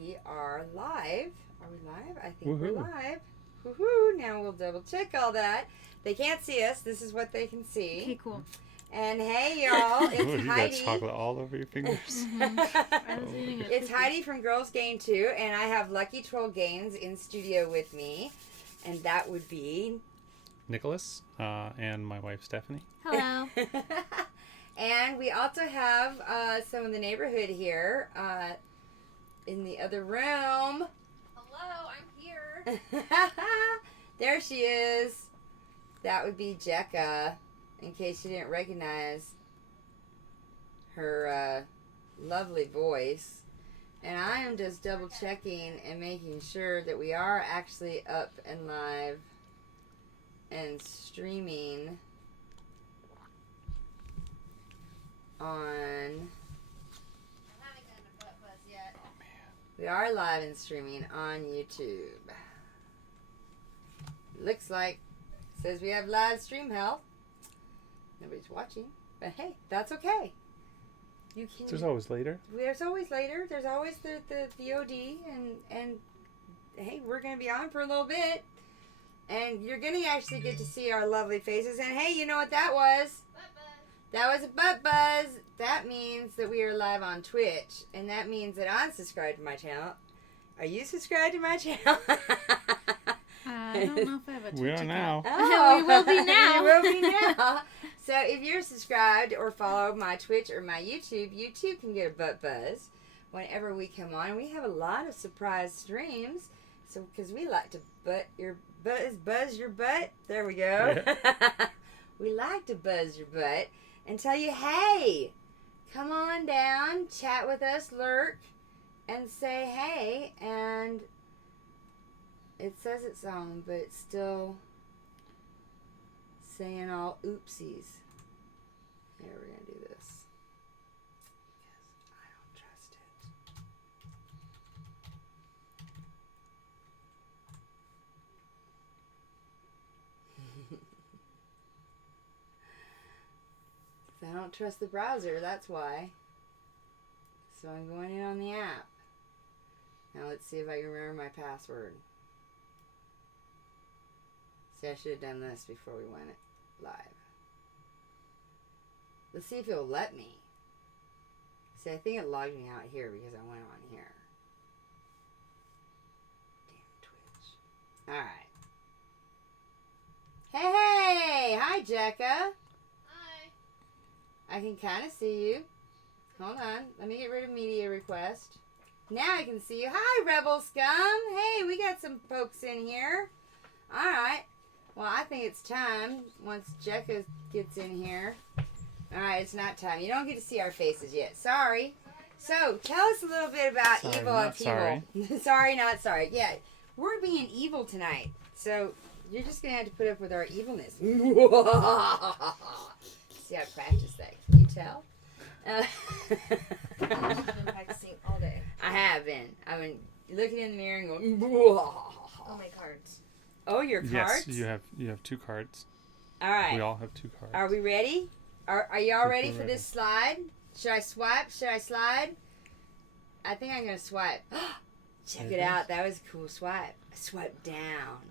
We are live. Are we live? I think Woohoo. we're live. Woohoo! Now we'll double check all that. They can't see us. This is what they can see. Okay, cool. And hey, y'all, it's Ooh, you Heidi. got chocolate all over your fingers. I was eating it. It's Heidi from GirlzgameToo, and I have Lucky Troll Games in studio with me, and that would be Nicholas and my wife Stephanie. Hello. And we also have some of the neighborhood here in the other room. Hello, I'm here. There she is. That would be Jekka, in case you didn't recognize her lovely voice. And I am just double checking and making sure that we are actually up and live and streaming on... I haven't gotten a butt buzz yet. We are live and streaming on YouTube. Looks like it says we have live stream help. Nobody's watching, but hey, that's okay. You can. There's always later. There's always later. There's always the VOD, and hey, we're gonna be on for a little bit, and you're gonna actually get to see our lovely faces. And hey, you know what that was? Butt buzz. That was a butt buzz. That means that we are live on Twitch, and that means that I'm subscribed to my channel. Are you subscribed to my channel? I don't know if I have a Twitch We are account. now. Oh, We will be now. We will be now. So if you're subscribed or follow my Twitch or my YouTube, you too can get a butt buzz whenever we come on. We have a lot of surprise streams, so because we like to buzz your butt. There we go. We like to buzz your butt and tell you, hey, come on down, chat with us, lurk, and say hey. And it says it's on, but it's still saying all oopsies. Here, we're going to do this. Because I don't trust it. I don't trust the browser, that's why. So I'm going in on the app. Now let's see if I can remember my password. See, I should have done this before we went live. Let's see if it'll let me. See, I think it logged me out here because I went on here. Damn Twitch. Alright. Hey! Hi, Jekka. Hi. I can kind of see you. Hold on. Let me get rid of media request. Now I can see you. Hi, Rebel Scum. Hey, we got some folks in here. Alright. Well, I think it's time once Jekka gets in here. Alright, it's not time. You don't get to see our faces yet. Sorry. So, tell us a little bit about Sorry, Evil not Upheaval. Sorry, not sorry. Yeah, we're being evil tonight. So, you're just going to have to put up with our evilness. See, I practiced that. Can you tell? I've been practicing all day. I have been. I've been looking in the mirror and going, Oh, my cards. oh, your cards? Yes, you have two cards. All right. We all have two cards. Are we ready? Are y'all ready we're for ready. this slide? Should I swipe? Should I slide? I think I'm going to swipe. Check There it it out. That was a cool swipe. I swiped down.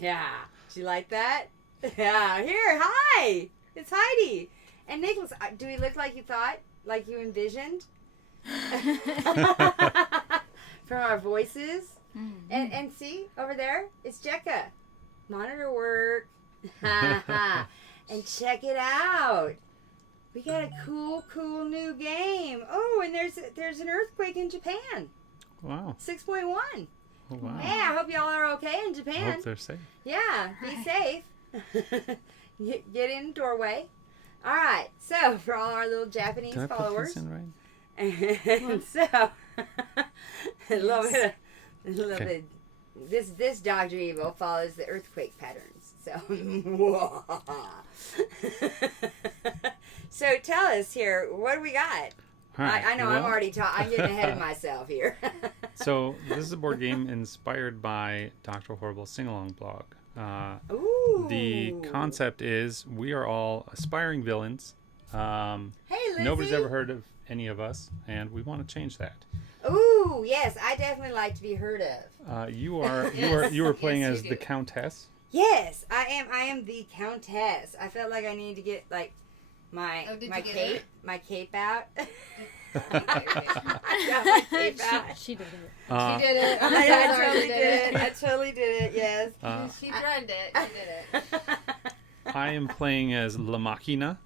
Yeah. Did you like that? Yeah. Here, hi. It's Heidi. And Nicholas, do we look like you thought? Like you envisioned? From our voices? Mm-hmm. And see, over there, it's Jekka. Monitor work. And check it out. We got a cool new game. Oh, and there's an earthquake in Japan. Wow. 6.1. Oh, wow. Yeah, I hope y'all are okay in I Japan. hope they're safe. Yeah, be safe. Get in the doorway. All right, so for all our little Japanese Did I put followers. this in right? And so, a little bit, Okay. this Dr. Evil follows the earthquake patterns. So, so tell us here, what do we got? All right, I know I'm well- already I'm getting ahead of myself here. So this is a board game inspired by Dr. Horrible's sing-along blog. Ooh. The concept is we are all aspiring villains. Hey, Lizzie. Nobody's ever heard of any of us, and we want to change that. Ooh, yes, I definitely like to be heard of. You are playing Yes, as you the do. Countess. Yes, I am. I am the Countess. I felt like I needed to get like my Oh, did my you get cape, it? my cape out. She I got my cape out. She did it. did it. I'm I so sorry totally she did it. I totally did it. Yes. She dreamed it. She did it. I am playing as La Machina.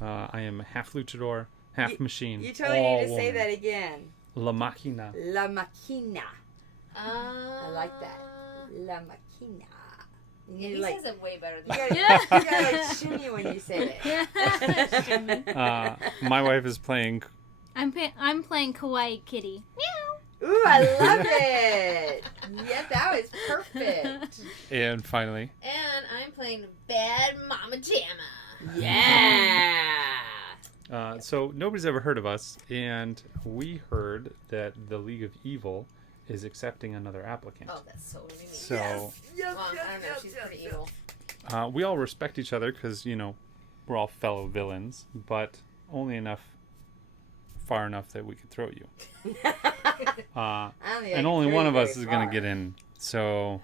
I am half luchador, half machine. You totally all need to say woman. that again. La Machina. La Machina. I like that. Uh, La Machina. You Yeah, need he to like. says it way better You than gotta, you gotta like shimmy when you say it. My wife is playing. I'm playing Kawaii Kitty. Meow. Ooh, I love it. Yeah, that was perfect. And finally, And I'm playing Bad Mama Jamma. Yeah. so nobody's ever heard of us, and we heard that the League of Evil is accepting another applicant. Oh, that's so what we need. So Yes, Well, I don't know. She's pretty evil. we all respect each other because we're all fellow villains, but only far enough that we could throw you. I don't think I And can only throw one you of us very is going far. to get in. So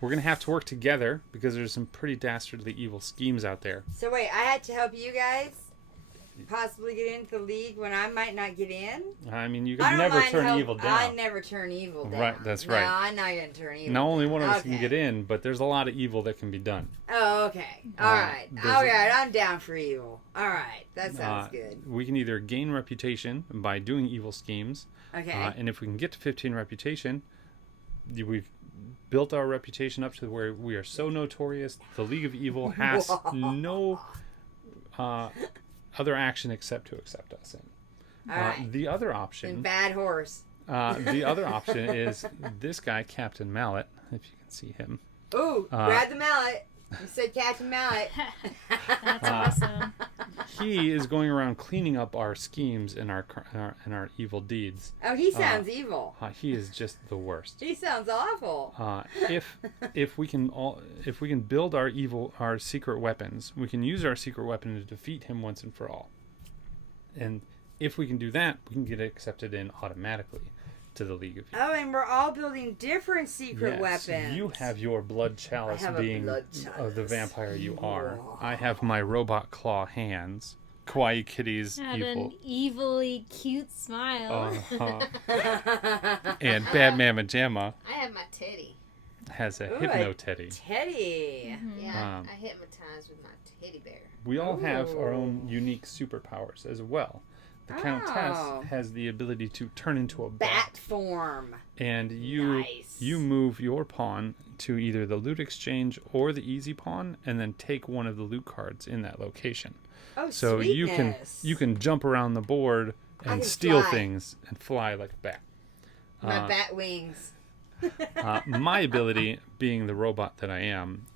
we're going to have to work together because there's some pretty dastardly evil schemes out there. So wait, I had to help you guys possibly get into the league when I might not get in. I mean, you I can don't never mind turn help- evil down. I never turn evil down. Right, that's No, right. I'm not gonna turn evil. Not only one of us Okay. can get in, but there's a lot of evil that can be done. Oh, okay. All right. there's All a- right. I'm down for evil. All right. That sounds Uh, good. We can either gain reputation by doing evil schemes, Okay. and if we can get to 15 reputation, we've built our reputation up to where we are so notorious. The League of Evil has no other action except to accept us in. All right. The other And option, bad horse. the other option is this guy, Captain Mallet. If you can see him, Ooh, grab the mallet. You said Captain Mallet. That's awesome. he is going around cleaning up our schemes and our evil deeds. Oh, he sounds evil. He is just the worst. He sounds awful. If we can build our secret weapons, we can use our secret weapon to defeat him once and for all. And if we can do that, we can get accepted in automatically to the League of Evil. Oh, and we're all building different secret Yes, weapons. you have your blood chalice I have a being blood of the chalice. vampire you are. I have my robot claw hands. Kawaii Kitty's Had evil. an evilly cute smile. Uh-huh. And Bad Mama Jamma I have my teddy. has a Ooh, hypno a teddy. Teddy. Yeah, Um, I hypnotize with my teddy bear. We all have our own Ooh. unique superpowers as well. The Oh. Countess has the ability to turn into a Bat form. and you Nice. move your pawn to either the loot exchange or the easy pawn, and then take one of the loot cards in that location. Oh, So sweetness. you can jump around the board I and can steal fly. things and fly like a bat. My bat wings. My ability, being the robot that I am,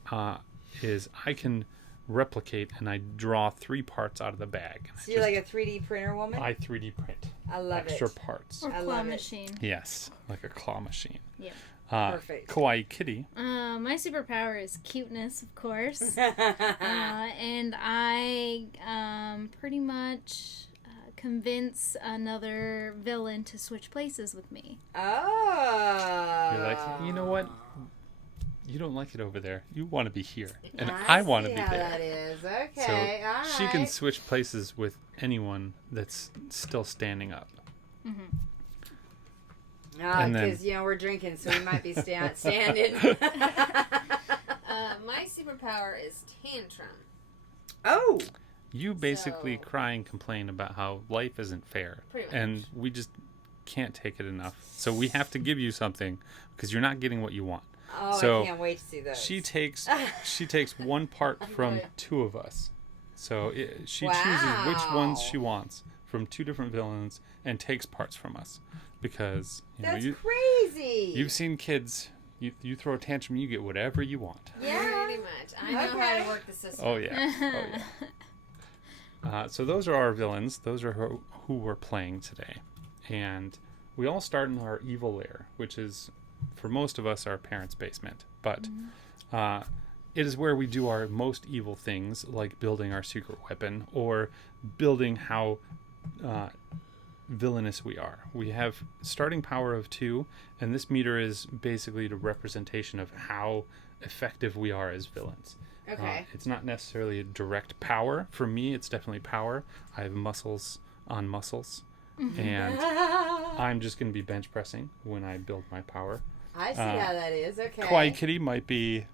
is I can replicate and I draw 3 parts out of the bag. So you're like a 3D printer woman? I 3D print I love extra it. parts. Or I claw love it. machine. Yes, like a claw machine. Yeah. Perfect. Kawaii Kitty. My superpower is cuteness, of course. And I pretty much convince another villain to switch places with me. Oh. You're like, you know what? You don't like it over there. You want to be here, and I want to see be how there. that is. Okay, So all right. she can switch places with anyone that's still standing up. and then- Because, we're drinking, so we might be standing. My superpower is tantrum. Oh. You basically So- cry and complain about how life isn't fair, Pretty much. and we just can't take it enough. So we have to give you something because you're not getting what you want. Oh, So, I can't wait to see those. She takes one part from Good. 2 of us. So she Wow. chooses which ones she wants from 2 different villains and takes parts from us because That's crazy. you've seen kids. You throw a tantrum, you get whatever you want. Yeah. Pretty much. I know how Okay. to work the system. Oh yeah. So those are our villains. Those are who we're playing today, and we all start in our evil lair, which is, for most of us, our parents' basement. But it is where we do our most evil things, like building our secret weapon or building how villainous we are. We have starting power of 2, and this meter is basically the representation of how effective we are as villains. Okay. It's not necessarily a direct power. For me, it's definitely power. I have muscles on muscles, and I'm just going to be bench pressing when I build my power. I see how that is. Okay. Quiet Kitty might be,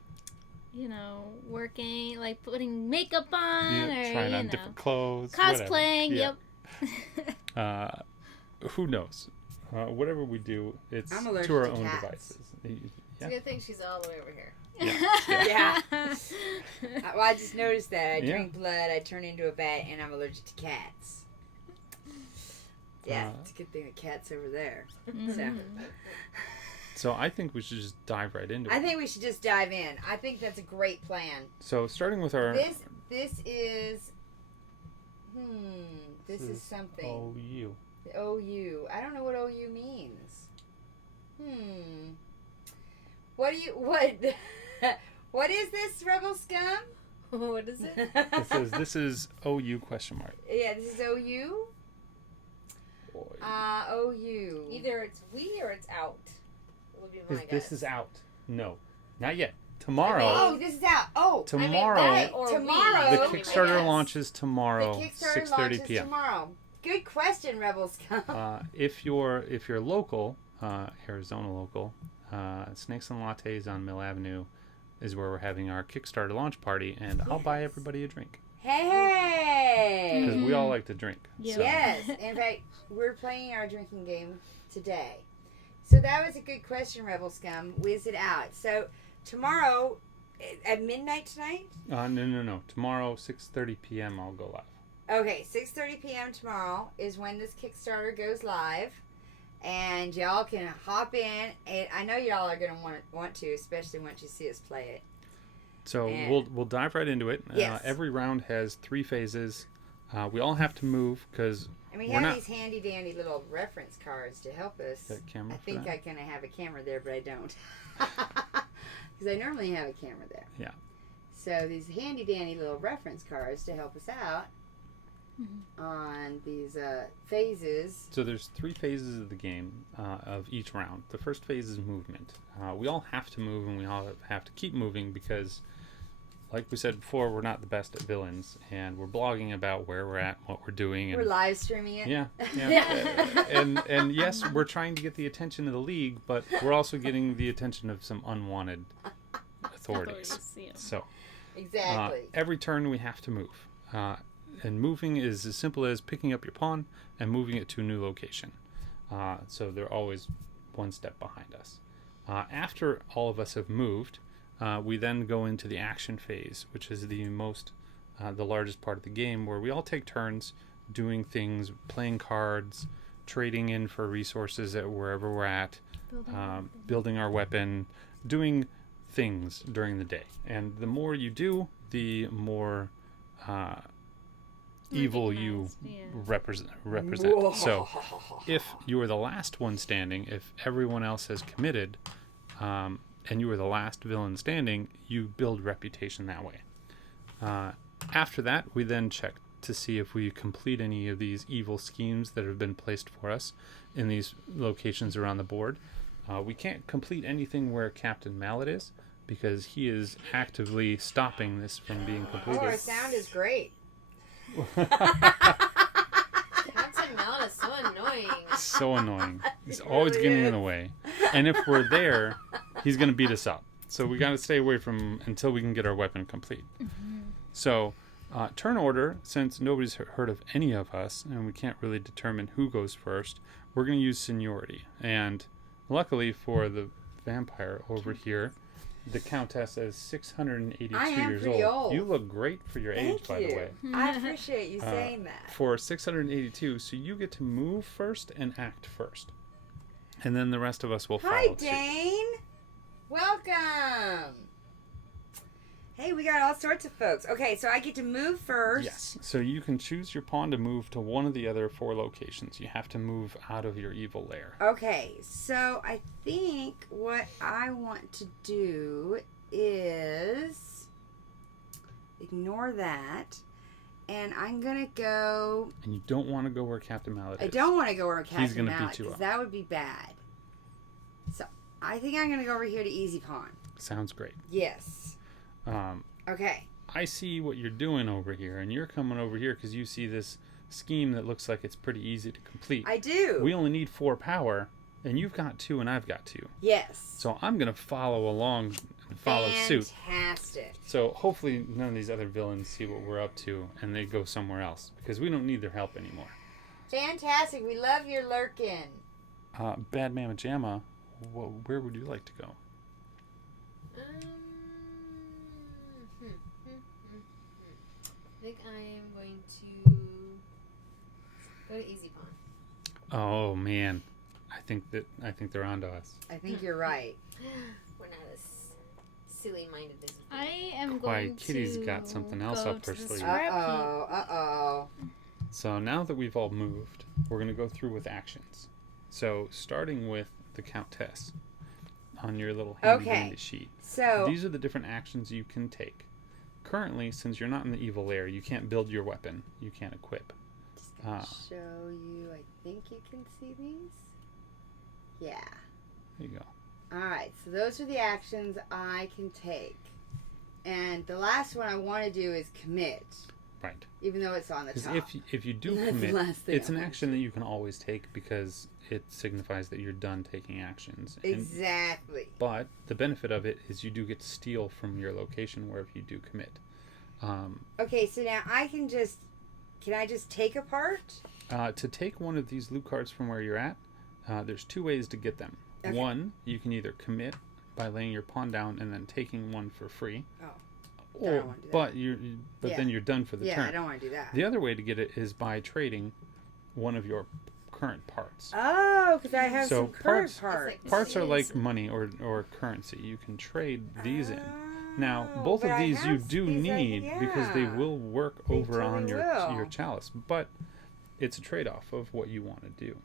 working, like putting makeup on, or trying on different clothes, cosplaying. whatever. Yep. Who knows? Whatever we do, it's I'm allergic to our to own cats. devices. It's a good thing she's all the way over here. Yeah. Well, I just noticed that. I Yeah. drink blood, I turn into a bat, and I'm allergic to cats. Yeah, it's a good thing the cat's over there. So I think we should just dive right into I it. think we should just dive in. I think that's a great plan. So starting with our... This is... This is something. OU. OU. I don't know what OU means. What is this, Rebel Scum? What is it? It says this is OU question mark. Yeah, this is OU? OU. Either it's we or it's out. Would be my This guess. is out. No, not yet. Tomorrow. Oh, this is out. Oh, Tomorrow. Right, Or tomorrow. The we, Kickstarter yes. launches tomorrow, The Kickstarter 6:30 launches p.m. tomorrow. Good question, Rebel Scum. If you're local, Arizona local, Snakes and Lattes on Mill Avenue is where we're having our Kickstarter launch party, and I'll buy everybody a drink Hey! because we all like to drink. Yeah. So, Yes. In fact, we're playing our drinking game today. So that was a good question, Rebel Scum. Whiz it out. So tomorrow, at midnight tonight? No. Tomorrow, 6:30 p.m. I'll go live. Okay, 6:30 p.m. tomorrow is when this Kickstarter goes live. And y'all can hop in. And I know y'all are going to want to, especially once you see us play it. So And- we'll dive right into it. Yes. Every round has 3 phases. We all have to move because And we we're have not... these handy dandy little reference cards to help us. Got camera I for think that? I kind of have a camera there, but I don't. Because I normally have a camera there. Yeah. So these handy dandy little reference cards to help us out on these phases. So there's 3 phases of the game of each round. The first phase is movement. We all have to move, and we all have to keep moving because, like we said before, we're not the best at villains, and we're blogging about where we're at, what we're doing, and We're live streaming it. yeah. and yes, we're trying to get the attention of the league, but we're also getting the attention of some unwanted authorities. Yeah. So Exactly. every turn we have to move. And moving is as simple as picking up your pawn and moving it to a new location. So they're always one step behind us. After all of us have moved, we then go into the action phase, which is the largest part of the game, where we all take turns doing things, playing cards, trading in for resources at wherever we're at, building our weapon, doing things during the day. And the more you do, the more evil you represent. Whoa. So if you are the last one standing, if everyone else has committed, and you are the last villain standing, you build reputation that way. After that, we then check to see if we complete any of these evil schemes that have been placed for us in these locations around the board. We can't complete anything where Captain Mallet is, because he is actively stopping this from being completed. Oh, our sound is great. Captain Mallet is so annoying. So annoying. He's It always really getting is. in the way. And if we're there, he's going to beat us up. So we got to stay away from him until we can get our weapon complete. So turn order, since nobody's heard of any of us, and we can't really determine who goes first, we're going to use seniority. And luckily for the vampire over here, the Countess is 682 I am years pretty old. old. You look great for your age, Thank by you. the way. I appreciate you saying that. For 682, so you get to move first and act first. And then the rest of us will follow Hi, suit. Dane. Welcome. Hey, we got all sorts of folks. Okay, so I get to move first. Yes. So you can choose your pawn to move to one of the other 4 locations. You have to move out of your evil lair. Okay, so I think what I want to do is ignore that And I'm going to go... And you don't want to go where Captain Mallet is. I don't want to go where He's Captain gonna Mallet, beat you because up. that would be bad. So, I think I'm going to go over here to Easy Pawn. Sounds great. Yes. Okay. I see what you're doing over here, and you're coming over here because you see this scheme that looks like it's pretty easy to complete. I do. We only need 4 power, and you've got 2 and I've got 2. Yes. So I'm going to follow along and follow suit. Fantastic. So hopefully none of these other villains see what we're up to and they go somewhere else, because we don't need their help anymore. Fantastic. We love your lurkin. Bad Mama Jamma, where would you like to go? I think I am going to go to Easy Pawn. Oh man, I think they're onto us. I think you're right. We're not as silly-minded as we I am Why, going Kitty's to got something else go up to her the sleeve. scrap heap. Uh-oh. So now that we've all moved, we're going to go through with actions. So starting with the Countess on your little handy-dandy sheet. So, These are the different actions you can take. Currently, since you're not in the evil lair, you can't build your weapon. You can't equip. just gonna show you. I think you can see these. Yeah. There you go. All right. So those are the actions I can take. And the last one I want to do is commit, Right. even though it's on the Because top. if you do That's the commit, last thing it's I an want action that you can always take because it signifies that you're done taking actions. And- Exactly. but the benefit of it is you do get to steal from your location wherever you do commit. Okay, so now can I just take a part? To take one of these loot cards from where you're at, there's 2 ways to get them. Okay. One, you can either commit by laying your pawn down and then taking one for free. Oh. Or, don't wanna do that. but Yeah. then you're done for the Yeah, turn. I don't want to do that. The other way to get it is by trading one of your current parts. Oh, because I have So some current It's parts. like- Parts are Yes. like money or currency. You can trade these in. Now, Oh, both but of I these you have do these need because they yeah. will work They over on totally your will. chalice, but it's a trade-off of what you want to do.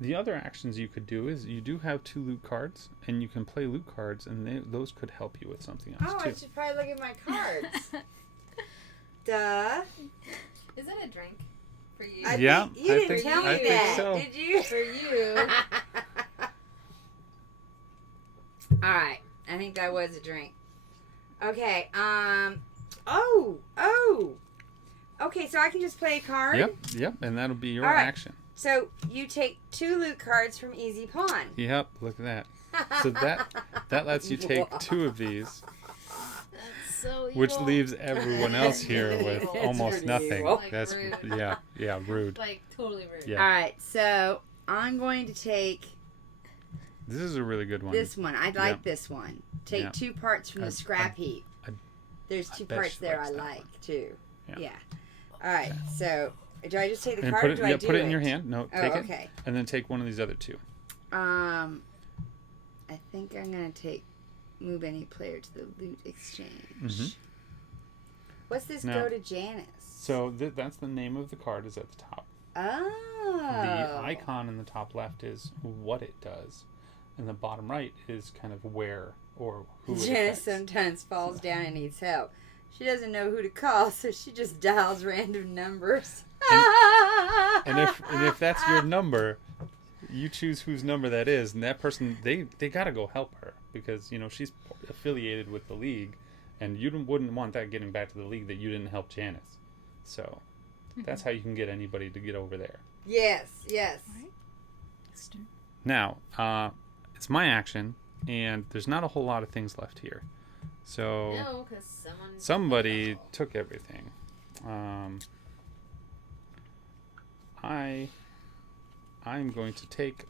The other actions you could do is you do have 2 loot cards, and you can play loot cards, and those could help you with something else Oh, too. I should probably look at my cards. Duh. Is that a drink for you? I Yeah, think, you I didn't think- tell me I think that, so. did you? For you. All right. I think that was a drink. Okay. Okay, so I can just play a card? Yep, and that'll be your All right. action. So you take 2 loot cards from Easy Pawn. Yep, look at that. So that lets you take 2 of these, So which evil. leaves everyone else here with It's almost pretty nothing. evil. Like That's rude. yeah, rude. Like, totally rude. Yeah. All right, so I'm going to take This is a really good one. this one. I like this one. Take Yeah. 2 parts from the scrap heap. There's 2 bet parts she there I likes that like too. Yeah. Yeah. All right. So do I just take the And card? put or it, do I do put it in your hand. No, Oh, take okay. it, and then take one of these other 2. I think I'm gonna move any player to the loot exchange. Mhm. What's this? Now- Go to Janice. So that's the name of the card is at the top. Oh. The icon in the top left is what it does, and the bottom right is kind of where or who it Janice affects. sometimes falls down and needs help. She doesn't know who to call, so she just dials random numbers. And if that's your number, you choose whose number that is, and that person they gotta go help her because she's affiliated with the league, and wouldn't want that getting back to the league that you didn't help Janice. So that's how you can get anybody to get over there. Yes. Now, it's my action, and there's not a whole lot of things left here. So No, because somebody took everything. I'm going to take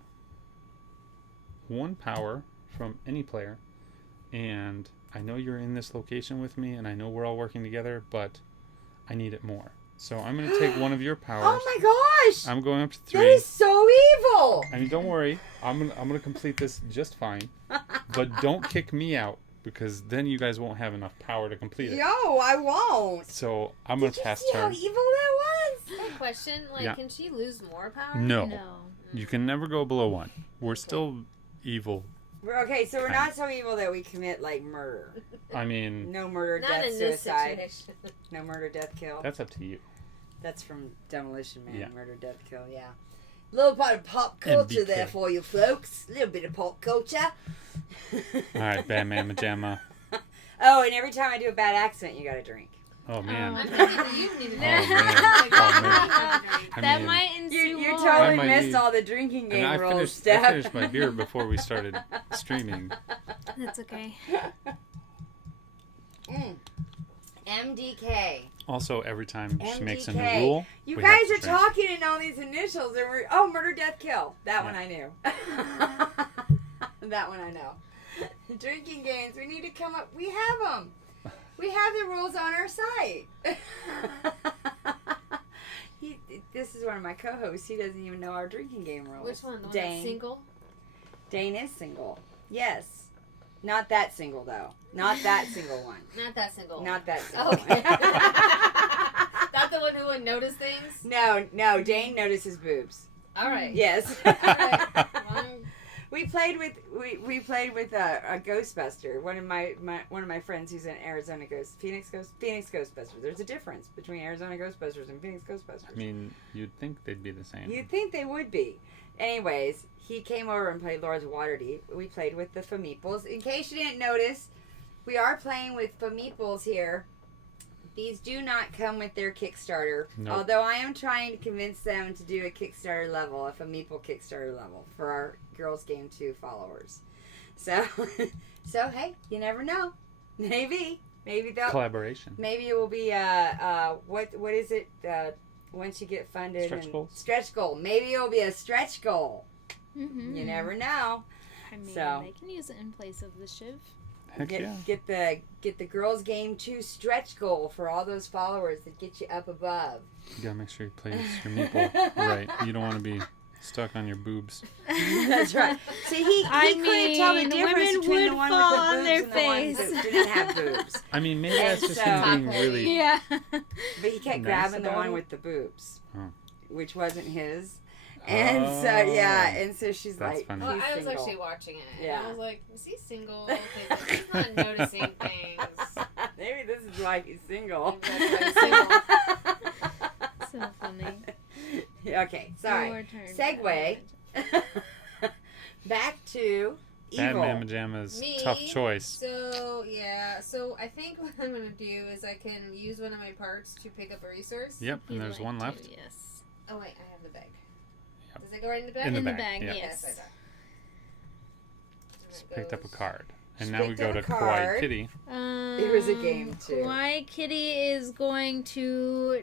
1 power from any player, and I know you're in this location with me, and I know we're all working together, but I need it more. So I'm going to take 1 of your powers. Oh my gosh! I'm going up to 3. That is so evil! I mean, don't worry. I'm gonna complete this just fine, but don't kick me out because then you guys won't have enough power to complete it. No, I won't. So I'm gonna Did you pass see how turn. evil that was? Quick question, Yeah. can she lose more power? No, No. you can never go below 1. We're still evil Okay, so we're not so evil that we commit like murder. I mean, No murder, Not death, in this suicide. situation. No murder, death, kill. that's up to you. That's from Demolition Man. Yeah. Murder, death, kill. Yeah. A little bit of pop culture MBK. there for you folks. A little bit of pop culture. All right, Batman Majama. Oh, and every time I do a bad accent, you got to drink. Oh man. I'm thinking you need to Oh, know. man. I That mean, might ensue You more. totally I might missed need- all the drinking game and I rules, finished Steph. my beer before we started streaming. That's okay. MDK. Also, every time she makes a new MDK. rule, You we guys have to are drink. talking in all these initials, and we're murder, death, kill. That one I knew. That one I know. Drinking games. We need to come up. We have them. We have the rules on our site. This is one of my co-hosts. He doesn't even know our drinking game rules. Which one? The one Dane. that's single? Dane is single. Yes. Not that single though. Not that single one. Not that single. Not that single Okay. one. Not the one who would notice things? No. Dane notices boobs. Alright. Yes. Alright. We played with a Ghostbuster. One of my friends who's an Arizona Phoenix Ghostbusters. There's a difference between Arizona Ghostbusters and Phoenix Ghostbusters. I mean, you'd think they'd be the same. You'd think they would be. Anyways, he came over and played Laura's Waterdeep. We played with the Fameeples. In case you didn't notice, we are playing with Fameeples here. These do not come with their Kickstarter. Nope. Although I am trying to convince them to do a Kickstarter level, a Fameeple Kickstarter level for our GirlzgameToo followers. So hey, you never know. Maybe they'll Collaboration. maybe it will be what is it once you get funded Stretch goals? Stretch goal. Maybe it'll be a stretch goal. Mm-hmm. You never know. I mean, So. they can use it in place of the shiv. Heck yeah. Get the GirlzgameToo stretch goal for all those followers that get you up above. You gotta make sure you place your meeple right. You don't want to be stuck on your boobs. That's right. See, he couldn't tell the mean, difference women between the would one fall with on the their boobs and the ones face. that didn't have boobs. I mean, maybe that's just So- him being really. Yeah. But he kept Nice grabbing the about one it? with the boobs, Oh. which wasn't his. And so she's That's like, funny. Well, he's I was single. actually watching it. Yeah. And I was like, is he single? 'Cause he's not noticing things. Maybe this is why he's single. Maybe that's why he's So funny. Okay, sorry. Your turn. Segue. Back to Evil. Batman Majama's Me? tough choice. So, yeah. So, I think what I'm going to do is I can use one of my parts to pick up a resource. Yep, and You'd there's like one to, left. Yes. Oh, wait. I have the bag. Yep. Does it go right in the bag? In the In the bag, bag, yeah. yes. I thought. Just And it picked up a goes- card. And She now we picked go up to a Kawaii card. Kitty. It was a game, too. Kawaii Kitty is going to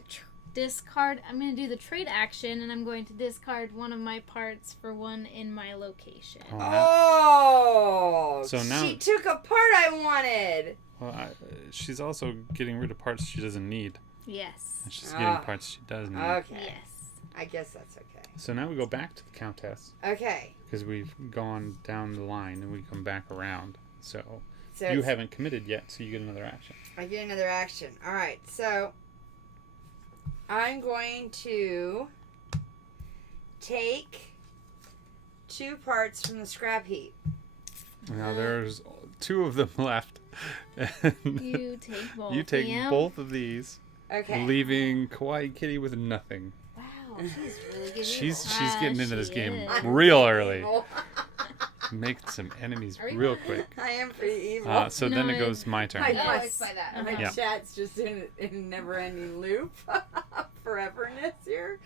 discard. I'm going to do the trade action, and I'm going to discard one of my parts for one in my location. Oh, now, Oh! So now- she took a part I wanted. well, she's also getting rid of parts she doesn't need. Yes. And she's getting Ah. parts she does need. Okay. Yes. I guess that's okay. So now we go back to the Countess. Okay. Because we've gone down the line and we come back around. So So you it's- haven't committed yet, so you get another action. I get another action. All right. So I'm going to take 2 parts from the scrap heap. Now there's 2 of them left. And You take both. you take Yep. both of these, Okay. leaving Kawaii Kitty with nothing. Wow, she's really getting She's evil. getting into she this game is. real early, Evil. making some enemies Are you real gonna- quick. I am pretty evil. So No, then it it- goes my turn. My- Oh, it's by that. My Okay. Yeah. chat's just in a never-ending loop, foreverness here.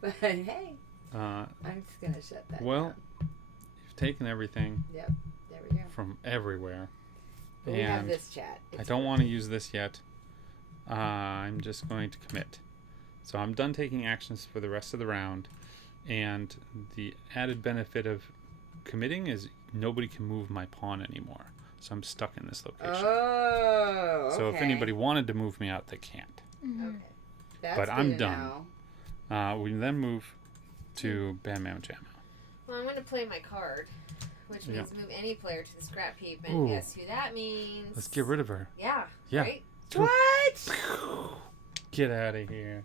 But hey, Uh, I'm just gonna shut that. well, down. you've taken everything There we go. from everywhere. But we have And this chat. I don't want to use this yet. I'm just going to commit. So I'm done taking actions for the rest of the round. And the added benefit of committing is nobody can move my pawn anymore. So I'm stuck in this location. Oh. Okay. So if anybody wanted to move me out, they can't. Mhm. Okay. That's But good I'm to done. know. We then move to Batman Majama. Well, I'm going to play my card, which Yeah. means move any player to the scrap heap, and Ooh. guess who that means? Let's get rid of her. Yeah. Yeah. Right? What? Get out of here.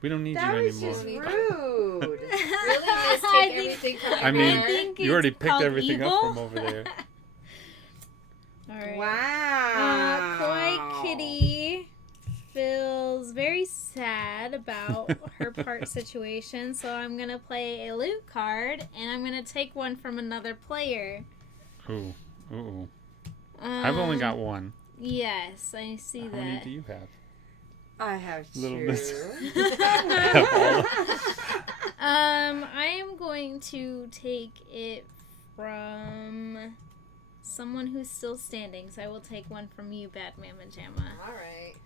We don't need That you was anymore. just rude. Really? Just I take think- everything from I mean- everywhere? think You already it's picked called everything evil. up from over there. All right. Wow. Kawaii Kitty feels very sad about her part situation, so I'm gonna play a loot card, and I'm gonna take one from another player. Ooh. I've only got one. Yes, I see How that. many do you have? I have Little two. miss. I am going to take it from someone who's still standing, so I will take one from you, Bad Mama Jamma. Alright.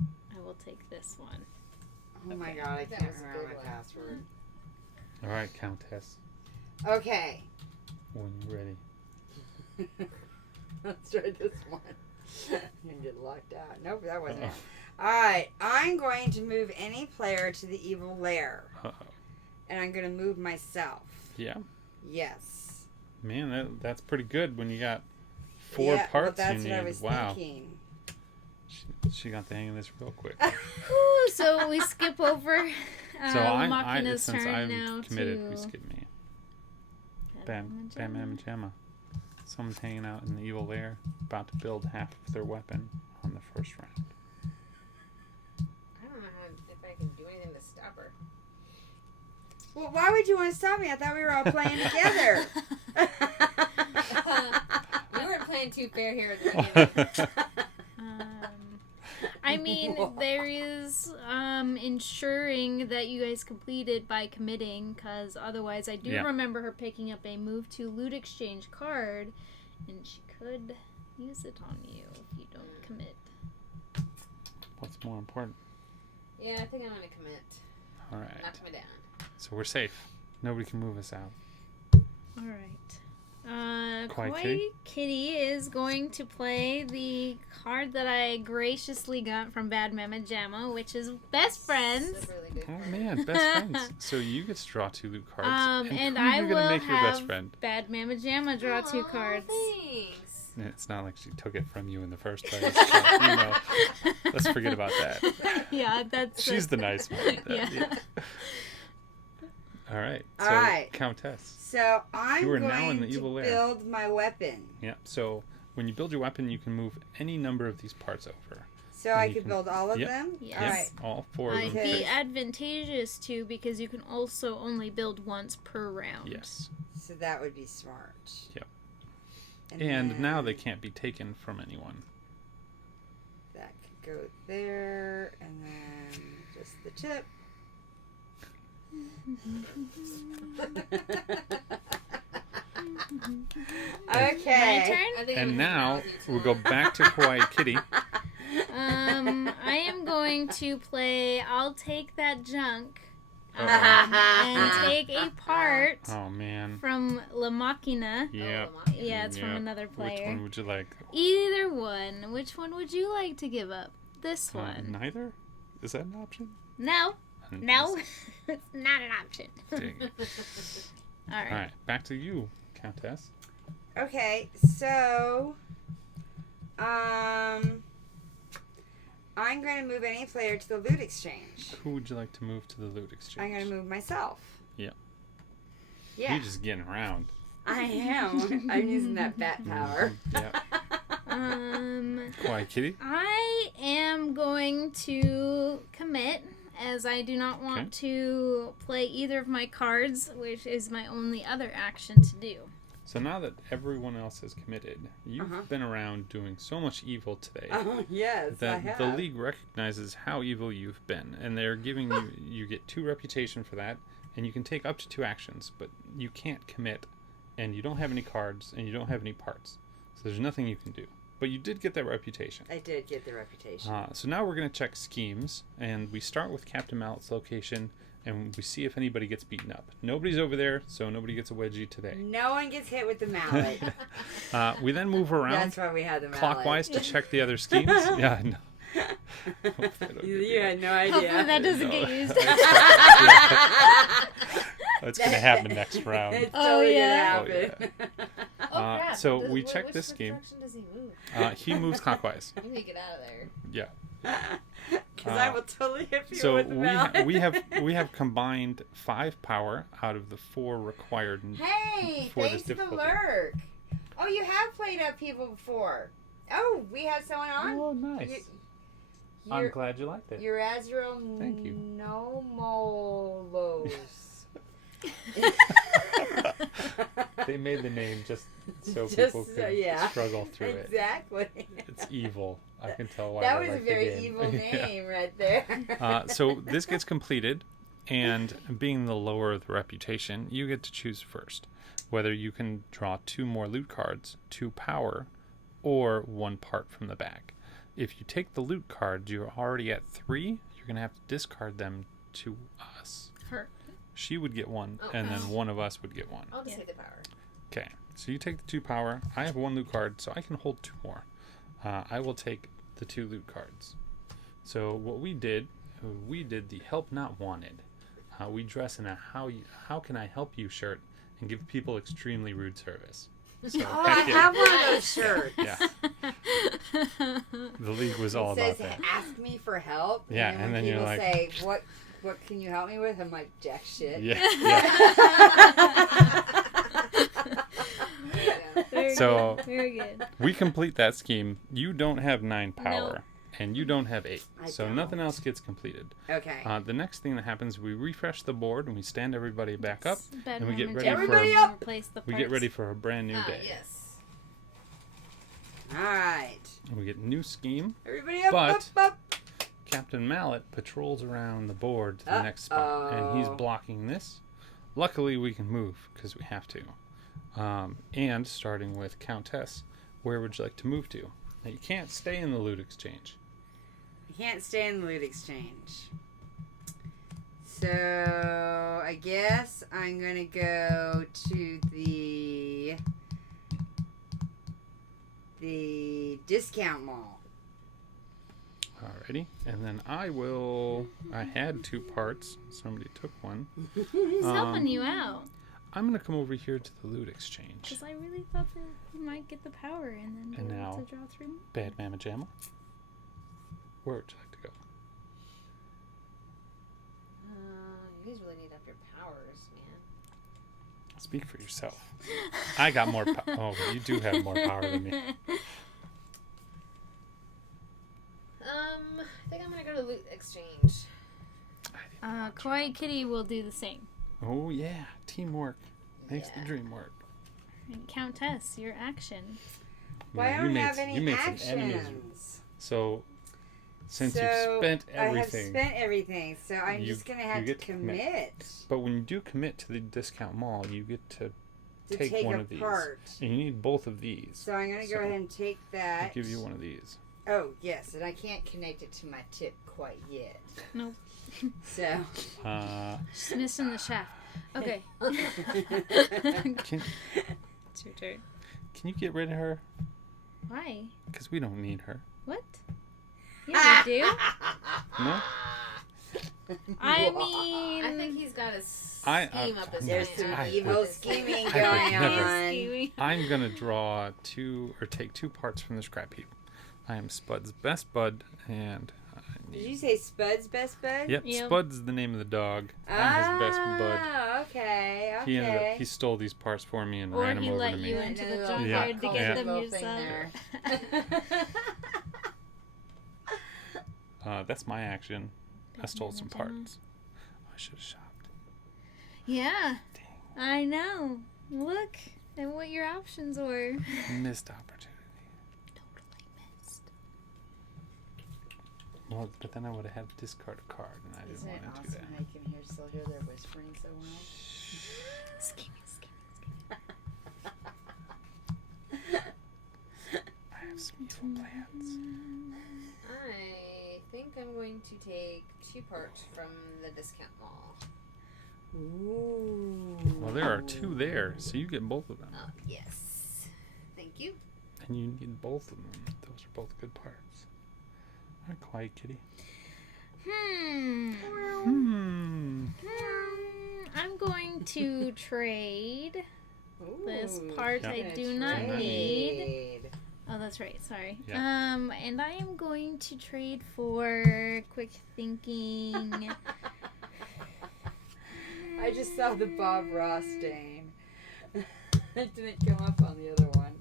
I will take this one. Oh my Okay. god, I That can't was a remember good my one. password. All right, Countess. Okay. When you're ready. Let's try this one. I'm gonna get locked out. Nope, that wasn't it. Uh-oh. Alright, I'm going to move any player to the evil lair. Uh-oh. And I'm going to move myself. Yeah. Yes. Man, that's pretty good when you got four Yeah, parts well, that's you what need. I was Wow. thinking. She got the hang of this real quick. Whew, so we skip over So Makina's since turn I'm now committed, to we skip me. Bad Bam, Mama and Jamma. Someone's hanging out in the evil lair, about to build half of their weapon on the first round. I don't know if I can do anything to stop her. Well, why would you want to stop me? I thought we were all playing together. We weren't playing too fair here at the beginning. I mean, there is ensuring that you guys completed by committing, because otherwise I do Yeah. remember her picking up a move to loot exchange card, and she could use it on you if you don't commit. What's more important? Yeah, I think I'm gonna commit. All right. Knock me down. So we're safe. Nobody can move us out. All right. Kawaii Kawaii Kitty is going to play the card that I graciously got from Bad Mama Jamma, which is Best Friends. It's a really good Oh card. man, best friends. So you get to draw 2 loot cards. And who I are you will gonna make your best have friend? Bad Mama Jamma draw 2 Aw, cards. Thanks. It's not like she took it from you in the first place. So, let's forget about that. Yeah, that's She's the nice one. Yeah. All right. So, All right. Countess. So I'm You are going now in the to evil lair. build my weapon. Yeah. So when you build your weapon, you can move any number of these parts over. So And I you could can- build all of Yep. them? Yes. All right. All 4 of them. Might Okay. be advantageous too, because you can also only build once per round. Yes. So that would be smart. Yep. And And now then they can't be taken from anyone. that could go there, and then just the tip. My Okay. turn? I think And I'm now gonna we'll go back to Kawaii Kitty. I am going to play I'll Take That Junk and take a part Oh man. from La Machina. Yeah. Yeah, it's from Yeah. another Which player. one would you like? Either one. Which one would you like to give up? This one. Neither? Is that an option? No. No. It's not an option. Dang it. All right. All right, back to you, Countess. Okay, so I'm going to move any player to the loot exchange. Who would you like to move to the loot exchange? I'm going to move myself. Yeah. Yeah, You're just getting around. I am. I'm using that bat power. Yeah. Kawaii Kitty. I am going to commit, as I do not want to play either of my cards, which is my only other action to do. So now that everyone else has committed, you've been around doing so much evil today Oh, yes, I that have. the league recognizes how evil you've been, and they're giving you get 2 reputation for that, and you can take up to 2 actions, but you can't commit, and you don't have any cards, and you don't have any parts. So there's nothing you can do. But you did get that reputation. I did get the reputation. So now we're going to check schemes, and we start with Captain Mallet's location, and we see if anybody gets beaten up. Nobody's over there, so nobody gets a wedgie today. No one gets hit with the mallet. We then move around That's why we had the mallet. clockwise to check the other schemes. Yeah, I know. Hopefully I don't You, get you had no idea. Hopefully that doesn't No. get used. That's going to happen next round. It's Oh, totally yeah. gonna happen. Oh, crap. So Does- we wh- check which this game. direction does he move? He moves clockwise. I need to get out of there. Yeah. because I will totally hit you So with the mallet. we have combined 5 power out of the 4 required. Hey, for thanks this for the difficulty. lurk. Oh, you have played Upheaval before. Oh, we had someone on. Oh, nice. I'm glad you liked it. You're Azrael Thank you. Nomolos. They made the name just so Just people so- could yeah. struggle through it. Exactly. It's evil. I can tell why. That they was a like the very game. evil Yeah. name right there. So this gets completed, and being the lower the reputation, you get to choose first whether you can draw 2 more loot cards, 2 power, or 1 part from the bag. If you take the loot cards, you're already at 3. You're gonna have to discard them to us. Her. She would get 1, Oh. and then one of us would get 1. I'll just Yeah. take the power. Okay, so you take the 2 power. I have 1 loot card, so I can hold 2 more. I will take the 2 loot cards. So what we did the help not wanted. We dress in a how can I help you shirt and give people extremely rude service. So Oh, I heck yeah. have one of those shirts. Yeah, the league was all It about says, that. "Ask me for help." Yeah, and and when then you're people like- say, "What can you help me with?" I'm like, "Jack shit." Yeah, Very So- good. Very good. we complete that scheme. You don't have 9 power, and you don't have 8, I so don't. nothing else gets completed. Okay. The next thing that happens, we refresh the board and we stand everybody back up. And we get ready Everybody up! Replace the We get parts. ready for a brand new day. Yes. All right. And we get new scheme. Everybody up, But- up. Captain Mallet patrols around the board to the next spot, and he's Uh-oh. blocking this. Luckily, we can move because we have to. And starting with Countess, where would you like to move to? Now, you can't stay in the loot exchange. You can't stay in the loot exchange. So I guess I'm gonna go to the discount mall. Alrighty, and then I had 2 parts. Somebody took one. Who's Um, helping you out? I'm gonna come over here to the loot exchange. Because I really thought that you might get the power and then be And able now- to draw 3 more. Bad Mama Jamma. Where would you like to go? You guys really need up your powers, man. Speak for yourself. I got more oh, you do have more power than me. I think I'm gonna go to loot exchange. Kawaii Kitty will do the same. Oh yeah, teamwork makes Yeah. the dream work. And Countess, your action. Well, I Man, don't you have made, any you made some enemies. actions. So since So, you've spent I have everything, spent everything, so I'm You- just gonna have you to get to commit. commit but when you do commit to the discount mall, you get to to take take one a of these. part. And you need both of these. So I'm gonna So, go ahead and take that. I'll give you one of these. Oh yes, and I can't connect it to my tip quite yet. Nope. So. Just missing the shaft. Okay. Can It's your turn. can you get rid of her? Why? Because we don't need her. What? Yeah, you do. No. I mean, I think he's got a I- scheme up his There's sleeve. some I evil would- scheming I would going never- on. Scheming. I'm gonna draw take 2 parts from the scrap heap. I am Spud's best bud, and I Did you need. say Spud's best bud? Yep, Yep. Spud's the name of the dog. I'm his best bud. Ah, okay, okay. He stole these parts for me and Or ran them he over let to me. you into the Little junkyard to Yeah. get them little thing yourself. there. That's my action. I stole some Gemma. parts. I should have shopped. Yeah, Dang, I know. Look at what your options were. missed opportunity. Totally missed. Well, but then I would have had to discard a card, and I didn't Isn't it want to do awesome that. how you can still hear their whispering so well? Scheming, scheming, I have some evil plans. I think I'm going to take 2 parts from the discount mall. Ooh. Well, there are 2 there, so you get both of them. Oh, yes. Thank you. And you need both of them. Those are both good parts. Alright, quiet kitty. I'm going to trade Ooh, this part Yeah. I gonna do not trade. need Oh, that's right. Sorry. Yeah. And I am going to trade for quick thinking. I just saw the Bob Ross stain. It didn't come up on the other one.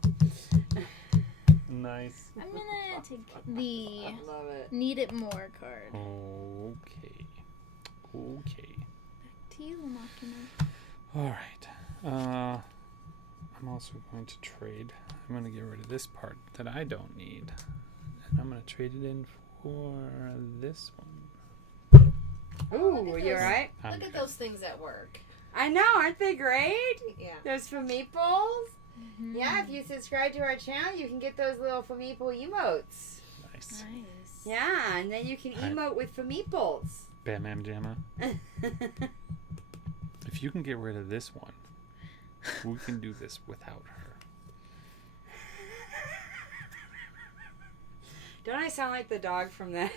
Nice. I'm gonna take the I love it. Need It More card. Okay. Back to you, Makina. All right. I'm also going to trade. I'm going to get rid of this part that I don't need. And I'm going to trade it in for this one. Ooh, you alright? I'm Look at good. those things at work. I know, aren't they great? Yeah. Those Fameeples. Mhm. Yeah, if you subscribe to our channel, you can get those little Fameeple emotes. Nice. Nice. Yeah, and then you can Hi. emote with Fameeples. Batman Jamma. If you can get rid of this one, we can do this without her. Don't I sound like the dog from that?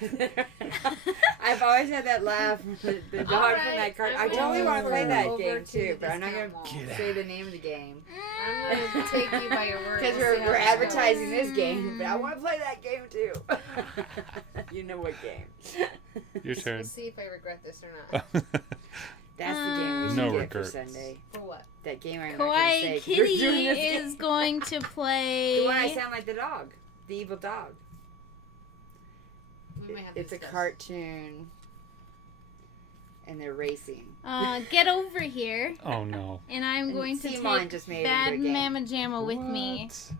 I've always had that laugh. The dog from Alright, that card. I I'm totally want to play over that to game the too, but I'm not going discount to mall. say the name of the game. I'm gonna take you by your word. Because We'll see we're how this advertising goes. this game, but I want to play that game too. You know what game? Your We'll turn. see if I regret this or not. That's the game we should No get regrets. for Sunday. For what? That game I'm not going to say. Kawaii 'cause we're Kitty doing this is game. going to play. The one I sound like the dog. The evil dog. We might have to It's a discuss. cartoon. And they're racing. Get over here, Oh no. and I'm going to Simon take just made it Bad into a game. Mama Jamma with me. What?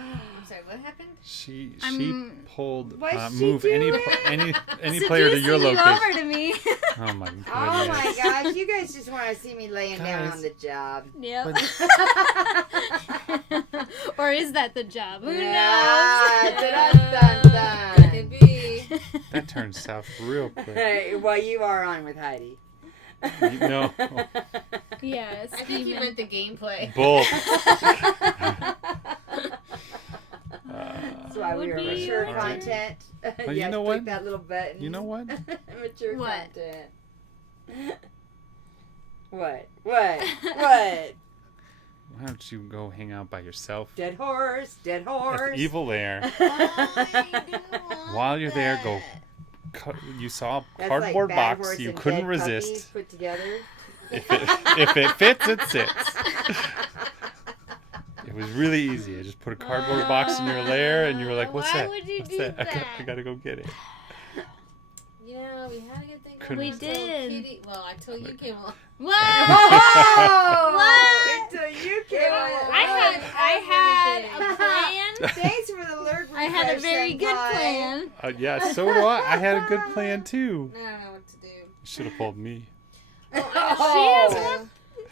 I'm sorry, what happened? She I'm- pulled What's she move any doing? any player to your Seducing you location. over to me. Oh my goodness. Oh my gosh, you guys just want to see me laying down Guys. on the job. Yep. But- Or is that the job? Who Yeah, knows? dun-dun-dun. Could be. That turned south real quick. Hey, well, you are on with Heidi. No. Yeah, I think you Steven. meant the gameplay. Both. That's why we Would were be mature all right. content. you Yes, know click what? that little button. You know what? Mature What? content. What? What? What? Why don't you go hang out by yourself Dead horse. Dead at horse. the Evil Lair? While you're there, go. You saw a That's cardboard like bad box horse you and couldn't dead puppies resist. put together. If it fits, it sits. It was really easy. I just put a cardboard box in your lair, and you were like, "What's Why that? would you What's do that? I that? gotta go get it." You know, we had a good thing Couldn't- going We on until did. Kitty, well, until you came along. What? Oh! What? Until you came along. I had a plan. Thanks for the alert. I had a very good Senpai. plan. Yeah, so do I. I had a good plan too. I don't know what to do. You should have pulled me. She has Oh. more.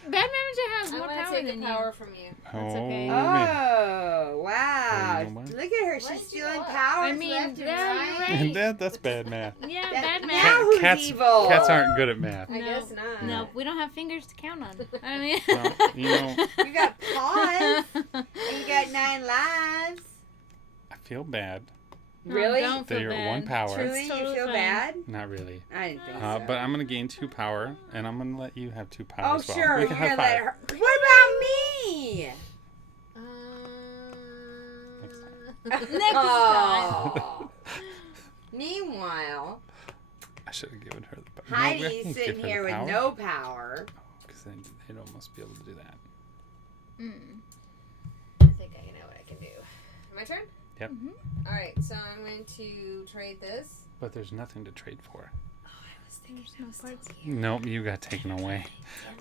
Bad Manager has I'm more gonna power take than the you. power from you. That's okay. man. Oh, wow. Oh, you know what? Look at her. What She's did you stealing want? powers I mean, left and yeah, right. you're right. And that's bad math. Yeah, That- bad now math. who's Cats, evil? cats aren't good at math. I guess not. No, we don't have fingers to count on. I mean, Well, you know, You got paws. And you got 9 lives. I feel bad. No, Really? don't That feel you're bad. one power. Truly, It's you totally feel fine. bad? Not really. I didn't think so. But I'm gonna gain 2 power, and I'm gonna let you have 2 power Oh, as well. sure. We You're can going have to let 5. her. What about me? Next Oh. Meanwhile, I should have given her the power. Heidi's sitting here with no power. Because then they'd almost be able to do that. I think I know what I can do. My turn? Yep. Alright, so I'm going to trade this. But there's nothing to trade for. Oh, I was thinking There's no parts. Nope, you got taken away.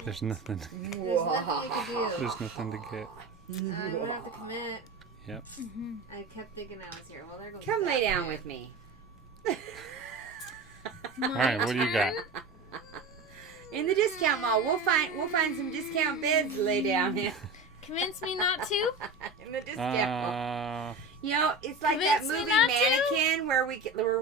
There's nothing. There's nothing you can do. There's nothing to get. I'm gonna have to commit. Yep. I kept thinking I was here. Well, there goes Come that lay down plan. with me. All right, what do you got? In the discount mall, we'll find some discount beds to lay down in. Convince me not to. In the discount mall. Uh, You know, it's like that Convince me movie not to? Mannequin where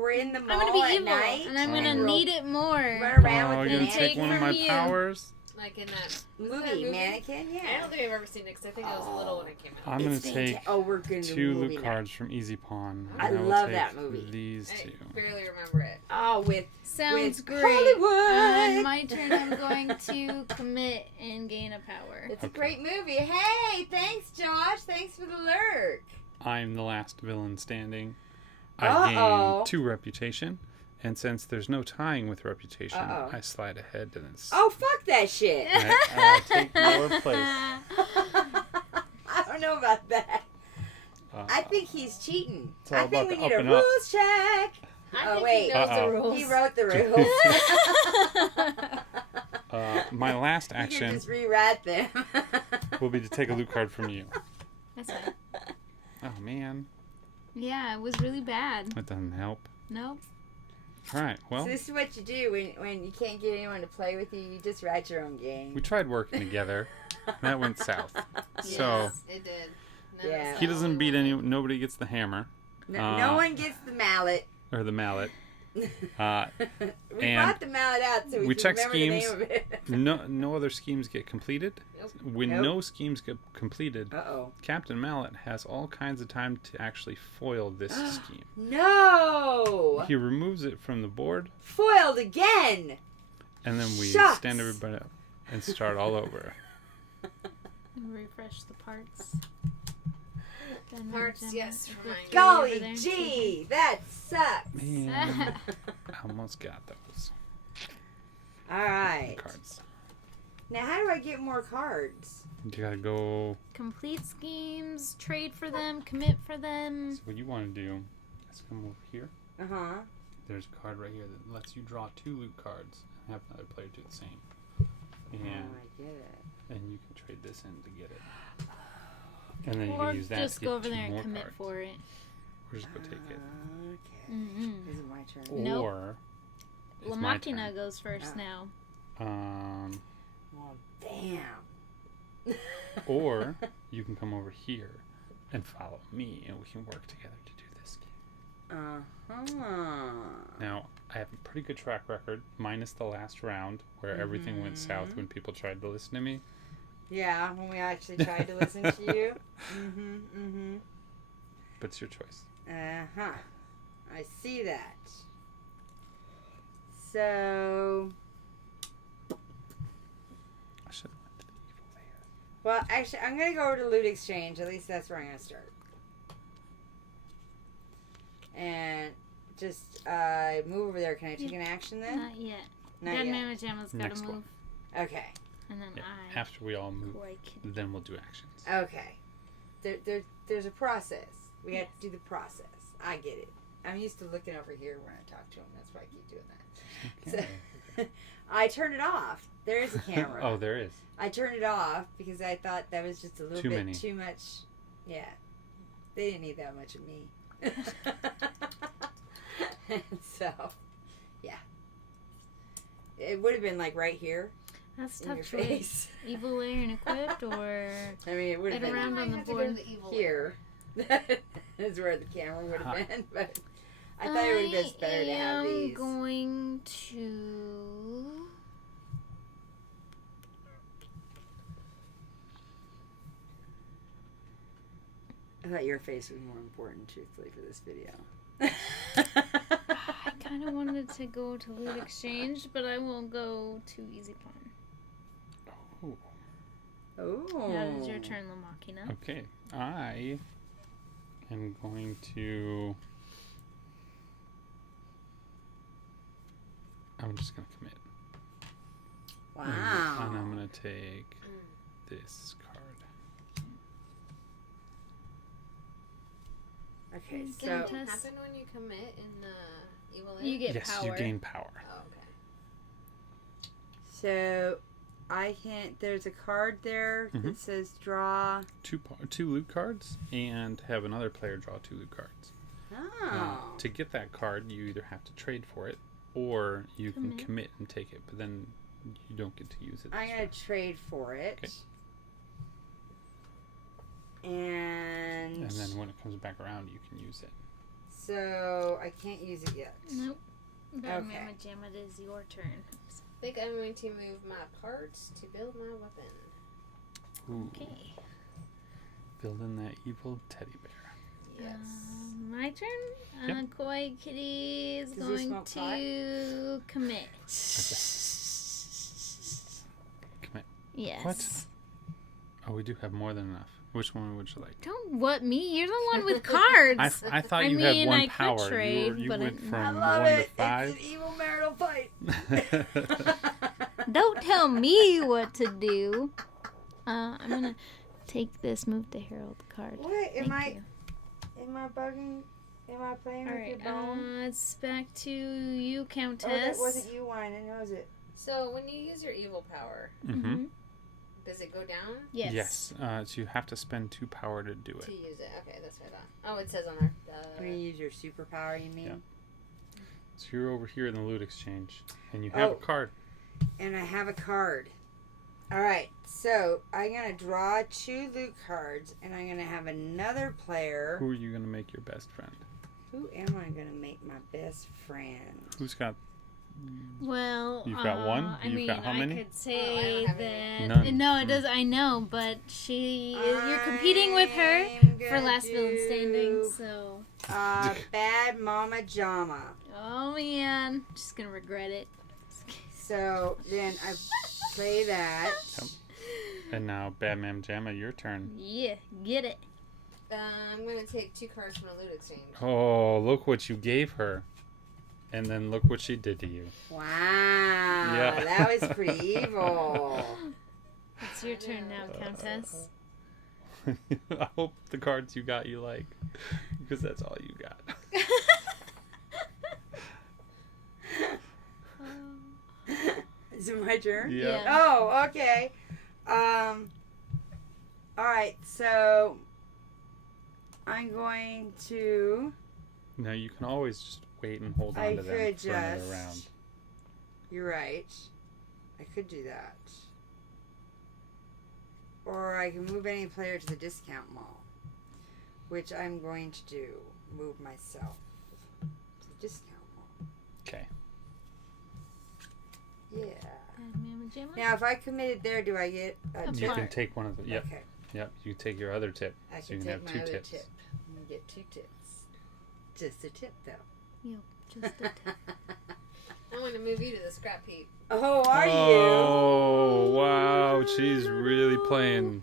we're in the I'm mall gonna be at evil, night and I'm gonna Oh. need it more. run around oh, with you're the gonna take take one of from my you. powers? Like in that movie Mannequin. I Yeah. don't think I've ever seen it because I think I was little when it came out. I'm gonna It's take fanta- Oh, we're gonna do 2 movie loot night. cards from Easy Pawn. I and will love take that movie. These I 2. barely remember it. Oh, with Sounds with great. Hollywood. On my turn, I'm going to commit and gain a power. It's a Okay. great movie. Hey, thanks, Josh. Thanks for the lurk. I'm the last villain standing. I Uh-oh. gain 2 reputation. And since there's no tying with reputation, Uh-oh. I slide ahead and then Oh, fuck that shit. I take your place. I don't know about that. I think he's cheating. It's all I think about we the need up a and up. rules check. I Oh, think wait. he knows Uh-oh. the rules. He wrote the rules. My last You can action just rewrite them. will be to take a loot card from you. That's fine. Oh, man. Yeah, it was really bad. That doesn't help. Nope. All right, well, So this is what you do when you can't get anyone to play with you. You just write your own game. we tried working together. That went south. So Yes, it did. None of Yeah. us he got doesn't what beat we any. wanted. Nobody gets the hammer No one gets the mallet. or the mallet. We And brought the mallet out so we can check remember schemes. the name of it. No other schemes get completed. Nope. When Nope. no schemes get completed, Uh-oh. Captain Mallet has all kinds of time to actually foil this scheme. No! He removes it from the board, Foiled again! and then we Shucks. stand everybody up and start all over. Refresh the parts. Then Parts, Gemma, yes, if remind it's me. over Golly there, gee, that sucks. Man, I almost got those Alright. cards. Now how do I get more cards? You gotta go. Complete schemes, trade for them, commit for them. So what you want to do is come over here. Uh-huh. There's a card right here that lets you draw 2 loot cards and have another player do the same. Oh, And I get it. you can trade this in to get it. And then you Or can use that just to get go over 2 there and more commit cards. for it. Or just go take it. Okay. Mm-hmm. This is my turn. Nope. Or it's La my Machina turn. goes first Oh. now. Well, damn. Or you can come over here and follow me, and we can work together to do this game. Uh-huh. Now, I have a pretty good track record, minus the last round where everything went south when people tried to listen to me. Yeah, when we actually tried to listen to you. Mm-hmm. But it's your choice. Uh-huh. I see that. So, I should have went to the evil layer. well, actually, I'm going to go over to Loot Exchange. At least that's where I'm going to start. And just move over there. Can I take an action then? Not yet. Not Dead yet. Mama Jamma's got Next to one. move. Okay. And then Yeah, I. after we all move, Boy, kitty. then we'll do actions. Okay. There's a process. We have to do the process. I get it. I'm used to looking over here when I talk to him. That's why I keep doing that. Okay. So, I turned it off. There is a camera. Oh, there is. I turned it off because I thought that was just a little Too bit many. too much. Yeah. They didn't need that much of me. And so, yeah. It would have been like right here That's in your tough choice. face. Evil layer and equipped, or I mean, it would have Right been around I on the have to go board to the evil here. Is where the camera would have Uh-huh. been, but I thought it would have been better to have I'm these. going to. I thought your face was more important, truthfully, for this video. I kind of wanted to go to Loot Exchange, but I won't go to Easy Pawn. Oh, Oh. Now it is your turn, La Machina. okay. I am going to. I'm just going to commit. Wow. And I'm going to take this card. Okay, Can so anything Test. happen when you commit in evil layer? You get Yes, power. you gain power. Oh, okay. so I can. There's a card there Mhm. that says draw. 2 loot cards, and have another player draw 2 loot cards. Oh. To get that card, you either have to trade for it, or you can Commit. commit and take it, but then you don't get to use it. I'm this gonna round. trade for it. Okay. And And then when it comes back around, you can use it. so I can't use it yet. Nope. Dead Okay. Mama Jamma, it is your turn. I think I'm going to move my parts to build my weapon. Ooh, Okay. building that evil teddy bear. Yes. My turn. Yep. Koi Kitty is Does he going smoke pot? to commit. Commit. Yes. What? Oh, we do have more than enough. Which one would you like? Don't what me? You're the one with cards. I thought I you mean, had one I could power. trade, you but went I from love 1 to it. 5. It's an evil marital fight. Don't tell me what to do. I'm gonna take this. Move to herald card. What? Thank you. Am I bugging? Am I playing All with your right. bone? It's back to you, Countess. Oh, that wasn't you whining, was it? So when you use your evil power, Mm-hmm. does it go down Yes. Yes. So you have to spend 2 power to do to it. use it? Okay, that's what I thought. Oh, it says on there. When you use your superpower, you mean? Yeah. So you're over here in the loot exchange, and you have a card. And I have a card. All right, so I'm going to draw 2 loot cards, and I'm going to have another player. Who are you going to make your best friend? Who am I going to make my best friend? Who's got... Well, You've got one? I You've mean, got how many? I could say have that. any. None. No, it does. I know, but you're competing with her I'm for gonna last villain standing. do, So, Bad Mama Jama. oh man, just gonna regret it. So then I play that. And now, Batman Jamma, your turn. Yeah, get it. I'm going to take 2 cards from the loot exchange. Oh, look what you gave her. And then look what she did to you. Wow, Yeah. that was pretty evil. It's your turn now, Countess. I hope the cards you got you like. Because that's all you got. Is it my turn? Yeah. Oh, okay. All right, so I'm going to. Now you can always just wait and hold on I to them could for another just. round. You're right. I could do that. Or I can move any player to the discount mall, which I'm going to do. Move myself to the discount mall. Okay. Yeah. Mama Jamma? Now, if I committed there, do I get a You tip? can take one of the. Yep. Okay. Yep. You take your other tip. I So you can can take have my 2 other tips. tip. And get 2 tips. Just a tip, though. Yep, just a tip. I want to move you to the scrap heap. Oh, are Oh, wow. She's really playing.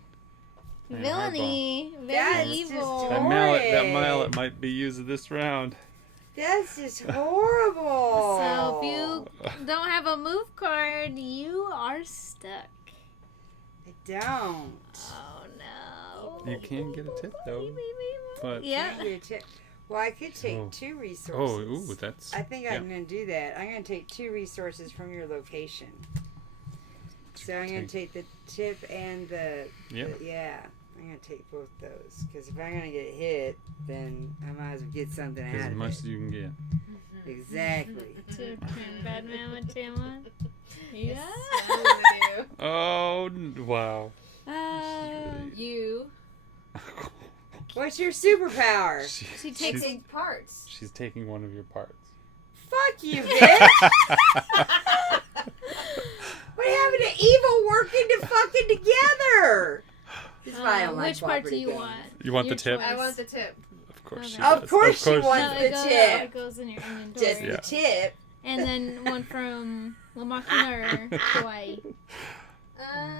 Villainy, very That's evil. just That horrid. mallet might be used this round. That's just horrible. So if you don't have a move card, you are stuck. I don't. Oh no. You can get a tip though. But Yeah. Can't get a tip. Well, I could take Oh. 2 resources. oh, ooh, that's. I think yeah. I'm going to do that. I'm going to take 2 resources from your location. So I'm going to take the tip and the. Yep. Yeah. I'm going to take both those. Because if I'm going to get hit, then I might as well get something out As of much it. as you can get. Exactly. It's your turn, Bad Mama Jamma. Yeah. That's what I'm going to Oh, wow. You What's your superpower? She take takes big parts. She's taking one of your parts. Fuck you, bitch! What happened to evil working to fucking together? This is why I don't like which part do you cooperative want? You want Your the tip? choice. I want the tip. Of course she Okay. Of does. course she wants No, the it goes, tip. it goes in your inventory. Just the tip. And then one from Lamakina or Hawaii. I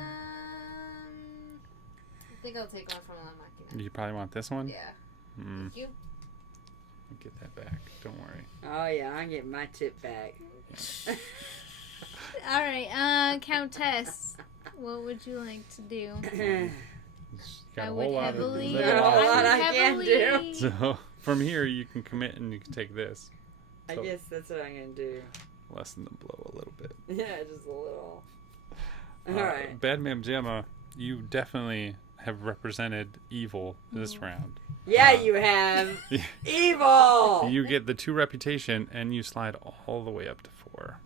think I'll take one from La Machina. You probably want this one? Yeah. Mm, Thank you. I'll get that back. Don't worry. Oh yeah, I'm getting my tip back. All right, Countess, what would you like to do? She's got I a would whole lot of heavily. little Got a whole lot options. I can do. So from here you can commit and you can take this. I So guess that's what I'm gonna do. lessen the blow a little bit. Yeah, just a little. Alright. Bad Ma'am Gemma, you definitely have represented evil this round. Yeah, you have. Evil! You get the 2 reputation and you slide all the way up to 4.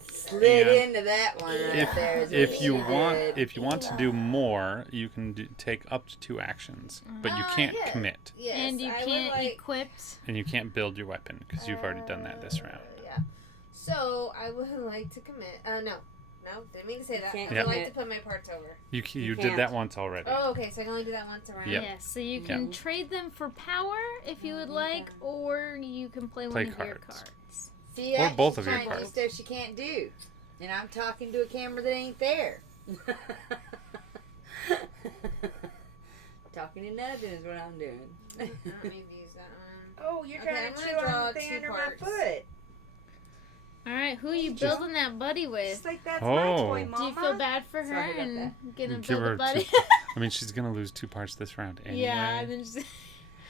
Slid And into that one right there. is If what you she want, did. if you want to do more, you can take up to 2 actions, but you can't yeah. commit, Yes, And you I would can't like, equip. and you can't build your weapon because you've already done that this round. Yeah. So I would like to commit. No, didn't mean to say that. I Can't would Yeah. like to put my parts over. You did can't. that once already. Oh, okay. So I can only do that once around. Yep. Yes, so you can trade them for power if you would like, or you can play one of your cards. cards. See, Or that both she's of your trying to do parts. stuff she can't do. And I'm talking to a camera that ain't there. Talking to nothing is what I'm doing. I don't need to use that one. Oh, you're Okay, trying I'm to gonna chew draw on the thing 2 under parts. my foot. All right, who are you Thank you. building that buddy with? Just like that's Oh. my toy, Do Mama. you feel bad for her Sorry about and gonna Give build her a buddy? I mean, she's gonna lose 2 parts this round anyway. Yeah, and then just,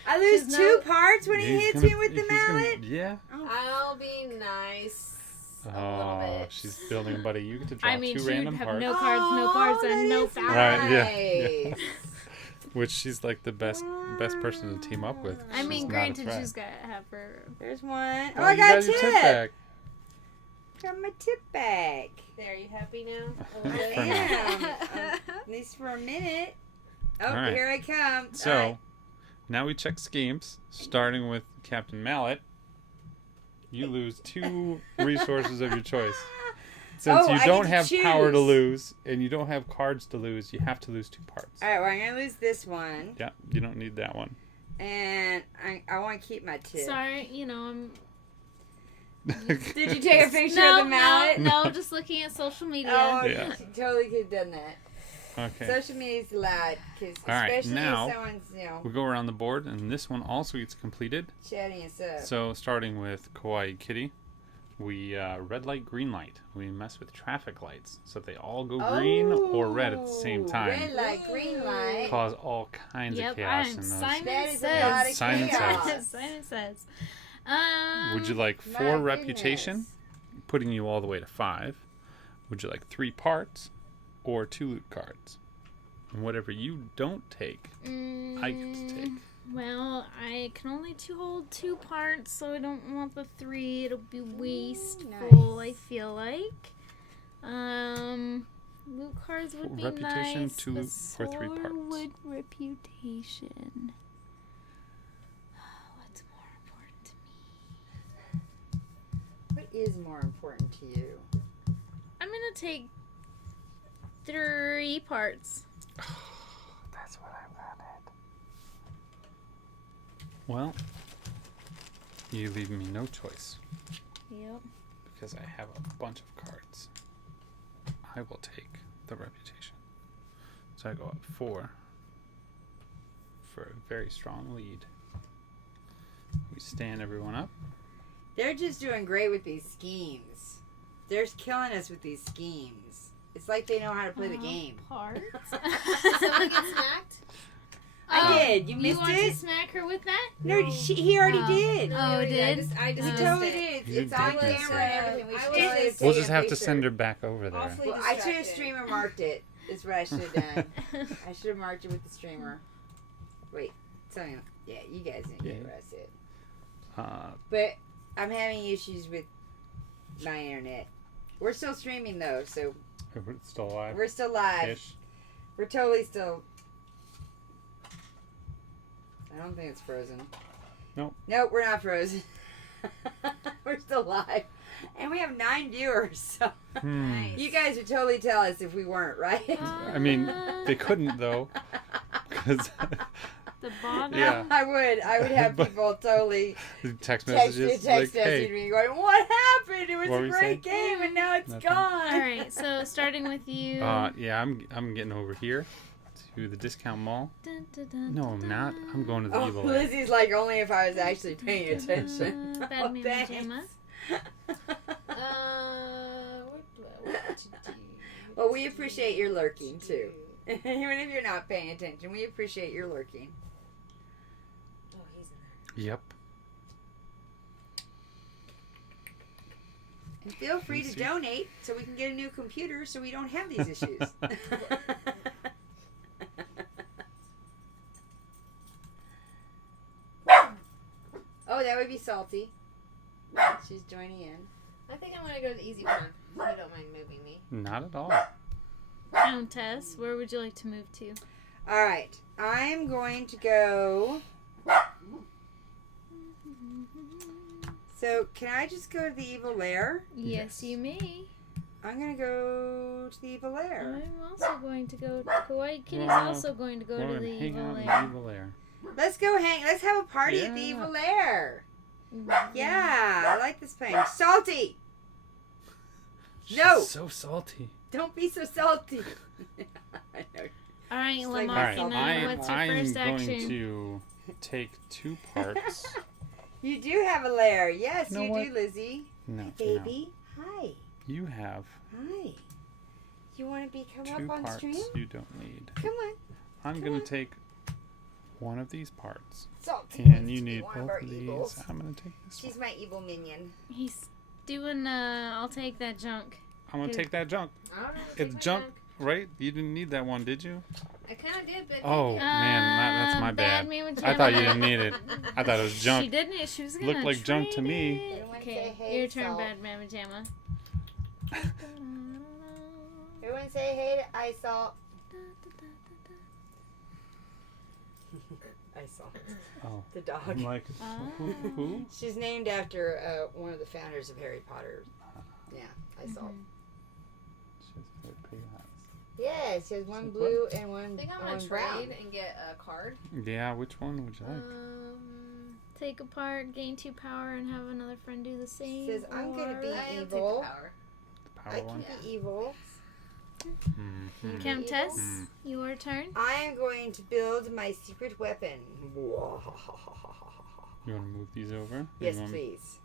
I lose She's 2 no- parts when he He's hits gonna- me with the he's gonna- mallet. Yeah. I'll be nice. A little Oh, bit. she's building a buddy. You get to draw I mean, 2 she would random have parts. no cards, no cards, and no power. Right, yeah, Nice. Which she's like the best person to team up with. I She's mean, not a granted, threat. she's got to have her. There's one. Oh, Oh, I you got a your tip. tip back. Got my tip back. There, you happy now? I For now. am. At least for a minute. Oh, All right. here I come. So, All right. now we check schemes, starting with Captain Mallet. You lose 2 resources of your choice. Since Oh, you I don't get to have power to choose. lose, and you don't have cards to lose, you have to lose 2 parts. All right, well, I'm going to lose this one. Yeah, you don't need that one. And I want to keep my tip. Sorry, I'm. Did you take a picture no, of the mallet? No, just looking at social media. Oh, Yeah. she totally could have done that. Okay. Social media's allowed, because All right, especially now- if someone's, We go around the board, and this one also gets completed. chatting us up. So, starting with Kawaii Kitty, we red light, green light. We mess with traffic lights so that they all go green or red at the same Oh, time. Red light, green light. Cause all kinds Yep, of chaos I'm in those. Simon That is a Says. lot of Simon chaos. Says. Simon Says. Would you like My 4 reputation, goodness. putting you all the way to 5? Would you like 3 parts or 2 loot cards? And whatever you don't take, I get to take. Well, I can only hold 2 parts, so I don't want the 3. It'll be wasteful, nice. I feel like. Loot cards would be Reputation, nice, 2 but loot, or 3 so parts. would reputation. What's more important to me? What is more important to you? I'm gonna take 3 parts. That's what I wanted. Well, you leave me no choice Yep. because I have a bunch of cards. I will take the reputation. So I go up 4 for a very strong lead. We stand everyone up. They're just doing great with these schemes. They're killing us with these schemes. It's like they know how to play the game. Parts. Someone get smacked? I did. You You missed want to it? smack her with that? No, he already Oh. did. Oh, yeah, did? I He just totally missed it. did. You It's on did miss camera it. and everything. We I should was- totally We'll take just a have to picture. send her back over there. Awfully Well, I should have distracted. streamer marked it. Is what I should have done. I should have marked it with the streamer. Wait, tell me. Yeah, you guys didn't get what I said. But I'm having issues with my internet. We're still streaming though, so We're still alive. we're still live. Ish. We're totally still. I don't think it's frozen. Nope. Nope, we're not frozen. We're still live. And we have 9 viewers, so Hmm. you guys would totally tell us if we weren't, right? I mean, they couldn't though, because The bottom. Yeah. I would have But- people totally text text messages like, messaging "Hey, me going, "What happened? It was What a were you great saying?" game, and now it's Nothing. gone." All right, so starting with you. yeah, I'm getting over here to the discount mall. Dun, dun, dun, No, I'm dun, not. dun. I'm going to the Oh, evil lair. Lizzie's like, only if I was actually paying attention. Bad Oh, Mama thanks. Gemma. What do I want to do? Well, we appreciate your lurking too. Even if you're not paying attention, we appreciate your lurking. Oh, he's in Yep. And feel free to Let's see. donate so we can get a new computer so we don't have these issues. Oh, that would be salty. She's joining in. I think I'm gonna go to the easy one. If you don't mind moving me. Not at all. Countess, where would you like to move to? All right, I'm going to go. So, can I just go to the evil lair? Yes, you may. I'm going to go to the evil lair. I'm also going to go. Kawaii Kitty's Well, also going to go We're to gonna the hang evil out in lair. the evil lair. Let's go hang. Let's have a party at the Yeah. evil lair. Mm-hmm. Yeah, I like this plan. Salty! No! She's so salty. Don't be so salty. I know. All All right, Just La like All right, Machina, myself. what's your I'm first going action? to take 2 parts. You do have a lair. Yes, You know you what? do, Lizzie. No, Baby, hi. You have Hi. You want to come 2 up on parts stream? you don't need. Come on. I'm Come going on. to take one of these parts. Salty. And you need one of both our of these. evils. I'm going to take this She's one. my evil minion. He's doing, I'll take that junk. I'm going to take that junk. Alright, It's junk, right? You didn't need that one, did you? I kind of did, but Oh, thank you. man, that's my bad. Man with I thought you Gemma. didn't need it. I thought it was She junk. didn't. She was gonna Looked like junk to trade me. it. Everyone say Okay, hey, your turn, Salt. Bad Mamma Jamma. Everyone say hey to Isalt. Isalt. Oh, The dog. I'm like, who? She's named after one of the founders of Harry Potter. Yeah, Isalt. She's got pretty eyes. Yeah, she has one So blue and one, I think I'm one gonna brown. trade and get a card. Yeah, which one would you like? Take apart, gain 2 power, and have another friend do the same. Says, I'm gonna be or- I'll take evil. the power. The I power can one? be evil. Mm-hmm. Countess, Mm. your turn. I am going to build my secret weapon. You want to move these over? Yes, You want please.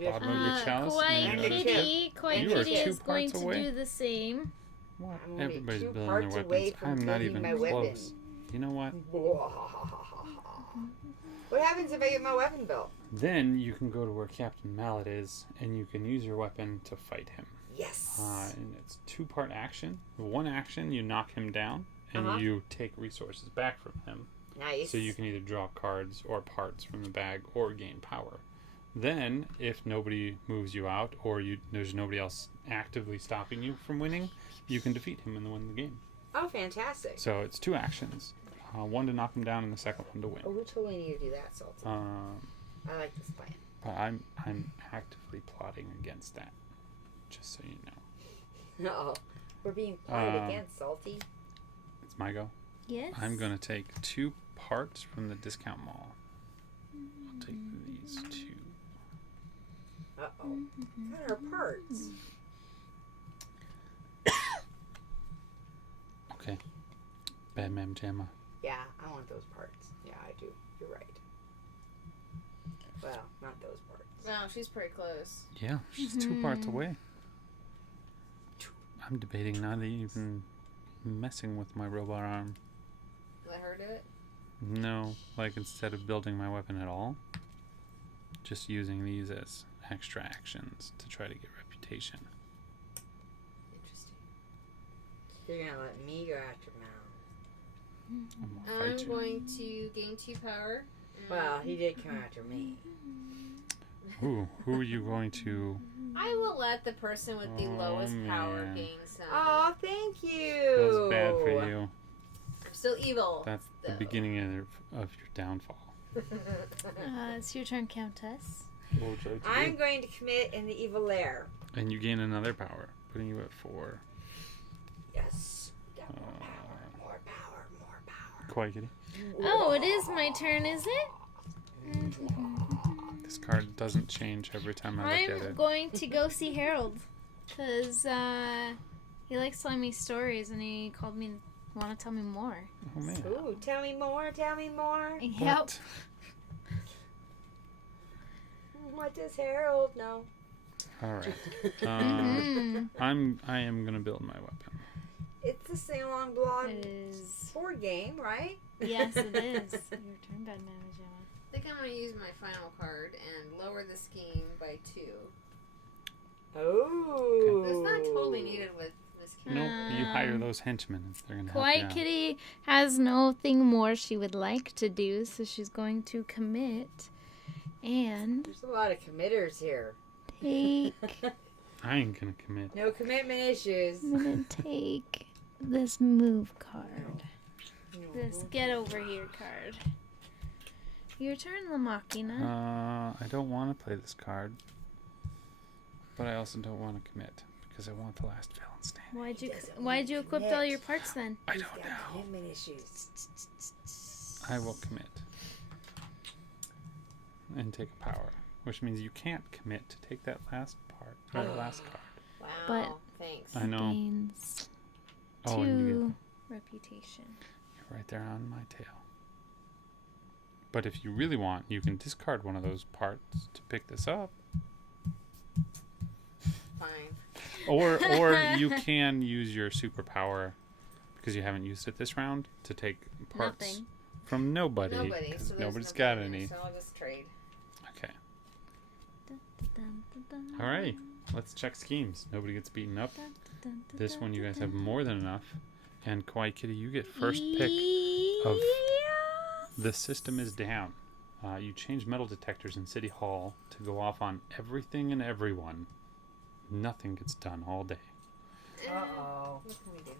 Bottom of your chalice? Kawaii and the Kitty, Kawaii You are Kitty 2 is going parts to away. do the same. What? I'm only Everybody's 2 building parts their away weapons. from I'm not building even my close. weapon. You know what? What happens if I get my weapon built? Then you can go to where Captain Mallet is, and you can use your weapon to fight him. Yes. And it's 2-part action. 1 action, you knock him down, and Uh-huh. you take resources back from him. Nice. So you can either draw cards or parts from the bag or gain power. Then, if nobody moves you out or there's nobody else actively stopping you from winning, you can defeat him and win the game. Oh, fantastic. So it's 2 actions. 1 to knock him down and the second one to win. Oh, who told me you to do that, Salty? I like this plan. But I'm actively plotting against that, just so you know. Uh-oh. We're being plotted Uh, against, Salty. It's my go. Yes. I'm going to take 2 parts from the discount mall. I'll take these 2. Uh-oh. Got our parts. Okay. Bad Mam Jamma. Yeah, I want those parts. Yeah, I do. You're right. Well, not those parts. No, she's pretty close. Yeah, she's 2 parts away. I'm debating not even messing with my robot arm. Let her do it. No, like instead of building my weapon at all, just using these as extra actions to try to get reputation. Interesting. You're gonna let me go after Mal. I'm gonna I'm fight you. going to gain 2 power. Well, he did come after me. Who are you going to? I will let the person with the Oh, lowest power man. gain some. Oh, thank you. Feels bad for you. I'm still evil. That's the though. beginning of your downfall. It's your turn, Countess. What would you like to I'm do? going to commit in the evil lair. And you gain another power, putting you at 4. Yes. Got more power, more power, more power. Quiet kitty. Oh, it is my turn, is it? This card doesn't change every time I look at I'm it. going to go see Harold. Because he likes telling me stories and he called me, want to tell me more. Oh man. Ooh, tell me more, tell me more. Yep. What? What does Harold know? All right. Mhm. I am gonna build my weapon. It's the Sing Along Blog It is. board game, right? Yes, it is. Your turn, Bad Mama Jamma. I think I'm going to use my final card and lower the scheme by 2. Oh. It's not totally needed with Miss Karen. Nope. You hire those henchmen. They're gonna help you Quiet out. Kitty has nothing more she would like to do, so she's going to commit and There's a lot of committers here. take. I ain't gonna commit. No commitment issues. I'm gonna take this move card. This get over here card. Your turn, La Machina. I don't want to play this card, but I also don't want to commit because I want the last villain standing. Why'd you equip all your parts then? I He's don't got know. commitment issues. I will commit and take a power, which means you can't commit to take that last part or the last card. Wow. But- Thanks. I know. Gains Oh, and you two reputation. You're right there on my tail. But if you really want, you can discard one of those parts to pick this up. Fine. Or you can use your superpower, because you haven't used it this round, to take parts Nothing. from nobody. Nobody. 'Cause So there's nobody's nothing got in there, any. So I'll just trade. Okay. Dun, dun, dun, dun, All right. Let's check schemes. Nobody gets beaten up. dun, dun, dun, This dun, one you dun, guys have dun. more than enough. And Kawaii Kitty, you get first pick. of- The system is down. You change metal detectors in City Hall to go off on everything and everyone. Nothing gets done all day. Uh-oh. What can we do?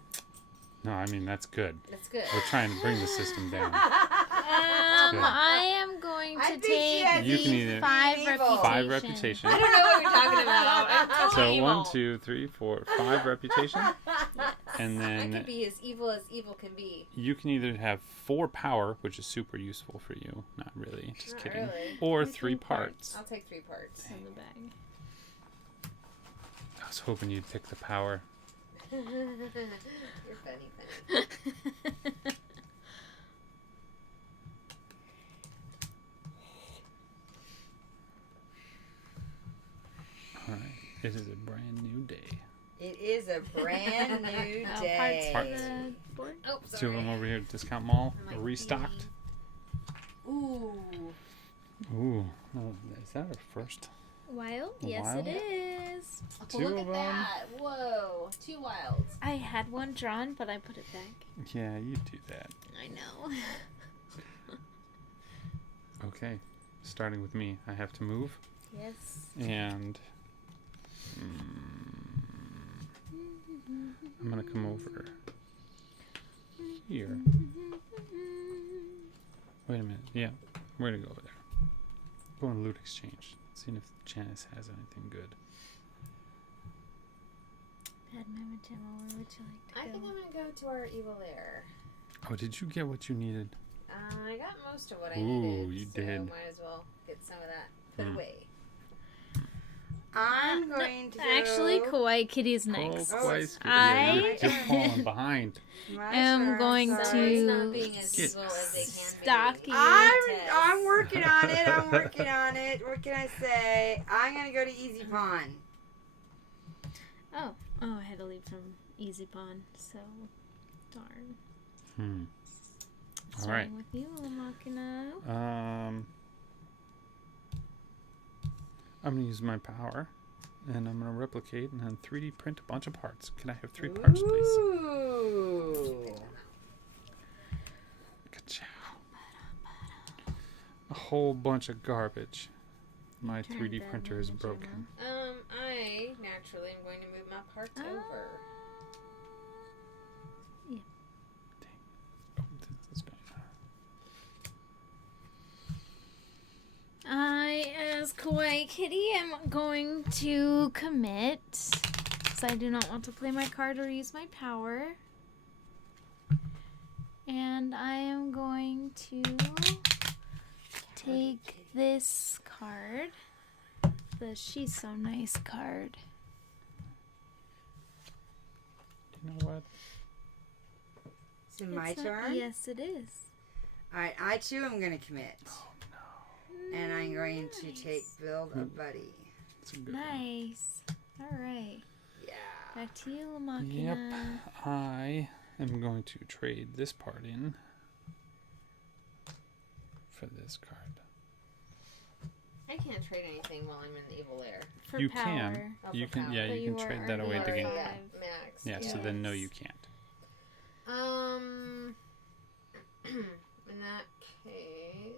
No, I mean, that's good. That's good. We're trying to bring the system down. good. I am going I to think she take has You can either- 5 evil. reputation. 5 reputation. I don't know what you're talking about. I'm totally So evil. 1, 2, 3, 4, 5 reputation. And I could then be as evil can be. you can either have 4 power, which is super useful for you. Not really, just Not kidding. really. Or Like 3 3 parts. I'll take 3 parts. In the bag. I was hoping you'd pick the power. You're funny. All right. It is a brand new day. It is a brand new Parts day. for the board. Oh, 2 of sorry. them over here at Discount Mall. I might Restocked. Ooh. Ooh. No, is that our first? Wild? Yes, Wild? it is. Oh, 2 look of at them. that. Whoa. 2 wilds. I had one drawn, but I put it back. Yeah, you do that. I know. Okay. Starting with me. I have to move. Yes. And I'm going to come over here. Wait a minute. Yeah, we're going to go over there. Go on Loot Exchange. Seeing if Janice has anything good. Bad Mama Gemma, where would you like to I go? think I'm going to go to our evil lair. Oh, did you get what you needed? I got most of what I Ooh, needed. you so did. Might as well get some of that put Hmm. away. I'm going to go. Actually, Kawaii Kitty's Oh, next. twice. I- You're falling behind. My am turn, going sorry. Someone's to not being as get evil as they can stocky. be. I'm working on it. I'm working on it. What can I say? I'm gonna go to Easy Pawn. Oh, I had to leave from Easy Pawn, so darn. All right. Starting with you, Lamakina. I'm going to use my power, and I'm going to replicate and then 3D print a bunch of parts. Can I have 3 parts, please? Ooh. Ka-chow. A whole bunch of garbage. My Turn 3D that printer is image broken. I naturally am going to move my parts over. Oh, this is going I, as Kawaii Kitty, am going to commit, because I do not want to play my card or use my power. And I am going to take this card, the She's So Nice card. You know what? Is it my It's turn? Yes, it is. Alright, I too am gonna commit. Oh, no. And I'm going to Nice. take Build a Buddy. It's a good one. Nice. All right. Yeah. Back to you, Lamakina. Yep. I am going to trade this part in for this card. I can't trade anything while I'm in the evil lair. For You power. can. Oh, You for can. power. Yeah, But you you can are trade that away at the already game. at Yeah, max. Yeah. So then no, you can't. In that case,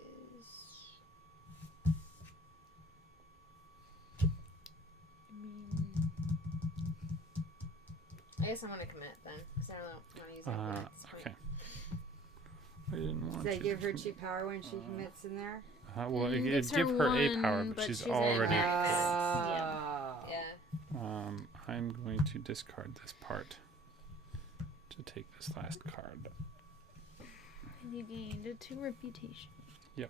I guess I'm gonna commit then, because I don't want to use that one at this point. Okay. I didn't want Does you that give to her commit. 2 power when she commits in there? Well, it Gives give her a one, power, but she's at already. max. Oh. Yeah. I'm going to discard this part to take this last card. And you gained a 2 reputation. And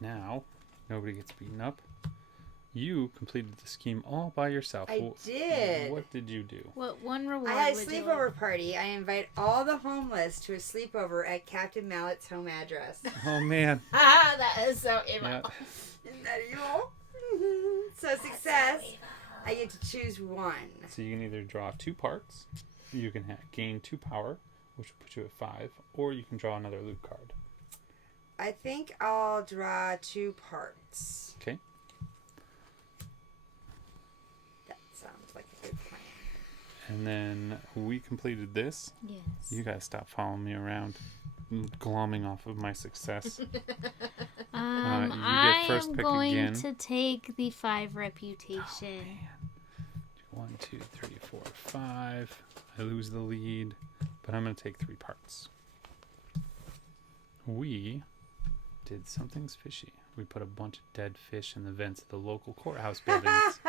now, nobody gets beaten up. You completed the scheme all by yourself. I did. What did you do? What one reward I had a would you sleepover like? party. I invite all the homeless to a sleepover at Captain Mallet's home address. Oh, man. Ah, that is so evil. Yeah. Isn't that evil? So success. I get to choose one. So you can either draw 2 parts, you can gain 2 power, which will put you at 5, or you can draw another loot card. I think I'll draw 2 parts. Okay. That sounds like a good plan. And then we completed this. Yes. You guys stop following me around, glomming off of my success. you get I first am pick going again. to take the 5 reputation. Oh, man. 1, 2, 3, 4, 5. I lose the lead, but I'm going to take 3 parts. We did something's fishy. We put a bunch of dead fish in the vents of the local courthouse buildings.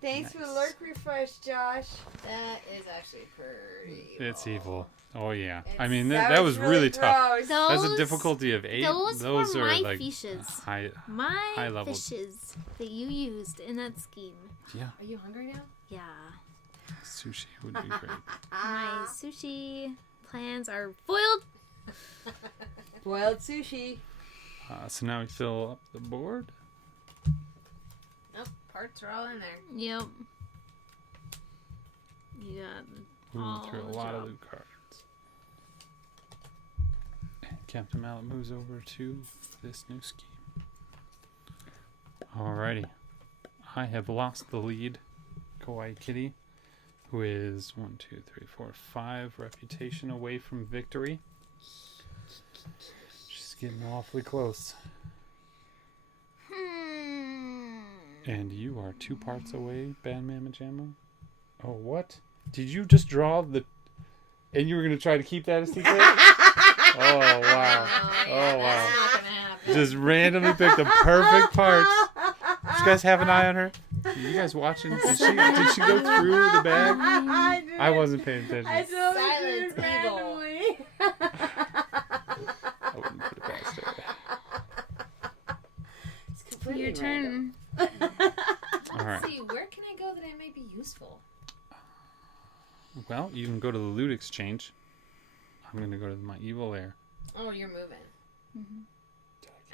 Thanks for the Nice. lurk refresh, Josh. That is actually pretty evil. It's evil. Oh, yeah. It's- I mean, that was really tough. gross. That's a Those- difficulty of 8. Those were are my like fishes. high My level. fishes that you used in that scheme. Yeah, Are you hungry now? Yeah. sushi would be great. My sushi plans are foiled. Boiled sushi. So now we fill up the board. Nope, parts are all in there. Yep. You got Ooh, all through a the lot of job. loot cards. And Captain Mallet moves over to this new scheme. Alrighty. I have lost the lead. Kawaii Kitty, who is 1, 2, 3, 4, 5 reputation away from victory. She's getting awfully close. And you are 2 parts away, Bad Mama Jamma. Oh, what? Did you just draw the... And you were going to try to keep that a secret? Oh, wow. Oh, wow. That's not gonna happen. Just randomly picked the perfect parts. Did you guys have an eye on her? You guys watching? Did she go through the bag? I wasn't paying attention. I totally Silence did it evil. randomly. I wouldn't put it past her. It's completely Your turn. All Let's right. see, where can I go that I might be useful? Well, you can go to the loot exchange. I'm going to go to my evil lair. Oh, you're moving. Mm-hmm.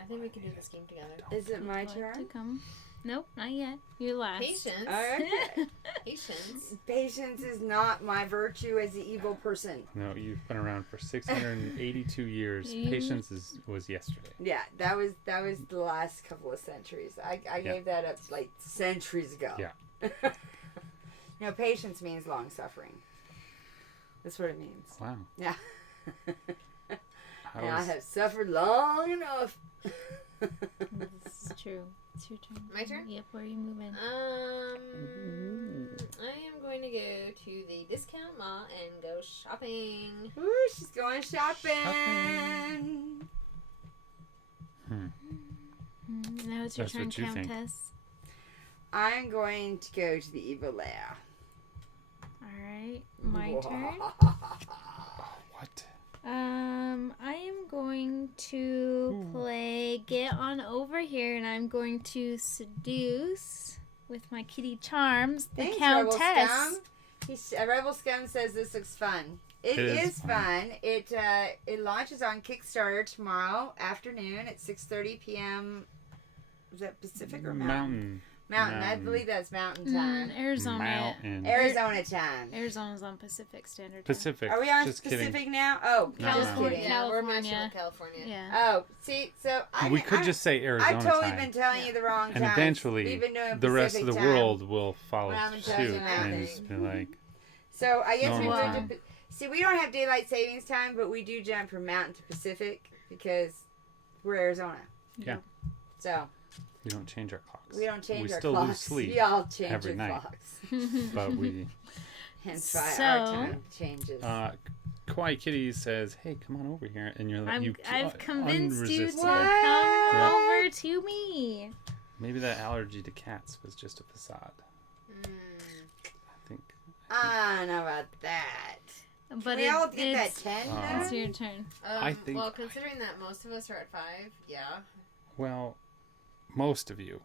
I think we can do this game together. Is it my Would you like to turn? come? Nope, not yet. You're last. Patience. Okay. Patience. Patience is not my virtue as the evil person. No, you've been around for 682 years. You- Patience was yesterday. Yeah, that was the last couple of centuries. I gave that up like centuries ago. Yeah. No, patience means long suffering. That's what it means. Wow. Yeah. How And I is- have suffered long enough. This is true. It's your turn. My turn? Yep, where are you moving? I am going to go to the discount mall and go shopping. Ooh, she's going shopping. Now it's your That's turn, what you think. Countess. I'm going to go to the evil lair. Alright, my turn. What? I am going to play Get On Over Here, and I'm going to seduce with my kitty charms the Thanks, Rebel Countess. Scum. Rebel Scum says this looks fun. It is fun. It launches on Kickstarter tomorrow afternoon at 6:30 p.m. Is that Pacific or Mountain? Mountain. I believe that's Mountain time. Arizona. Mountain. Arizona time. Arizona's on Pacific Standard Time. Pacific. Are we on Just Pacific kidding. now? Oh, No, just no. kidding. Yeah, we're matching California. with California. Yeah. Oh, see, so We could just say Arizona I've totally time. been telling you the wrong And time. eventually, We've been doing the rest of Pacific the time. world will follow Well, I'm telling suit you and nothing. just be like, So I guess we Normal moved to. See, we don't have daylight savings time, but we do jump from Mountain to Pacific because we're Arizona. yeah, So we don't change our clocks. we don't change we our still clocks. lose sleep Y'all change every your night. clocks. but we. Hence why So- our time changes. Kawaii Kitty says, "Hey, come on over here," and you're like, I've convinced you to unresistible. come What? over to me. Maybe that allergy to cats was just a facade. Mm. I think. I don't know about that. But we all get that it's, 10 it's then? your turn. I think- Well, considering that most of us are at 5, yeah. Well, most of you.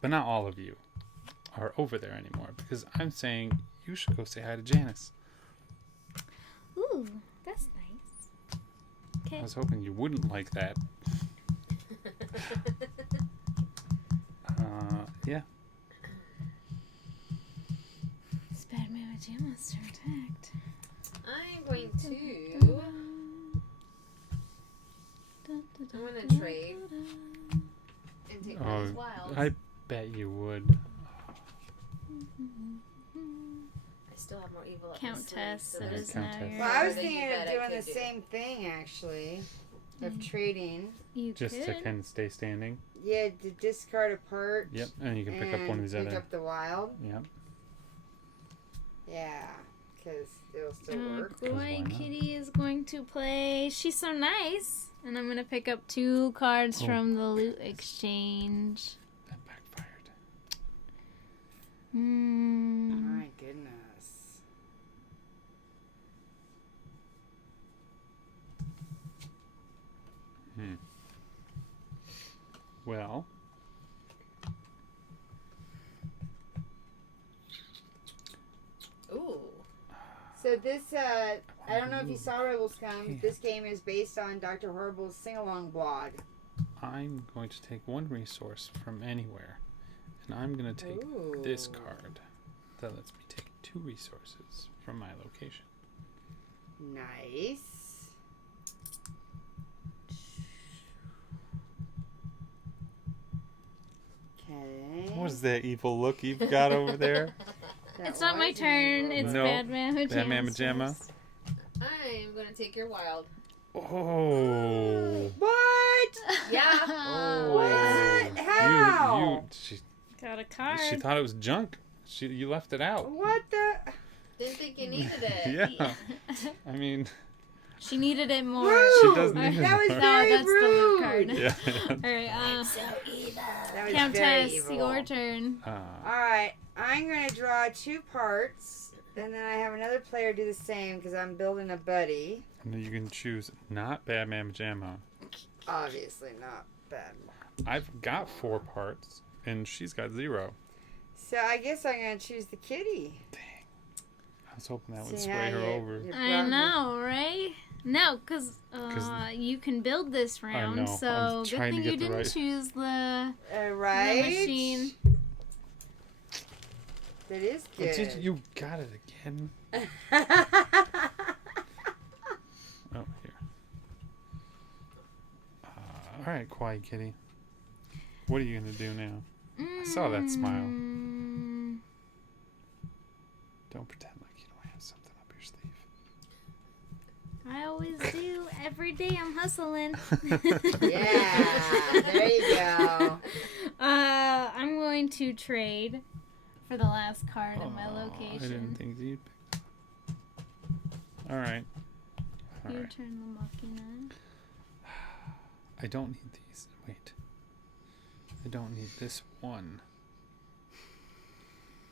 But not all of you are over there anymore because I'm saying you should go say hi to Janice. Ooh, that's nice. Okay. I was hoping you wouldn't like that. Yeah. Batman pajamas are attacked. I'm going to trade and take those wilds. I bet you would. I still have more evil up Countess, my sleeve, so it there's is now Countess. your... Well, I was That you thinking bet of I doing could the do. same thing, actually. Of trading. You Just could. to kind of stay standing. Yeah, to discard a part. Yep, and you can pick up one of these pick other. up the wild. Yep. Yeah, because it'll still work. why Boy, not? Kitty is going to play She's So Nice. And I'm going to pick up 2 cards Oh. from the loot exchange. That backfired. My goodness. Well, Ooh. So this, I don't know if you saw Rebel Scum. This game is based on Dr. Horrible's sing-along blog. I'm going to take one resource from anywhere, and I'm going to take this card that lets me take 2 resources from my location. Nice. Okay. What is that evil look you've got over there? It's not my turn. It's No. Batman Pajamas. Batman Pajama? first. I'm going to take your wild. Oh. What? Yeah. Oh. What? How? Got a card. She thought it was junk. You left it out. What the? Didn't think you needed it. Yeah. I mean, She needed it more. Rude. she does need it. That was more. No, very that's the rude. loot card. Yeah. Alright, That was very Countess, evil. your turn. Alright, I'm going to draw 2 parts, and then I have another player do the same because I'm building a buddy. And then you can choose not Batman Pajama. Obviously not bad. I've got 4 parts, and she's got 0. So I guess I'm going to choose the kitty. I was hoping that would See sway how her you- I over. you brought me- know, right? No, because 'Cause- you can build this round, know. so I'm good trying to thing get you the didn't right- choose the Right? machine. That is But good. you got it again. Oh, here. All right, quiet kitty. What are you going to do now? I saw that smile. Don't pretend like you don't have something up your sleeve. I always do. Every day I'm hustling. Yeah, there you go. I'm going to trade for the last card in my I didn't location. think you'd pick that. All right. All Your right. turn, the Machina. I don't need these. Wait. I don't need this one.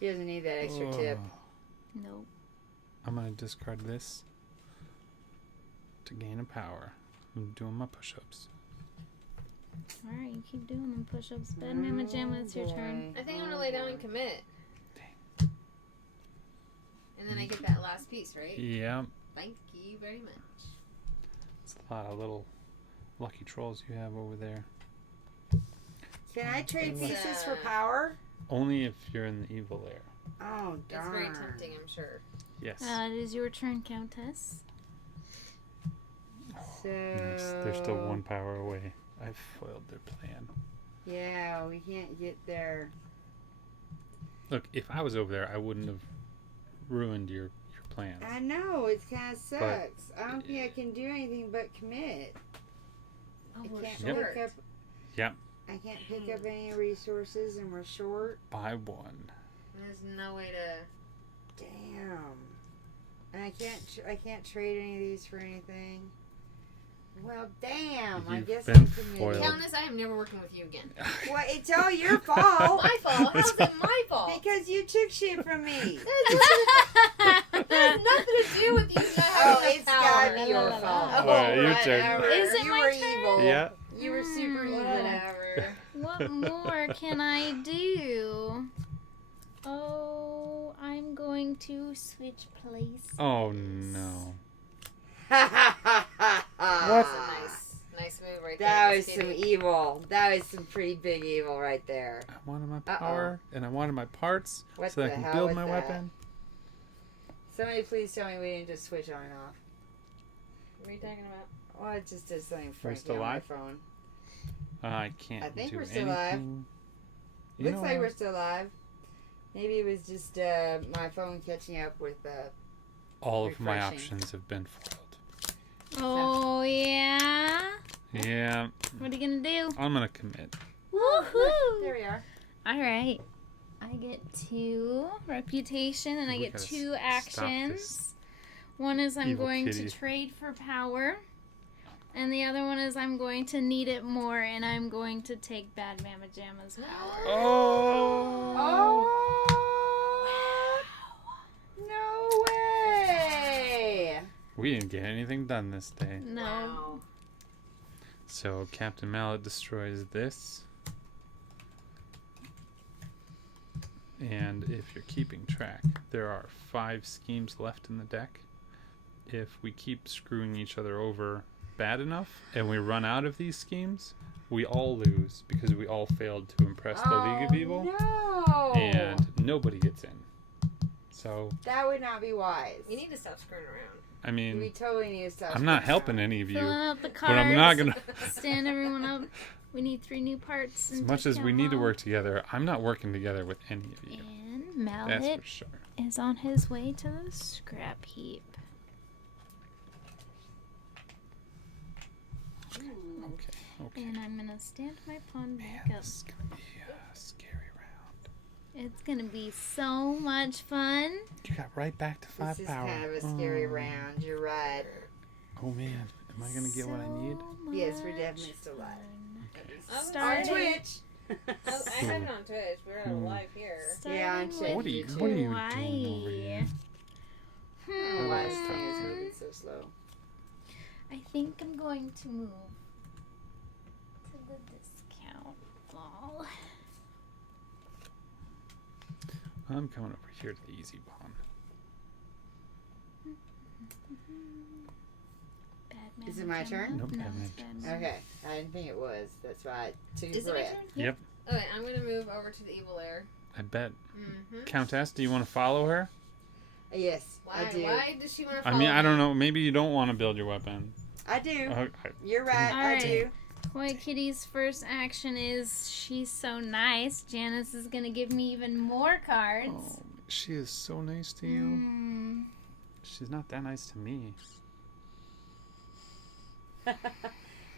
He doesn't need that extra tip. Nope. I'm going to discard this to gain a power. I'm doing my push-ups. Alright, you keep doing them push-ups. Batman Pajama, it's your turn. I think I'm going to lay down and commit. And then I get that last piece, right? Yeah. Thank you very much. It's a lot of little lucky trolls you have over there. Can I trade It's, pieces for power? Only if you're in the evil lair. Oh, darn. It's very tempting, I'm sure. Yes. It is your turn, Countess. So... Nice. They're still 1 power away. I've foiled their plan. Yeah, we can't get there. Look, if I was over there, I wouldn't have ruined your plans. I know, it kind of sucks. I don't think I can do anything but commit. Oh, I we're can't short. pick up... Yep. I can't pick up any resources, and we're short. Buy 1. There's no way to... Damn. And I can't trade any of these for anything. Well, damn. I You've guess been I'm committed. foiled. Countess, I am never working with you again. Well, it's all your fault. My fault? How's it my fault? Because you took shit from me. That has nothing to do with you not Oh, having it's enough power. gotta be your fault. Oh, Alright, your turn. whatever. Is it You my were turn? evil. Yeah. You were super evil. Whatever. What? What more can I do? Oh, I'm going to switch places. Oh no. That's a nice move right there. That Miss was some Kitty. evil. That was some pretty big evil right there. I wanted my power and I wanted my parts What so that I the can hell build was my that? weapon. Somebody please tell me we didn't just switch on and off. What are you talking about? Well, it just did something funky still on my live? phone. I can't I think do we're still live. anything. You Looks know like we're what? still live. Maybe it was just my phone catching up with All of my refreshing. options have been foiled. Oh, yeah? Yeah, What are you going to do? I'm gonna commit. Woohoo! There we are. All right. I get 2 reputation and I We get gotta 2 stop actions. this One is I'm evil going kitty. to trade for power. And the other one is I'm going to need it more and I'm going to take Bad Mama Jamma's power. Oh! No way! We didn't get anything done this day. No. Wow. So Captain Mallet destroys this. And if you're keeping track, there are 5 schemes left in the deck. If we keep screwing each other over bad enough and we run out of these schemes, we all lose because we all failed to impress the League of Evil. No! And nobody gets in. So, That would not be wise. You need to stop screwing around. I We mean, totally need to stop. I'm not screwing helping around. any of you, Filling out the but cards. I'm not gonna. Stand everyone up. We need 3 new parts. As in much as we Discount need to Hall. work together, I'm not working together with any of you. And That's Mallet for sure. is on his way to the scrap heap. Okay. And I'm gonna stand my pawn Man, back up. this is gonna be a scary round. It's gonna be so much fun. You got right back to 5 This is power. kind of a scary Oh. round. You're right. Oh man, am I gonna get what I need? So Yes, we're much definitely still live. fun. Oh, On Starting- Twitch. Oh, I have it on Twitch. We're live here. Yeah, on Starting Twitch. What are you with doing over Hawaii. here? Oh, why is Hmm. things moving so slow? I think I'm going to move to the discount hall. I'm coming over here to the easy pawn. Bad Is it Mama my Jamma? turn? Nope, No, Bad it's Mama Bad Mama. Okay, I didn't think it was. That's why I took a Is it my breath. turn? Yep. Okay, I'm gonna move over to the evil air. I bet. Mm-hmm. Countess, do you want to follow her? Yes, Why? I do. Why does she want to? I mean, I don't know. Maybe you don't want to build your weapon. I do. Okay. You're right. I Alright. do. Toy Kitty's first action is she's so nice. Janice is gonna give me even more cards. Oh, she is so nice to you. Mm. She's not that nice to me.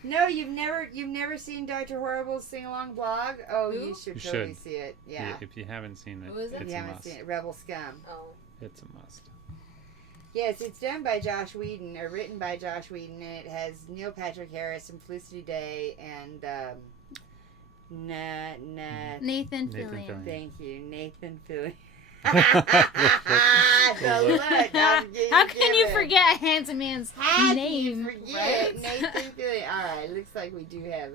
No, you've never seen Dr. Horrible's sing along blog? Oh, Who? you should You totally should. see it. Yeah. If you haven't seen it, Who is it? it's You a haven't must. seen it. Rebel Scum. Oh. It's a must. Yes, it's done by Josh Whedon, or written by Josh Whedon, and it has Neil Patrick Harris and Felicity Day and Nathan Nathan Fillion. Fillion. thank you, Nathan Fillion. The look. How can you forget Handsome Man's How name? can you forget right? Nathan Fillion? All right, looks like we do have.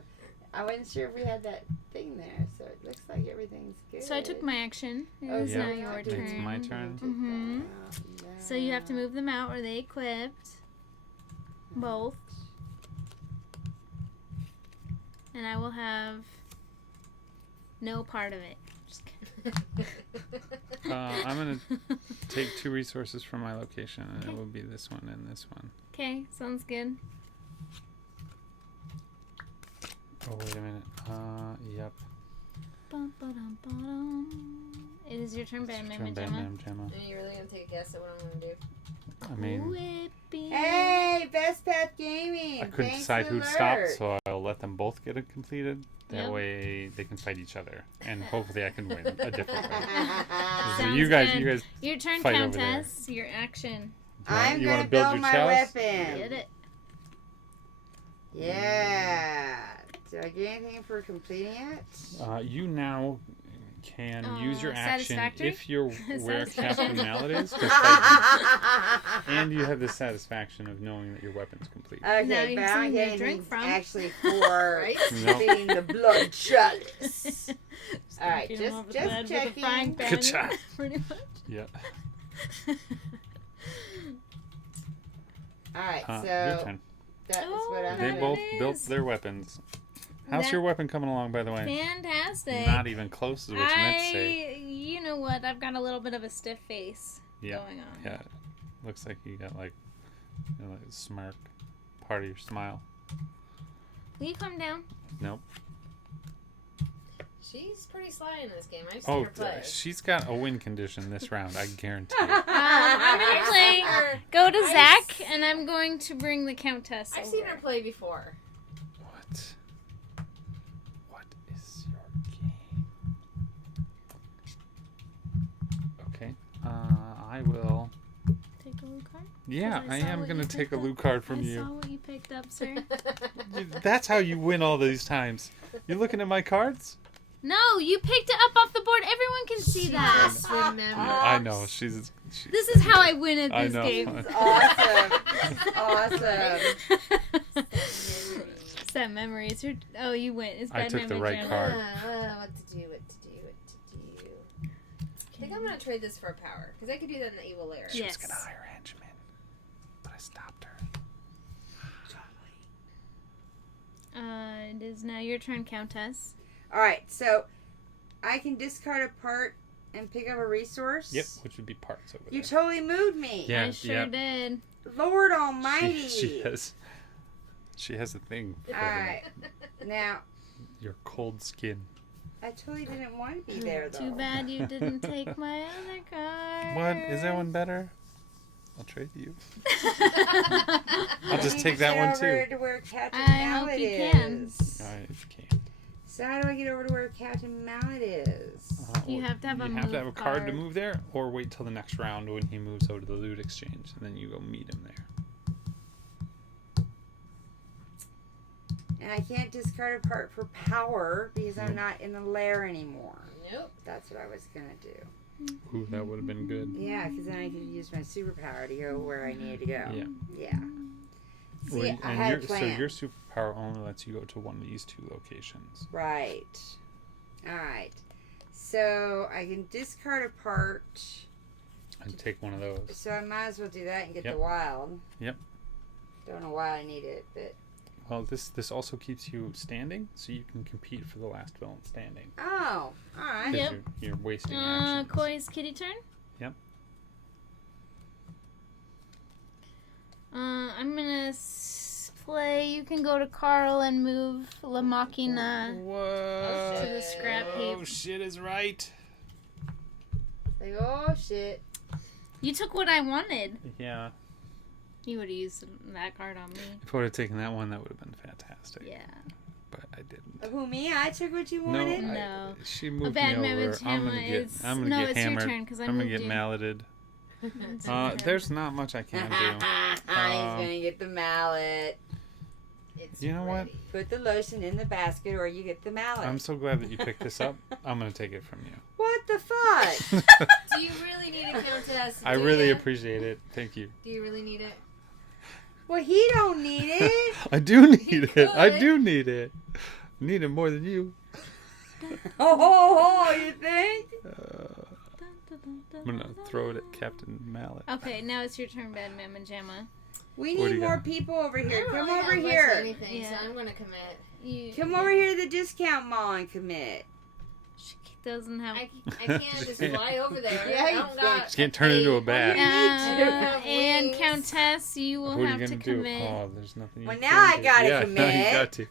I wasn't sure if we had that thing there, so it looks like everything's good. So I took my action. It Oh, is yeah. now your It's turn. my turn. Mhm. So you have to move them out. Are they equipped? Both. And I will have no part of it. Just I'm going to kidding. take 2 resources from my location, and it will be this one and this one. Okay, sounds good. Oh, wait a minute. Yep. Bum-ba-dum-ba-dum. It is your turn, Bad It's your Mama turn, Bad Jamma. Mama Jamma. Are you really gonna take a guess at what I'm gonna do? I mean, Whippy. Hey, Best Path Gaming. I couldn't Thanks decide for who'd the stop, alert. so I'll let them both get it completed. That Yep. way they can fight each other, and hopefully I can win a different way. So Sounds you guys, good. Your turn, fight over there. Countess. Your action. I'm you gonna wanna build build your my chalice? weapon. Get it. Yeah. Do I get anything for completing it? You now can use your action satisfactory? if you're where Satisfaction. Captain Mallet is. 'Cause and you have the satisfaction of knowing that your weapon's complete. Now Okay, you're but I don't seeing get your drink anything from. actually for Right? Nope. spitting the blood chalice. All right, Beat 'em just over the head with a checking. frying pan, Ka-cha. pretty much. Yeah. All right, Your so turn. that is Oh, what I'm They There both it built is. their weapons. How's That- your weapon coming along, by the way? Fantastic. Not even close to what you meant to say. You know what? I've got a little bit of a stiff face Yeah. going on. Yeah. Looks like you got like a smirk, part of your smile. Will you come down? Nope. She's pretty sly in this game. I've seen Oh, her play. she's got a win condition this round. I guarantee it. I'm gonna I've play. seen her- Go to I've Zach, seen- and I'm going to bring the Countess. I've over. seen her play before. What? What is your game? Okay. I will. Take a loot card. Yeah, 'Cause I saw am what gonna you take picked a up. loot card from I you. saw what you picked up, sir. That's how you win all these times. You looking at my cards? No, you picked it up off the board. Everyone can see that. Just remember. Yeah, I know. She's This is how I win at I this know. game. It's awesome. Awesome. Set memories. Oh, you win. It's I bad took the memory right jam. card. What to do, what to do, what to do. I think I'm going to trade this for a power. Because I could do that in the Evil Lair. She Yes. was gonna hire henchmen, but I stopped her. It is now your turn, Countess. All right, so I can discard a part and pick up a resource. Yep, which would be parts over You there. totally moved me. Yeah, I sure yeah. did. Lord Almighty. She has a thing for All right, now your cold skin. I totally didn't want to be there though. Too bad you didn't take my other card. What? Is that one better? I'll trade you. I I'll just need take to that get one over too. to where Captain I hope Mallet you is. can. Alright, if you can. So how do I get over to where Captain Mallet is? You have to have a You have to have a move card to card. move there, or wait till the next round when he moves over to the loot exchange, and then you go meet him there. And I can't discard a part for power because I'm not in the lair anymore. Nope. That's what I was gonna do. Ooh, that would have been good. Yeah, because then I could use my superpower to go where I needed to go. Yeah. Yeah. See, Well, I and had a so plan. your superpower only lets you go to one of these two locations. Right. All right. So I can discard a part. And take one of those. So I might as well do that and get Yep. the wild. Yep. Don't know why I need it, but Well, this also keeps you standing, so you can compete for the last villain standing. oh, all right. 'Cause Yep. you're wasting actions. Koi's kitty turn. Yep. I'm gonna play. You can go to Carl and move La Machina. What? To the scrap heap. Oh, shit is right. Like, oh shit. You took what I wanted. Yeah. You would have used that card on me. If I would have taken that one, that would have been fantastic. Yeah. But I didn't. Who, me? I took what you No, wanted? No. She A moved bad me over. mammoth I'm hammer gonna is. get. I'm gonna No, get it's hammered. your turn because I I'm gonna moved get you. malleted. It's your turn. There's not much I can do. He's gonna get the mallet. It's You know what? ready. Put the lotion in the basket or you get the mallet. I'm so glad that you picked this up. I'm gonna take it from you. What the fuck? Do you really need a countess? I Do really ya? appreciate it. Thank you. Do you really need it? Well, he don't need it. I do need it. I could. do need it. Need it more than you. Oh, you think? I'm gonna throw it at Captain Mallet. Okay, now it's your turn, Bad Mamma Jamma. We What do need you more got? people over I here. don't Come really over have much of here. Anything, Yeah. so I'm gonna commit. Come over here to the discount mall and commit. She doesn't have. I can't just fly over there. Yeah, I you don't got. She can't turn into a bat. you need to. And Wings. Countess, you will What are you have gonna to do? commit. Oh, there's nothing. You Well, can now I do. gotta yeah, Now commit. you got to.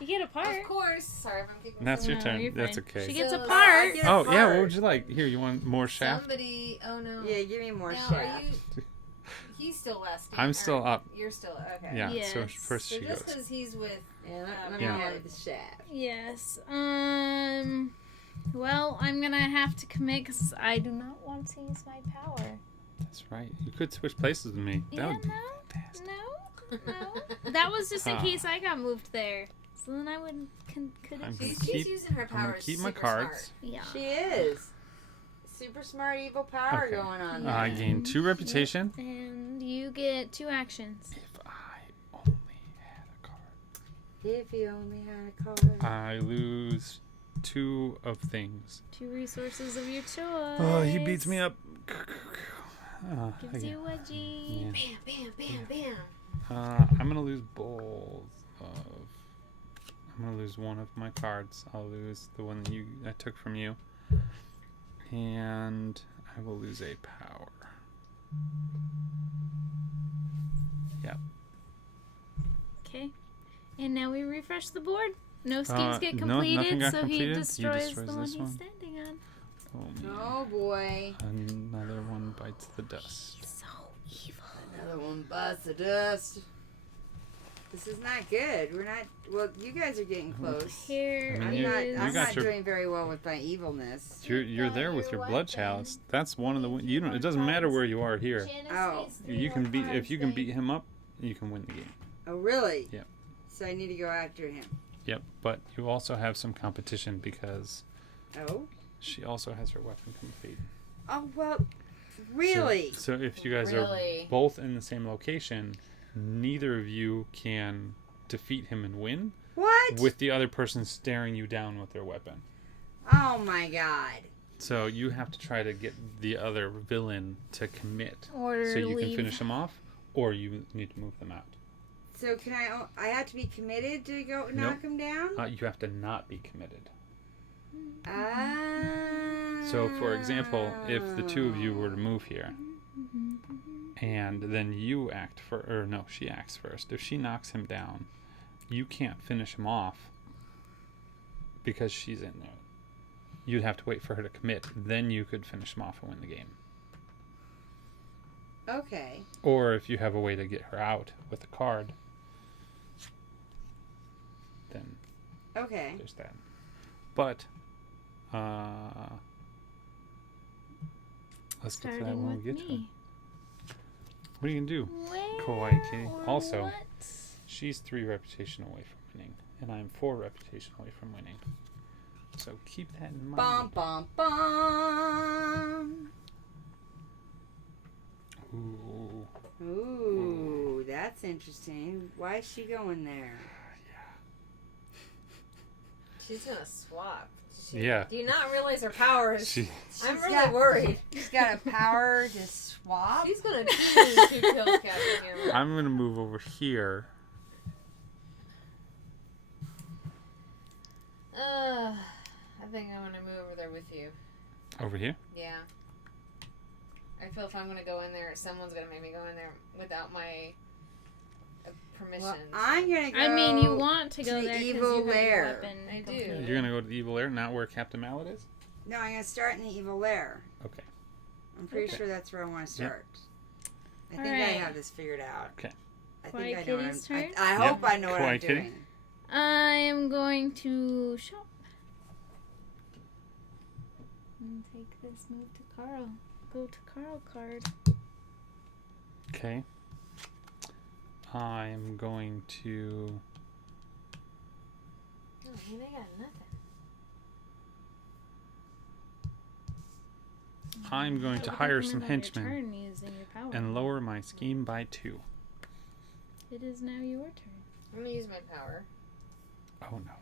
You get a part. Of course. Sorry if I'm keeping. That's your No, turn. you're That's fine. okay. She gets a So, part. get a Oh yeah, what part. would you like? Here, you want more shaft? Somebody. Oh no. Yeah, give me more Now, shaft. He's still last. I'm still up. You're still okay. Yeah. So Yes. first So she just goes. because he's with. Yeah, let me Yeah. have the shaft. Yes. Well, I'm gonna have to commit because I do not want to use my power. That's right. You could switch places with me. That Yeah, would be no. fantastic. No. That was just in Ah. case I got moved there. So then I would could I'm it gonna just, She's using her I'm gonna powers. keep my super cards. yeah. She is. Super smart evil power Okay. going on there. I gain 2 reputation. And you get 2 actions. If I only had a card, If you only had a card. I lose 2 of things. 2 resources of your choice. Oh, he beats me up. Gives you a wedgie. Yeah. Bam, bam, bam, bam. I'm gonna lose both of. I'm gonna lose one of my cards. I'll lose the one that I took from you, and I will lose a power. Yep. Okay. And now we refresh the board. No schemes get no, completed, nothing got so completed. he He destroys destroys the one this he's one. standing on. Oh man. Oh boy. Another one bites the dust. He's so evil. Another one bites the dust. This is not good. We're not. Well, you guys are getting close. Here I mean, I'm you- not. you I'm got not your- doing very well with my evilness. You're there with your blood chalice. That's one of the. You don't. It doesn't matter where you are here. Janice Oh. needs 3 You can more beat cards if you can then. beat him up. You can win the game. Oh really? Yep. So I need to go after him. Yep. But you also have some competition because Oh. she also has her weapon complete. Oh well. Really? So if you guys Really? are both in the same location, neither of you can defeat him and win What? with the other person staring you down with their weapon. Oh my god. So you have to try to get the other villain to commit Or so you can leave. finish him off, or you need to move them out. So can I have to be committed to go knock him down? You have to not be committed. Ah. So, for example, if the 2 of you were to move here, and then you act she acts first. If she knocks him down, you can't finish him off because she's in there. You'd have to wait for her to commit. Then you could finish him off and win the game. Okay. Or if you have a way to get her out with a card, then Okay. there's that. But let's get to that Starting when we with get to it. me. What are you gonna do? Where Kawaii kitty. or Also, what? she's 3 reputation away from winning, and I'm 4 reputation away from winning. So keep that in Bum mind. bum bum. Ooh. Ooh, that's interesting. Why is she going there? She's gonna swap. Yeah. Do you not realize her powers? She, I'm She's really got- worried. She's got a power to swap. She's gonna choose who kills Captain Hammer. I'm gonna move over here. I think I'm gonna move over there with you. Over here? Yeah. I feel if I'm gonna go in there, someone's gonna make me go in there without my permission. Well, I'm gonna go. I mean, you want to go the there because evil you have lair. your weapon. I do. completed. You're gonna go to the evil lair, not where Captain Mallet is? No, I'm gonna start in the evil lair. Okay. I'm pretty Okay. sure that's where I want to start. I think I Alright. have this figured out. Okay. I Kawaii think I know what I'm. Kitty's turn? I Yep. hope I know what Kawaii I'm Kitty. doing. I am going to shop. And take this move to Carl. Go to Carl card. Okay. I'm going to. Oh, man, I got nothing. I'm going to What hire happened some on your henchmen turn using your power? and lower my scheme by 2. It is now your turn. I'm gonna use my power. Oh no.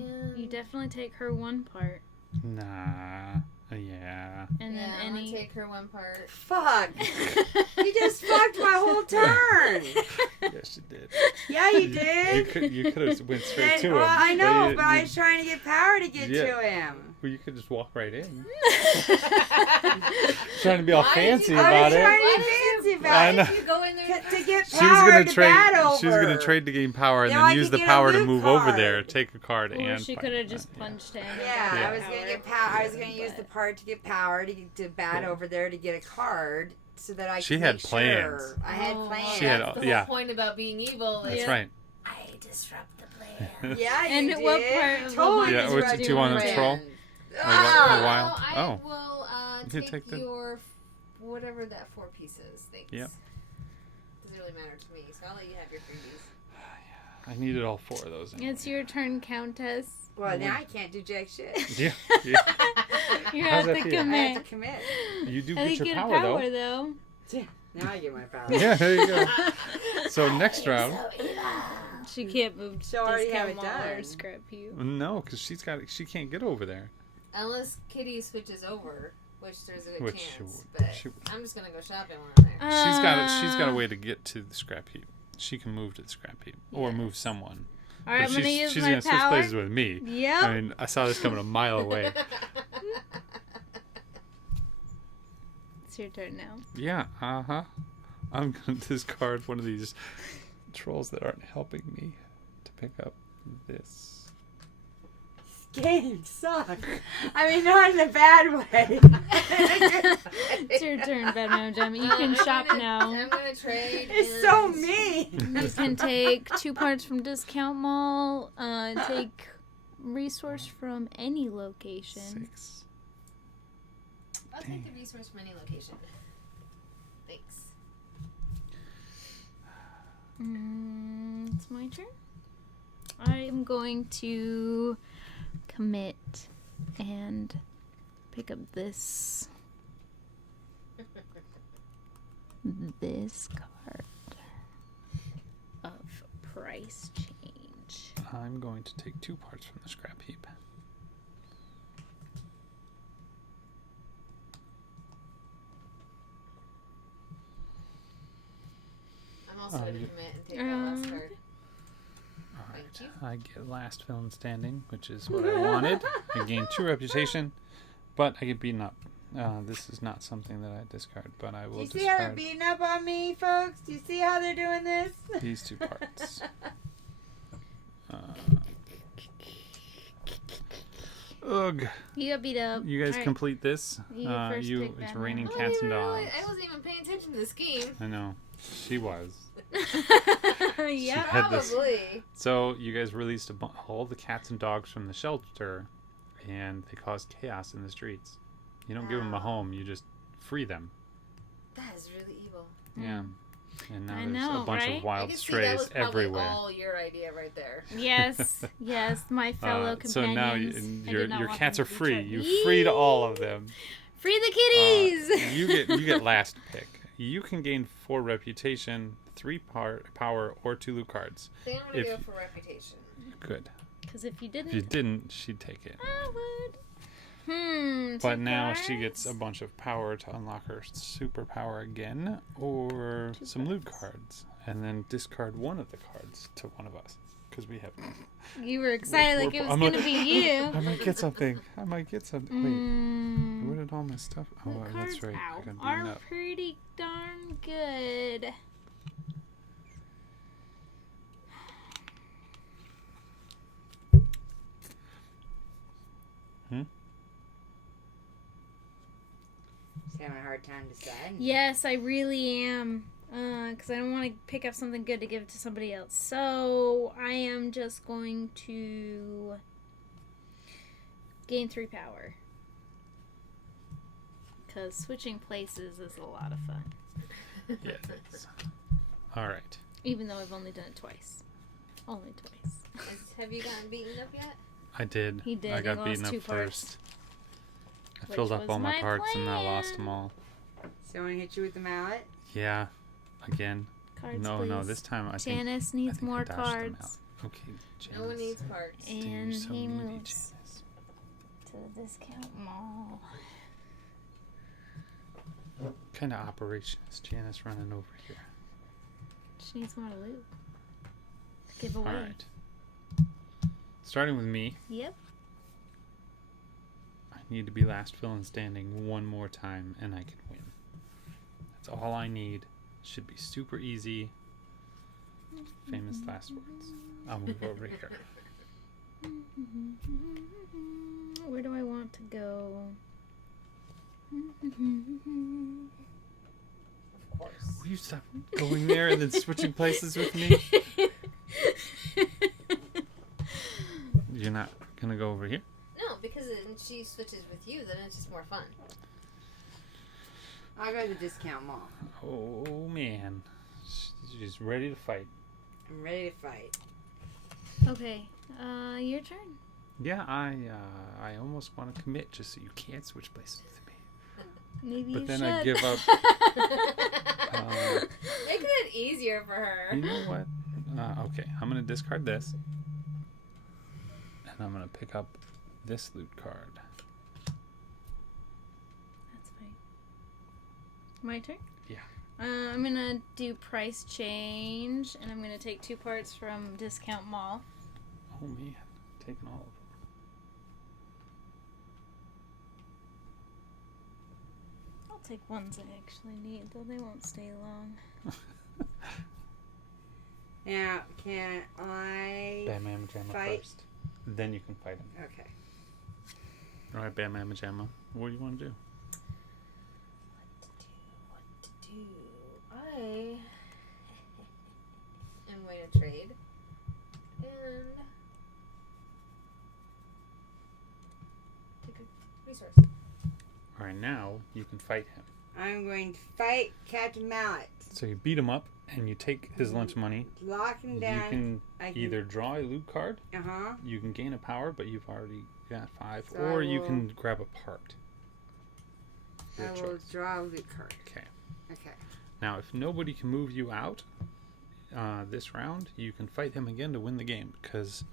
And You definitely take her one part, Nah. Yeah. and then I'm gonna any. take her one part. Fuck! You just fucked my whole turn. Yes, you did. Yeah, you You did. could have went straight to him. Well, I know, you- but I was trying to get power to get Yeah. to him. Well, you could just walk right in. Trying to be all Why did fancy you- I about was it. trying to Why be did fancy I about know. it. You go in there. To get She was power gonna to trade. bat over. She was gonna trade to gain power and Now then I use could the get a power to loot move over card. there, take a card, Or and she fight. could have just Yeah. punched him. and Yeah, got I was gonna get power. I was gonna use the part to get power to bat Yeah. over there to get a card so that I. She could had make plans. Sure. I had plans. She had- That's the yeah. whole point about being evil. That's is right. I disrupt the plan. Yeah, you And did. at what part of the Totally line Yeah, is what Rod do you want to doing? troll? Ah! a while? I Oh. will You can take, take the- your whatever that 4 pieces. Thanks. Yep. Doesn't really matter to me, so I'll let you have your freebies. I needed all 4 of those. Anyway. It's your turn, Countess. Well, now I can't do jack shit. Yeah. You How's have that to feel? I commit. have to commit. You do I get think your you power, get though. power though. Yeah, now I get my power. Yeah, there you go. So next round. She can't move. So I already have it discount mall or done. scrap you. No, because she can't get over there. Unless Kitty switches over, which there's a good Which chance. she But would. I'm just gonna go shopping when I'm there. She's got a way to get to the scrap heap. She can move to the scrap heap or move someone. All right, But I'm gonna use she's my gonna switch power. places with me. Yep. I mean, I saw this coming a mile away. It's your turn now. Yeah, I'm gonna discard one of these trolls that aren't helping me to pick up this. This game sucks. I mean, not in a bad way. It's your turn, Batman Gem. You can shop now. I'm gonna trade. It's so mean. You can take 2 parts from Discount Mall. Take resource from any location. 6. I'll take the resource from any location. Thanks. It's my turn. I'm going to commit and pick up this card of price change. I'm going to take 2 parts from the scrap heap. I'm also gonna commit and take that last card. Thank you. I get last villain standing, which is what I wanted. I gain 2 reputation, but I get beaten up. This is not something that I discard, but I Do will you see how they're discard beating up on me, folks? Do you see how they're doing this? these 2 parts. Ugh. You got beat up. You guys All right. complete this. You first pick It's Batman. raining I cats and dogs. wasn't even paying attention to the scheme. I know. She was. Yep. had this- Probably. So you guys released all the cats and dogs from the shelter, and they caused chaos in the streets. You don't give them a home; you just free them. That is really evil. Yeah. And now I there's know, a bunch right? of I wild can see that was strays probably everywhere. all your idea right there. Yes, yes, my fellow companions. So now I did your not want cats them are to be free. charged. You freed all of them. Free the kitties! You get last pick. You can gain 4 reputation, 3 power, or 2 loot cards. I think I'm gonna If- go for reputation. Good. Because if you didn't, If you didn't, she'd take it. I would. But 2 now she gets a cards? bunch of power to unlock her superpower again, or 2 some loot cards. cards, and then discard one of the cards to one of us, because we have. You were excited like it was I'm going a- to be you. I might get something. Wait, where did all my stuff? Oh, The that's cards right. I got beaten are up. pretty darn good. Just having a hard time deciding. Yes, I really am. Because I don't want to pick up something good to give to somebody else. So I am just going to gain 3 power. Because switching places is a lot of fun. Yeah. it is. All right. Even though I've only done it twice. Only twice. Have you gotten beaten up yet? I did. He did, I he got lost beaten up 2 parts. first. I Which filled up was all my my parts and I lost plan. them all. Someone hit you with the mallet? Yeah. Again. Cards, No, please. this time I think. Janice I needs think I more dodged them out. cards. Okay, Janice. No one needs parts. Dude, And you're so he moody, moves Janice. to the discount mall. What kind of operation is Janice running over here? She needs more loot. To give away. All right. Starting with me, Yep. I need to be last villain standing one more time, and I can win. That's all I need. Should be super easy. Famous last words. I'll move over here. Where do I want to go? Of course. Will you stop going there and then switching places with me? You're not gonna go over here? No, because then she switches with you, then it's just more fun. I'll go to the discount mall. Oh man, she's ready to fight. I'm ready to fight. Okay. Your turn. Yeah, I almost want to commit just so you can't switch places with me. Maybe But you then should. I give up. Make it easier for her. You know what? Okay, I'm going to discard this. And I'm going to pick up this loot card. That's fine. My turn? Yeah. I'm gonna do price change, and I'm gonna take 2 parts from Discount Mall. Oh man, taking all of them. I'll take ones I actually need, though they won't stay long. Now, can I Batman Majama fight? first. Then you can fight him. Okay. All right, Batman Majama. What do you want to do? What to do? I am going to trade. And take a resource. All right, now you can fight him. I'm going to fight Captain Mallet. So you beat him up, and you take his lunch money. Lock him You down. can I can, either draw a loot card, Uh-huh. you can gain a power, but you've already got 5, So or I you will- can grab a part. I Your will choice. draw a loot card. Okay. Okay. Now, if nobody can move you out this round, you can fight him again to win the game, because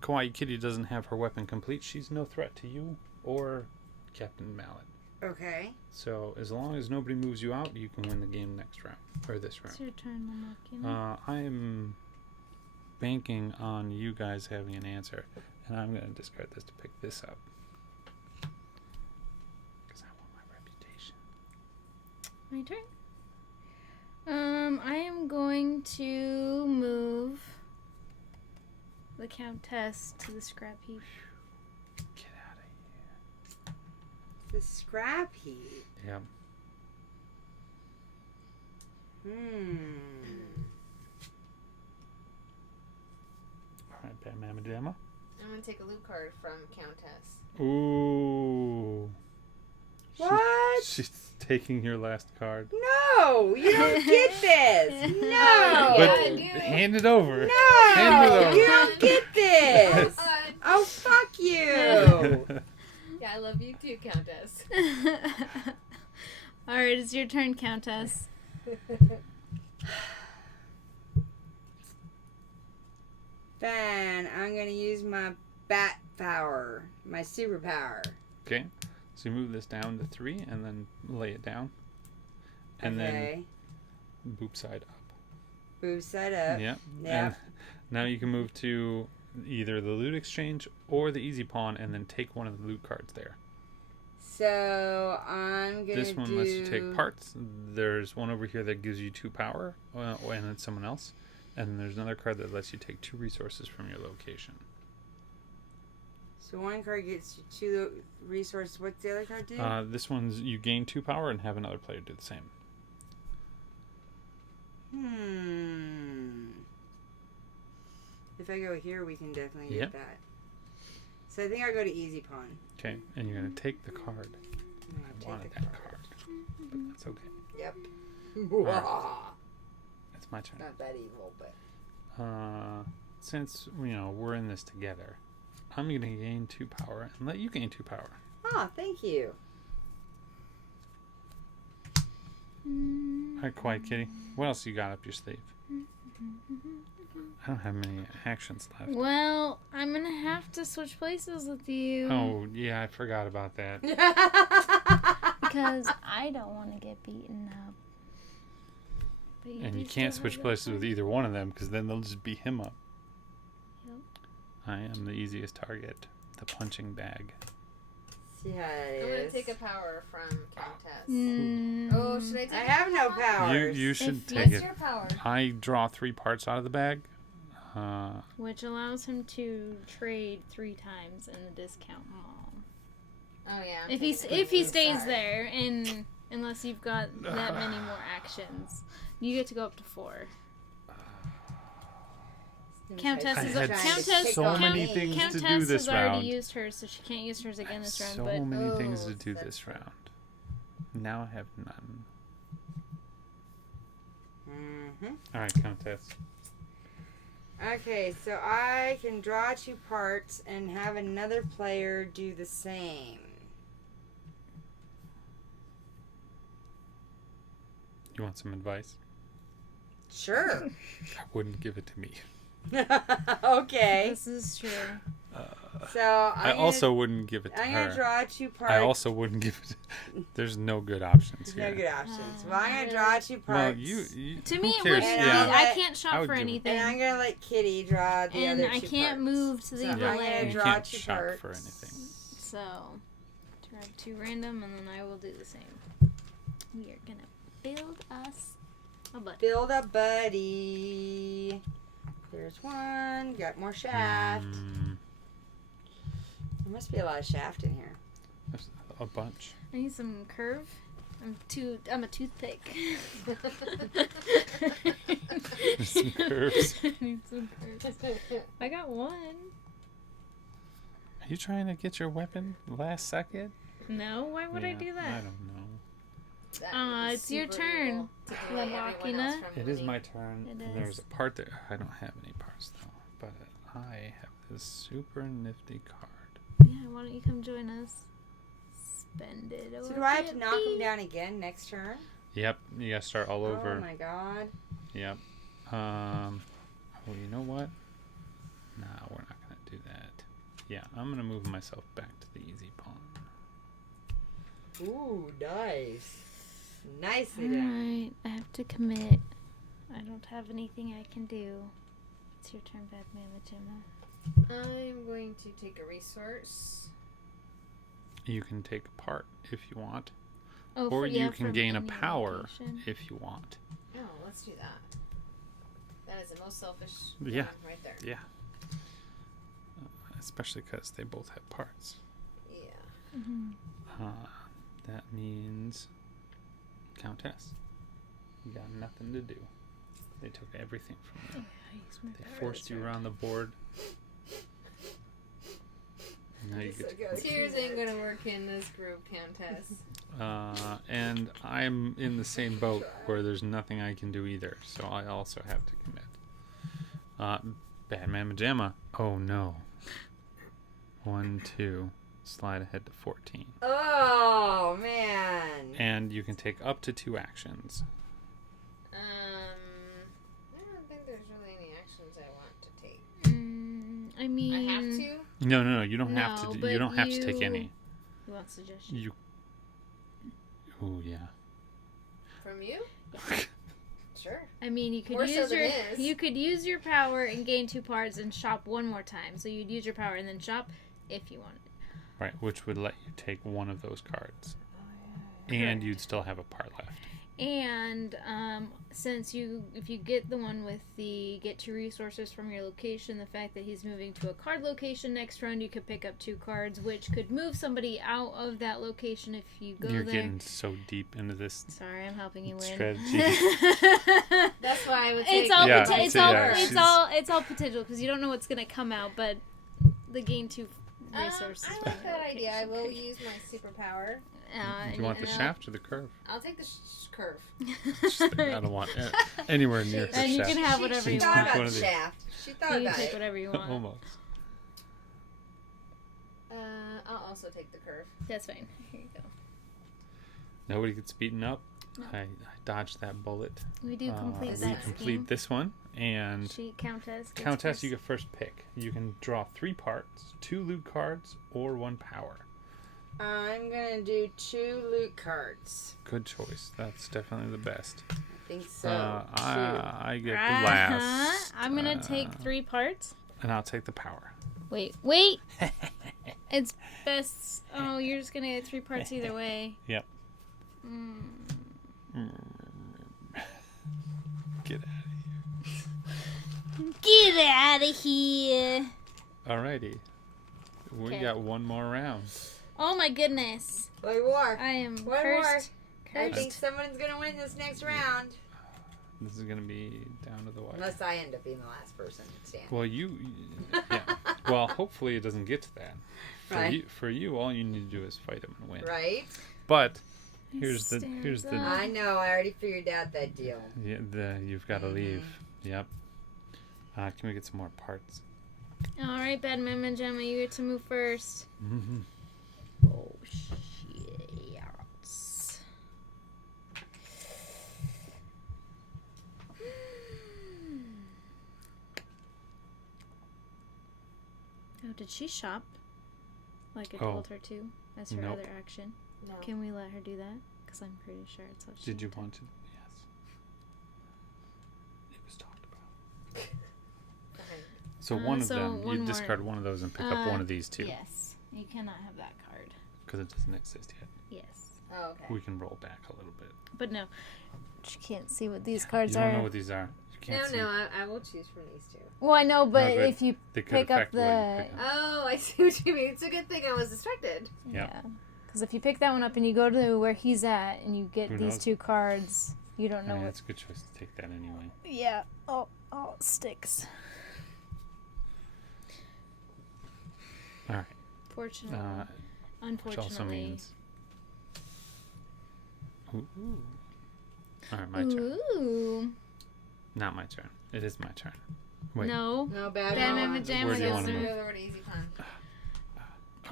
Kawaii Kitty doesn't have her weapon complete. She's no threat to you or Captain Mallet. Okay. So as long as nobody moves you out, you can win the game next round, or this It's round. your turn, Momokina. I'm banking on you guys having an answer, and I'm going to discard this to pick this up. Because I want my reputation. My turn. I am going to move the Countess to the scrap heap. Get out of The scrap heap. here. Yeah. All right, Batman Madama. I'm going to take a loot card from Countess. Ooh. What? She's taking your last card. No, you don't get this. No. But I do. hand it over. No, Hand it over. you don't get this. Oh, fuck you. Yeah, I love you too, Countess. Alright, it's your turn, Countess. Then I'm gonna use my bat power, my superpower. Okay. So you move this down to 3 and then lay it down. And Okay. then boop side up. Move side up. Yep. Yep. And now you can move to either the loot exchange or the easy pawn and then take one of the loot cards there. So I'm gonna This one lets you take parts. There's one over here that gives you 2 power, and it's someone else. And then there's another card that lets you take 2 resources from your location. So one card gets you 2 resources. What's the other card do? This one's you gain 2 power and have another player do the same. If I go here, we can definitely Yep. get that. So I think I'll go to easy pawn. Okay, and you're going to take the card. I'm gonna I take wanted the that card. But that's okay. Yep. It's my turn. Not that evil, but Since, we're in this together, I'm going to gain 2 power and let you gain 2 power. oh, thank you. Alright, Quiet Kitty. What else you got up your sleeve? I don't have many actions left. Well, I'm gonna have to switch places with you. Oh, yeah, I forgot about that. Because I don't want to get beaten up. But And do you can't still switch have places that with either one of them because then they'll just beat him up. Yep. I am the easiest target. The punching bag. See how it I'm going to is. take a power from Countess. Mm. Oh, should I take I have no powers. You should If take What's it. your power? I draw 3 parts out of the bag. Which allows him to trade 3 times in the discount mall. Oh, yeah. If he stays there, and unless you've got that many more actions, you get to go up to 4. Countess I is had Countess. so many things to Countess do this has already round. used hers, so she can't use hers again this round. So But many things to Oh, do that's this true. round. Now I have none. Mm-hmm. Alright, Countess. Okay, so I can draw 2 parts and have another player do the same. You want some advice? Sure. I wouldn't give it to me. Okay. This is true. So I also wouldn't give it to I'm her. gonna draw 2 parts. I also wouldn't give it. There's no good options here. No good options. Well, I'm gonna draw 2 Well, parts. you To who me, it cares? would And be, Yeah. I can't I shop would for give it- anything. And I'm gonna let Kitty draw the And other 2 I can't parts. move to the So evil I'm lair. gonna You draw can't 2 shop parts. for anything. So, draw 2 random, and then I will do the same. We are gonna build us a butt. Build a buddy. There's 1. Got more shaft. There must be a lot of shaft in here. There's a bunch. I need some curve. I'm a toothpick. Some curves. I need some curves. I got 1. Are you trying to get your weapon last second? No, why would I do I that? don't know. That is It's your super turn. evil to delay everyone else Wakina. from It is winning. my turn. It and There's is. a part there. I don't have any parts though, but I have this super nifty card. Yeah, why don't you come join us? Spend it. So do I have to knock him down again next turn? Yep, you gotta start all Oh over. my god. Yep. Well, you know what? Nah, we're not gonna do that. Yeah, I'm gonna move myself back to the easy pawn. Ooh, nice. Nicely done. Alright, I have to commit. I don't have anything I can do. It's your turn, Bad Mama Gemma. I'm going to take a resource. You can take a part if you want, Oh, or you can from gain a any power location. if you want. Oh, let's do that. That is the most selfish Yeah. one right there. Yeah. Especially because they both have parts. Yeah. Mhm. That means Countess. You got nothing to do. They took everything from you. I use my They power forced this you round. around the board. Now you get to Tears ain't gonna work in this group, Countess. and I'm in the same boat where there's nothing I can do either, so I also have to commit. Bad Mama Jamma. Oh no. 1, 2. Slide ahead to 14. Oh, man. And you can take up to 2 actions. I don't think there's really any actions I want to take. I mean, I have to? No, you don't have No, to. but You don't have to take you- any. You want suggestions? You. Oh yeah. From you? Sure. I mean, you could More so use than your his. you could use your power and gain 2 parts and shop 1 more time. So you'd use your power and then shop if you wanted. Right, which would let you take one of those cards, and you'd still have a part left. And since if you get the one with the get 2 resources from your location, the fact that he's moving to a card location next round, you could pick up 2 cards, which could move somebody out of that location if you go You're there. getting so deep into this Sorry, I'm helping you win. strategy. That's why I would take It's all Yeah, it's she's- all potential because you don't know what's gonna come out, but the gain 2 resources. I from like your that idea. I will location. use my superpower. Do you want the shaft or the curve? I'll take the curve. I don't want anywhere near her And you shaft. can have whatever she you thought want. about One the of the- shaft. She thought You can about take it. whatever you want. Almost. I'll also take the curve. That's fine. Here you go. Nobody gets beaten up. No. I dodged that bullet. We do complete We that complete scheme. this one, and She Countess. gets Countess, first. you get first pick. You can draw 3 parts, 2 loot cards, or 1 power. I'm gonna do 2 loot cards. Good choice. That's definitely the best. I think so. I get Uh-huh. last. I'm gonna take 3 parts. And I'll take the power. Wait. It's best. Oh, you're just gonna get 3 parts either way. Yep. Get out. Get out of here! Alrighty. We Okay. got 1 more round. Oh my goodness! One more. I am One cursed. I think Cursed. someone's gonna win this next round. This is gonna be down to the wire. Unless I end up being the last person standing. Well, yeah. Well, hopefully it doesn't get to that. Right. For you, all you need to do is fight him and win. Right? But here's the Stands up. I know. I already figured out that deal. you've got to leave. Yep. Can we get some more parts? All right, Batman and Gemma, you get to move first. Mm-hmm. Oh, shit. Oh, did she shop? Like I told her to, as her other action. No. Can we let her do that? Because I'm pretty sure it's what she Did you did. want to? Yes. It was talked about. So one of them, you discard one of those and pick up one of these two. Yes. You cannot have that card. Because it doesn't exist yet. Yes. Oh, okay. We can roll back a little bit. But no, she can't see what these cards You are. don't know what these are. You can't see. I will choose from these two. Well, I know, but No, if you they could pick up affect what you the... pick up. Oh, I see what you mean. It's a good thing I was distracted. Yep. Yeah. Because if you pick that one up and you go to where he's at and you get Who these knows? two cards, you don't know Yeah, what... it's a good choice to take that anyway. Yeah. Oh, it sticks. All right. Fortunately. Which Unfortunately. also means... Ooh. All right, my turn. Ooh. Not my turn. It is my turn. Wait. No. No, Batman Batman Pajama Where do you gets wanna to move? move. Over to Easy Fun.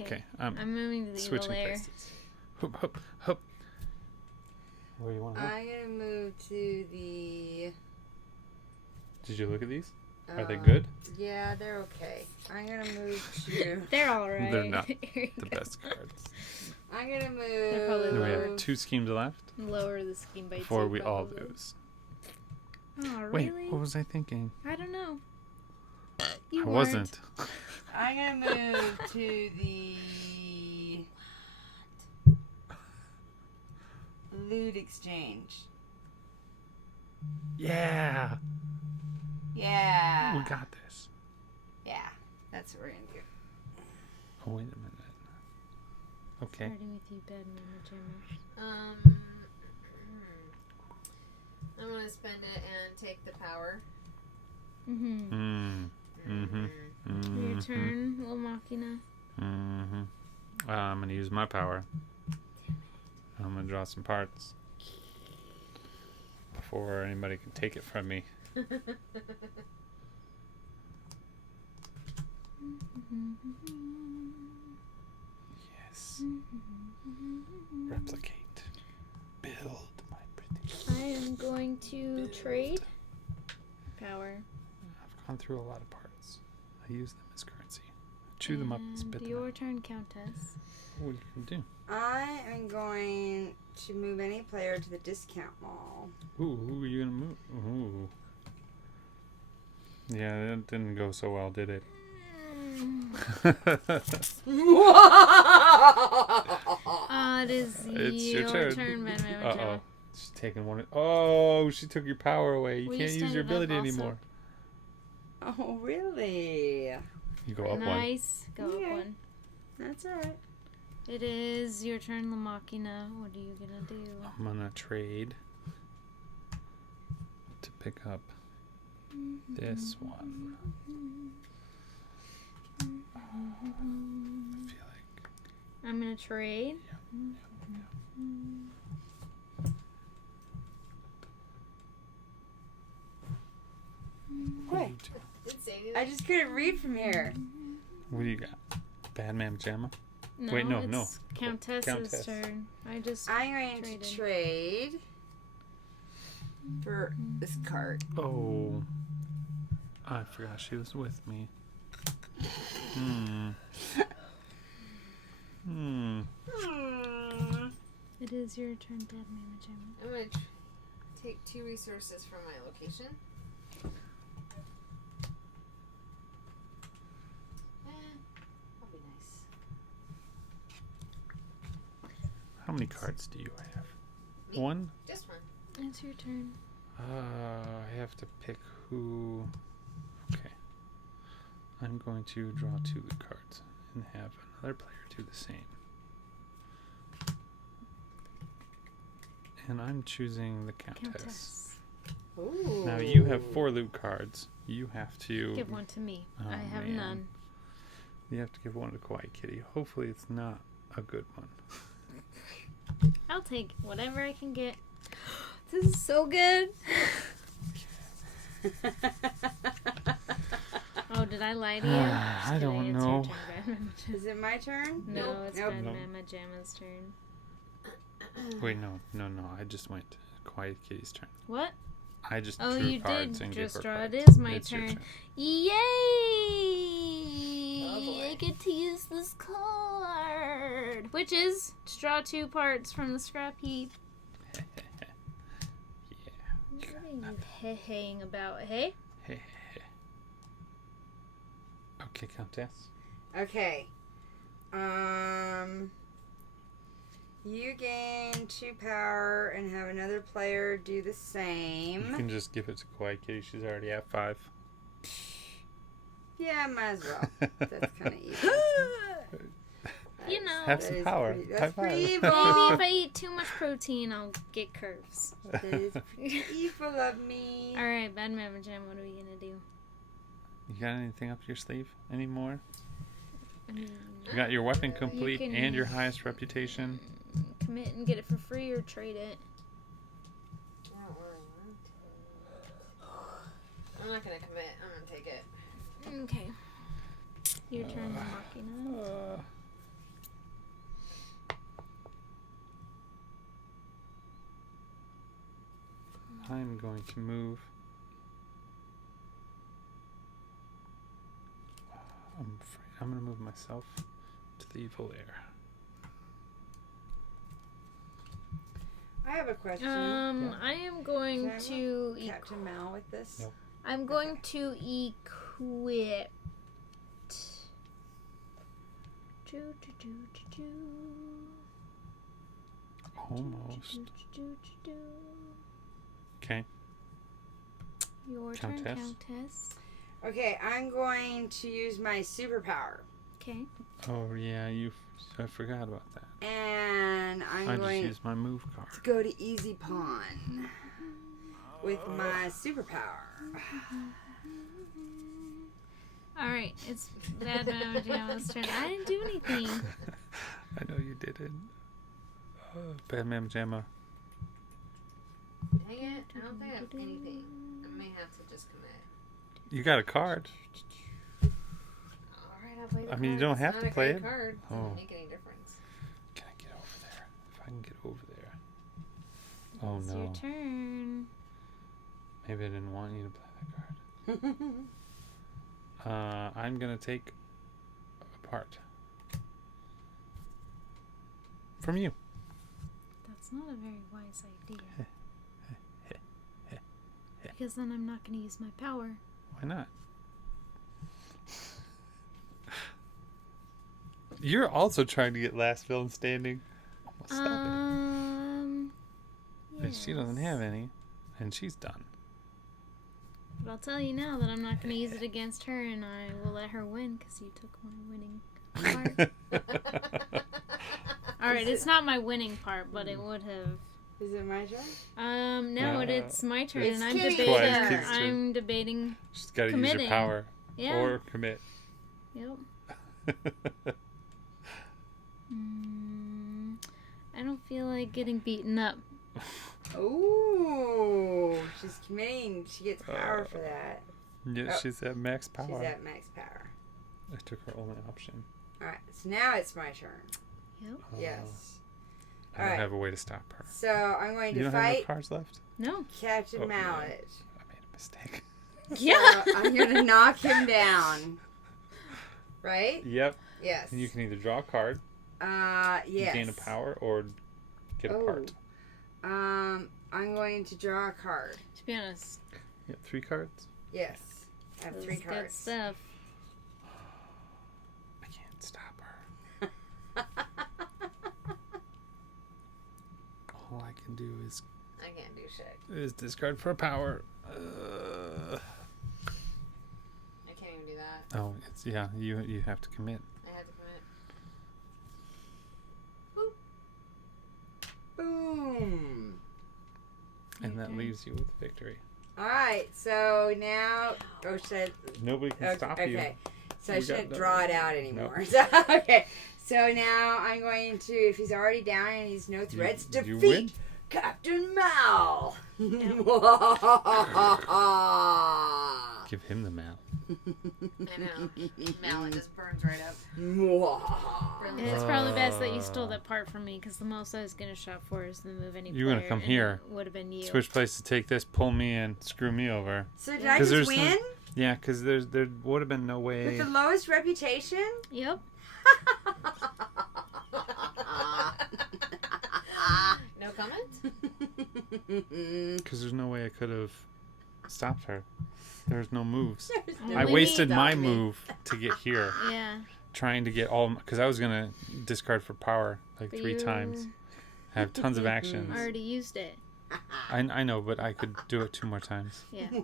Okay. I'm moving to the evil Switching lair. places. Hup, hup, hup. Where do you want to move? I'm gonna move to the. Did you look at these? Are they um, good? Yeah, they're okay. I'm gonna move to. They're all right. They're not Here you The go. best cards. I'm gonna They're probably And we lower. have 2 schemes left Lower the scheme by before 2, we all probably. lose. Oh, Wait, really? what was I thinking? I don't know. You I weren't. wasn't. I'm gonna move to the. Loot exchange. Yeah. Yeah. We got this. Yeah, that's what we're gonna do. Oh, wait a minute. Okay. Starting with you, Batman Pajama. I'm gonna spend it and take the power. Mm-hmm. Your turn, little Machina. I'm going to use my power. I'm going to draw some parts before anybody can take it from me. Yes. Replicate. Build, my pretty. I am going to trade power. I've gone through a lot of parts. I use them as currency. Chew them up and spit them Your out. turn, Countess. What you can do? I am going to move any player to the discount mall. Ooh, who are you going to move? Ooh. Yeah, that didn't go so well, did it? It is It's your your turn, turn. Batman Uh-oh. Pajama. She's taking one. Oh, she took your power away. You Well, can't you use your started up ability also. anymore. Oh, really? You go up one. Nice. Go Okay. up one. That's alright. It is your turn, La Machina. What are you gonna do? I'm gonna trade to pick up this one. I feel like I'm gonna trade. What? Didn't say anything. I just couldn't read from here. What do you got? Batman Pajama? No, Wait, no, it's no. Countess's Countess. turn. I just I'm going to traded. trade for this card. Oh. I forgot she was with me. It is your turn, Batman Pajama. I'm gonna take 2 resources from my location. That'll be nice. How many cards do you have? Me? One? Just one. It's your turn. I have to pick who. Okay. I'm going to draw 2 loot cards and have another player do the same. And I'm choosing the Countess. Countess. Ooh. Now you have 4 loot cards. You have to Give one to me. Oh, I have man. none. You have to give one to Kawaii Kitty. Hopefully it's not a good one. I'll take whatever I can get. This is so good. did I lie to you? Just I kidding, don't it's your know. turn, Bad Mama Jamma. Is it my turn? No, it's Nope. Bad Nope. Mama Jamma's turn. Wait, no. I just went to Quiet Kitty's turn. What? I just Oh, drew you cards did and gave just her draw. cards. It is my It's your turn. turn. Yay! boy. I get to use this card. Which is to draw 2 parts from the scrap heap. What are you hey-haying about, hey? Okay, Countess. Okay. You gain 2 power and have another player do the You same. can just give it to Quiet Kitty. She's already at 5. Yeah, might as well. That's kind of evil. You know. Have That some is power. pretty- High that's five. pretty Maybe evil. if I eat too much protein, I'll get curves. That is pretty evil of me. Alright, Bad Mama Jam, what are we gonna do? You got anything up your sleeve anymore? I mean, You got your weapon complete can- and your highest reputation. commit and get it for free or trade it. Don't worry, I'm not gonna commit. I'm gonna take it. Okay. Your turn, Machina. I'm going to move. I'm afraid I'm going to move myself to the evil air. I have a question. I am going Can I to Captain Mal with this? Nope. I'm going to equip. Almost. Okay. Your turn, Countess. Countess. Okay, I'm going to use my superpower. Okay. Oh, yeah, I forgot about that. And I'm I just going used my move card. to go to Easy Pawn with my superpower. Alright, it's Bad Mama Jamma's turn. I didn't do anything. I know you didn't. Bad Mama Jamma. Dang it! I don't think I have anything. I may have to just commit. You got a card. All right, I'll play the I mean, you card. don't It's have not to a play great it. Card. Oh. Doesn't make any difference. Can I get over there? If I can get over there. Oh, It's no. your turn. Maybe I didn't want you to play that card. I'm going to take a part. From you. That's not a very wise idea. Because then I'm not going to use my power. Why not? You're also trying to get last villain standing. Almost stop it. But she doesn't have any. And she's done. But I'll tell you now that I'm not going to use it against her, and I will let her win because you took my winning part. Alright, it's not my winning part, but it would have. Is it my turn? No, it's my turn, It's and I'm Kitty's debating. turn. Kitty's turn. I'm debating. She's got to use her Committing. power. Yeah. Or commit. Yep. I don't feel like getting beaten up. Ooh, she's committing. She gets power for that. Yeah, Oh. she's at max power. She's at max power. I took her only option. All right, so now it's my turn. Yep. Yes. I don't Alright. have a way to stop her. So I'm going You to don't have fight enough cards left? No. Captain Oh, Mallet. I made a mistake. Yeah. So I'm going to knock him down. Right? Yep. Yes. And you can either draw a card, yes. gain a power, or get a part. I'm going to draw a card. To be honest, You have 3 cards? Yes. I have this 3 is good cards. stuff. I can't stop her. All I can do is I can't do shit. discard for a power. I can't even do that. Oh, it's you have to commit. I have to commit. Boom. And Your that turn. leaves you with victory. All right. So now, Nobody can stop you. okay. So I We got shouldn't that. draw it out anymore. So, okay. So now I'm going to, if he's already down and he's no threats, you defeat win? Captain Mal. Give him the map. I know. Mallet just burns right up. And it's probably best that you stole that part from me, because the most I was going to shop for is the move any You're gonna player, come and here. it would have been you. Switch places, take this, pull me in, screw me over. So did I 'Cause just there's win? Yeah, because there would have been no With way. the lowest reputation? Yep. No comment? Because there's no way I could have stopped her. There's no moves. No, I we wasted need- my Stop me. move to get here, Yeah. trying to get all. Because I was gonna discard for power like But 3 you times, have tons of actions. already used it. I know, but I could do it 2 more times. Yeah. I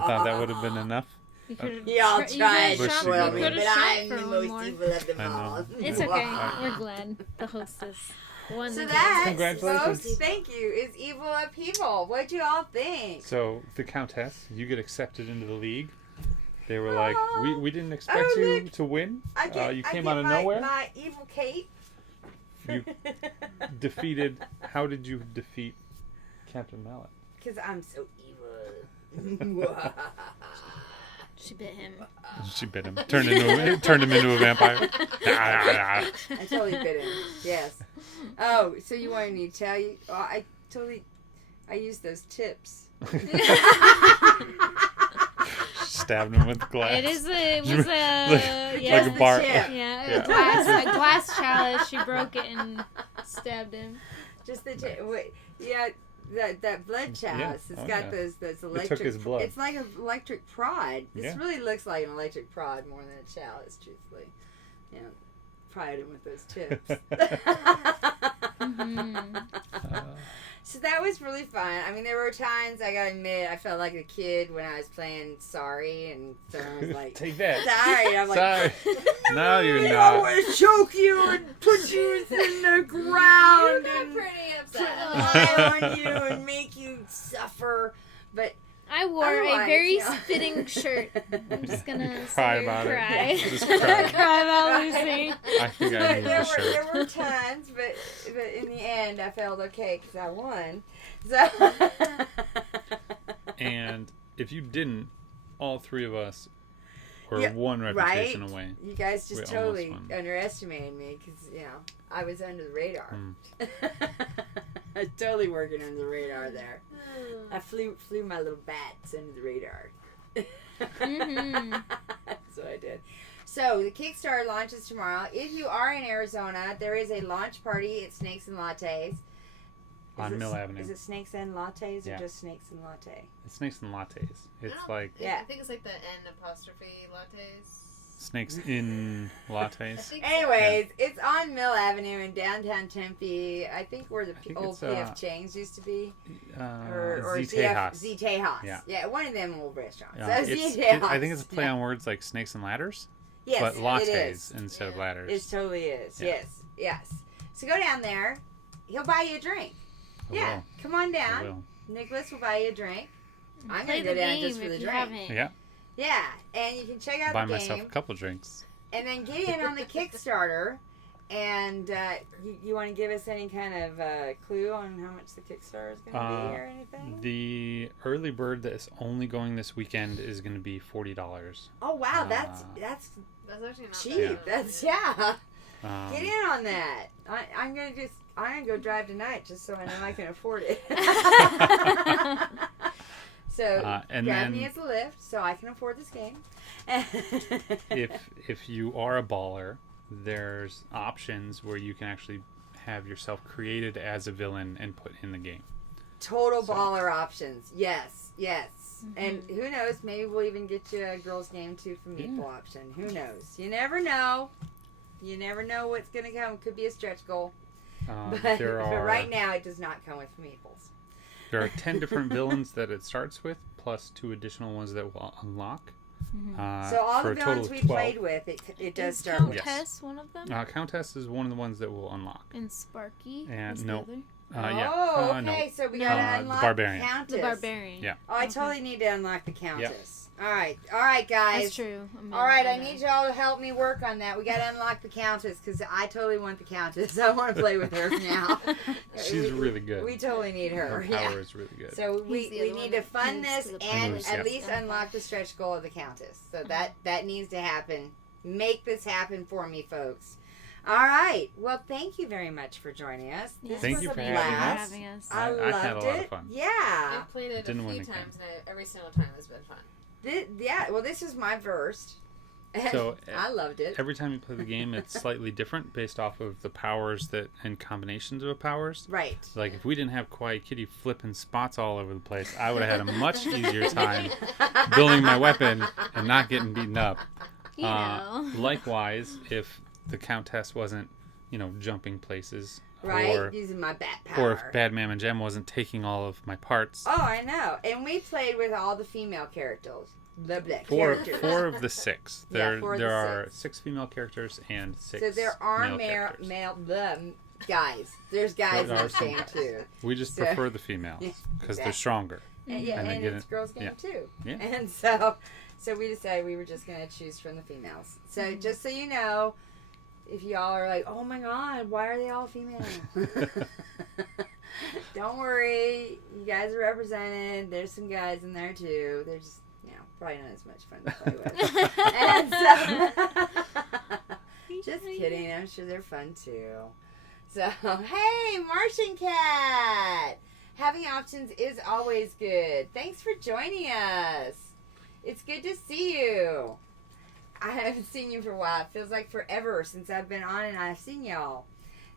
thought that would have been enough. You could have Y'all tried to But she spoil did. me, You could've but shot I'm for the one most more. evil of them I know. all. It's okay. We're glad the hostess won. So the that, Congratulations. folks, thank you, is Evil Upheaval. What'd you all think? So the Countess, you get accepted into the league. They were like, Aw. we didn't expect Oh, you look. to win. I get, You I came get out of my, nowhere. my evil cape. You defeated. How did you defeat Captain Mallet? Because I'm so evil. She bit him. She bit him. Turned him into a vampire. I totally bit him. Yes. Oh, so you wanted me to tell you? Oh, I used those tips. Stabbed him with glass. It was a Like yeah, a bar. chip. yeah, Yeah. a glass chalice. She broke it and stabbed him. Just the tip. Wait, yeah. That blood chalice. It's Oh, got yeah. those electric. his blood. It's like an electric prod. This Yeah. really looks like an electric prod more than a chalice, truthfully. You know, pried him with those tips. So that was really fun. I mean, there were times, I gotta admit, I felt like a kid when I was playing Sorry, and someone was like, Take that. Sorry. I'm like, Sorry. No, you're I not. want to choke you and put you in the ground You got and pretty put upset. lie on you and make you suffer. But I wore a Otherwise, very yeah. fitting shirt. I'm just gonna Cry sit here about and it. cry. Just cry. Cry about Lucy. I think I need there the shirt. were times, but in the end, I felt okay because I won. So. And if you didn't, all 3 of us were Yeah, 1 reputation right? away. You guys just We almost totally won. underestimated me because, you know, I was under the radar. Mm. I was totally working under the radar there. I flew my little bats under the radar. Mhm. That's what I did. So the Kickstarter launches tomorrow. If you are in Arizona, there is a launch party at Snakes and Lattes. On Mill Avenue. Is it Snakes and Lattes or Yeah. just Snakes and Latte? It's Snakes and Lattes. It's like Yeah. I think it's like the N apostrophe lattes. snakes in I lattes. think so. Anyways, it's on Mill Avenue in downtown Tempe. I think where the think old it's, PF Chang's used to be. Z Or Tejas. Z Tejas. Yeah. One of them old restaurants. Yeah, So it's- Z Tejas. I think it's a play on words like snakes and ladders, Yes, but it lattes is. instead of Yeah. ladders. It totally is. Yeah. Yes. So go down there. He'll buy you a drink. I Yeah. will. Come on I down. will. Nicholas will buy you a drink. I'm Play going to go the down game just for the if you drink. haven't. Yeah, Yeah. And you can check out buy the myself a game. couple drinks. And then get in on the Kickstarter. And you want to give us any kind of clue on how much the Kickstarter is going to be or anything? The early bird that is only going this weekend is going to be $40. Oh, wow. That's That's actually not cheap. bad. That's, yeah. Um, Get in on that. I'm gonna go drive tonight just so I know I can afford it. So and grab then me as a lift so I can afford this game. if you are a baller, there's options where you can actually have yourself created as a villain and put in the game. Total So- baller options. Yes. And who knows? Maybe we'll even get you a Girls Game 2 from Meeple option. Who knows? You never know. You never know what's gonna come. Could be a stretch goal. But right now, it does not come with Meeples. There are 10 different villains that it starts with, plus 2 additional ones that will unlock. So all for the a total villains of we 12. played with, it does Is start with. Countess one of them? Countess is one of the ones that will unlock. And Sparky And is no. the other? Oh, no. okay. So we gotta The unlock Barbarian. the Countess. The Barbarian. Yeah. Oh, I totally need to unlock the Countess. All right, guys. That's true. All right, I need y'all to help me work on that. We got to unlock the Countess because I totally want the Countess. I want to play with her now. She's really good. We totally need her. Her power is really good. So He's the we other need one to that fund moves this to the and moves, at yeah. least unlock the stretch goal of the Countess. So that needs to happen. Make this happen for me, folks. All right. Well, thank you very much for joining us. This Thank was you a for blast. having us. I I loved had a lot it. of fun. Yeah. I've played it a Didn't few win times, again. and every single time has been fun. Well, this is my first. And So, I loved it. Every time you play the game, it's slightly different based off of the powers that and combinations of powers. Right. Like if we didn't have Quiet Kitty flipping spots all over the place, I would have had a much easier time building my weapon and not getting beaten up. You know. Likewise, if the Countess wasn't, jumping places, Right. Using my bat power. or if Bad Mam Gem wasn't taking all of my parts. Oh, I know. And we played with all the female characters. Four Characters. of the six. Yeah, There 4 of the are 6. 6 female characters and 6 So there are male characters. guys. There's guys There in are this some game guys. too. We just So- prefer the females Yeah, because they're exactly. stronger. And, yeah, And they and get it's it. Girls Game Yeah. too. Yeah. And so we decided we were just going to choose from the females. So just so you know, if y'all are like, oh my God, why are they all female? Don't worry. You guys are represented. There's some guys in there too. They're just, probably not as much fun to play with. And so, just kidding. I'm sure they're fun too. So, hey, Martian Cat! Having options is always good. Thanks for joining us. It's good to see you. I haven't seen you for a while. It feels like forever since I've been on and I've seen y'all.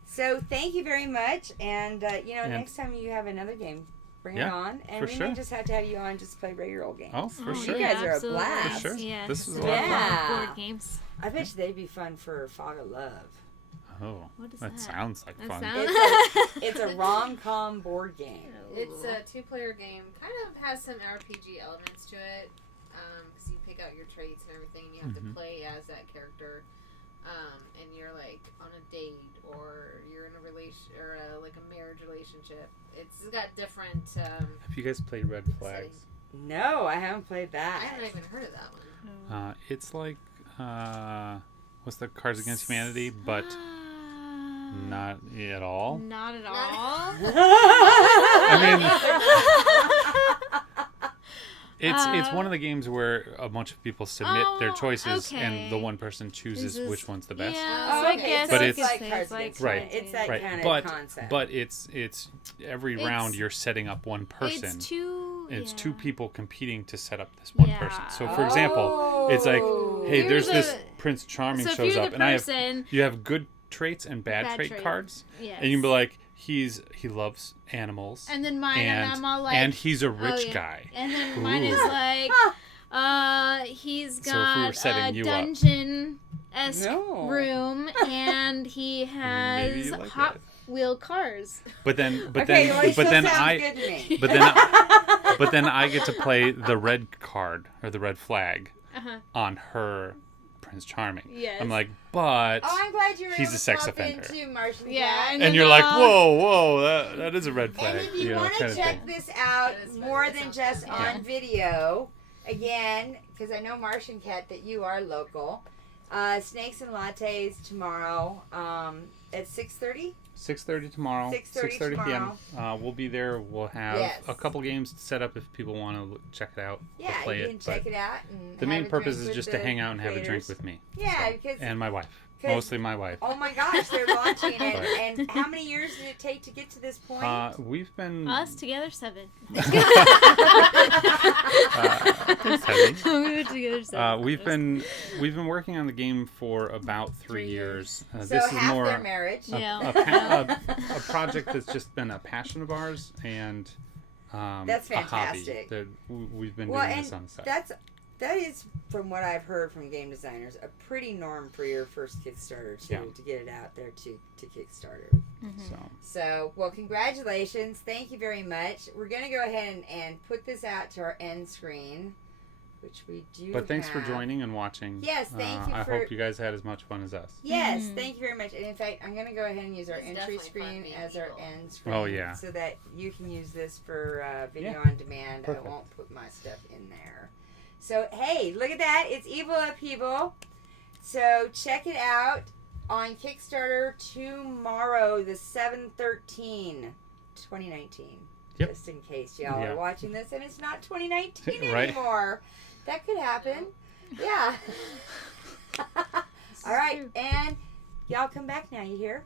So, thank you very much. And, next time you have another game, bring it on. And we may just have to have you on just to play regular old games. Oh, for You sure. guys are a absolutely. blast. For sure. Yes. This is a We lot of fun. Yeah. love board games. I bet you they'd be fun for Fog of Love. Oh, What is that that? sounds like That fun. sounds- It's a rom-com board game. It's a 2-player game. Kind of has some RPG elements to it. Because you pick out your traits and everything, and you have to play as that character. And you're like on a date, or you're in a relation, or like a marriage relationship. It's got different. Have you guys played Red Flags? No, I haven't played I that. haven't even heard of that one. It's like what's the Cards Against Humanity, but not at all. Not at Not- all. It's one of the games where a bunch of people submit their choices, and okay. the one person chooses which one's the best. Yeah, Oh, so I okay. guess But so you it's could it's- like say Cards it's like Against Right. Humanity. It's that Right, kind but of concept. but it's every round you're setting up one person. It's two. It's yeah. two people competing to set up this one Yeah. person. So, for example, it's like, hey, You're there's the- this Prince Charming So if shows you're up, the and I have person, you have good traits and bad Bad trait trait. cards, yes. and you can be like, he loves animals, and then mine, and I'm all like, and he's a rich yeah. guy. And then mine is Ooh. like, he's So if we were got setting a you up. dungeon-esque No. room, and he Maybe has you like Hot that. Wheel cars. But then well, it still sounds I good to me. but then I get to play the red card or the red flag Uh-huh. on her Prince Charming. Yes. I'm like, but Oh, I'm glad you were he's able a to sex pop offender. into Martian Yeah, Cat. and and then you're like, I'll- whoa, that is a red flag. And if you want to kind of check thing. this out That is funny. more That than sounds just fun. on video, again, because I know Martian Cat that you are local, Snakes and Lattes tomorrow at 6:30. 6:30 tomorrow. 6:30 p.m. We'll be there. We'll have Yes. a couple games set up if people want to check it out. Yeah, or play you can it. check but it out. And the have main a purpose drink is with just the to hang out and have a drink creators. with me. Yeah, So, because and my wife. 'cause- Mostly my wife. oh my gosh, they're launching it. And how many years did it take to get to this point? We've been Us together 7. Thanks, Teddy. we were together 7. We've been working on the game for about 3 years. so This is half more their marriage. Yeah. a project that's just been a passion of ours and That's a hobby fantastic. that we've been Well, doing and this on the side. that is, from what I've heard from game designers, a pretty norm for your first Kickstarter too, Yeah. to get it out there to Kickstarter. So So, well, congratulations! Thank you very much. We're gonna go ahead and put this out to our end screen, which we do. but thanks for have. joining and watching. Yes, thank you I for- hope you guys had as much fun as us. Yes, Mhm. thank you very much. And in fact, I'm gonna go ahead and use our It's entry definitely fun screen being as our evil. end screen. Oh, yeah. So that you can use this for video Yeah. on demand. Perfect. I won't put my stuff in there. So, hey, look at that. It's Evil Upheaval. So, check it out on Kickstarter tomorrow, the 7/13, 2019. Yep. Just in case y'all Yeah. are watching this and it's not 2019 Right. anymore. That could happen. Yeah. All right. true. And y'all come back now, you hear?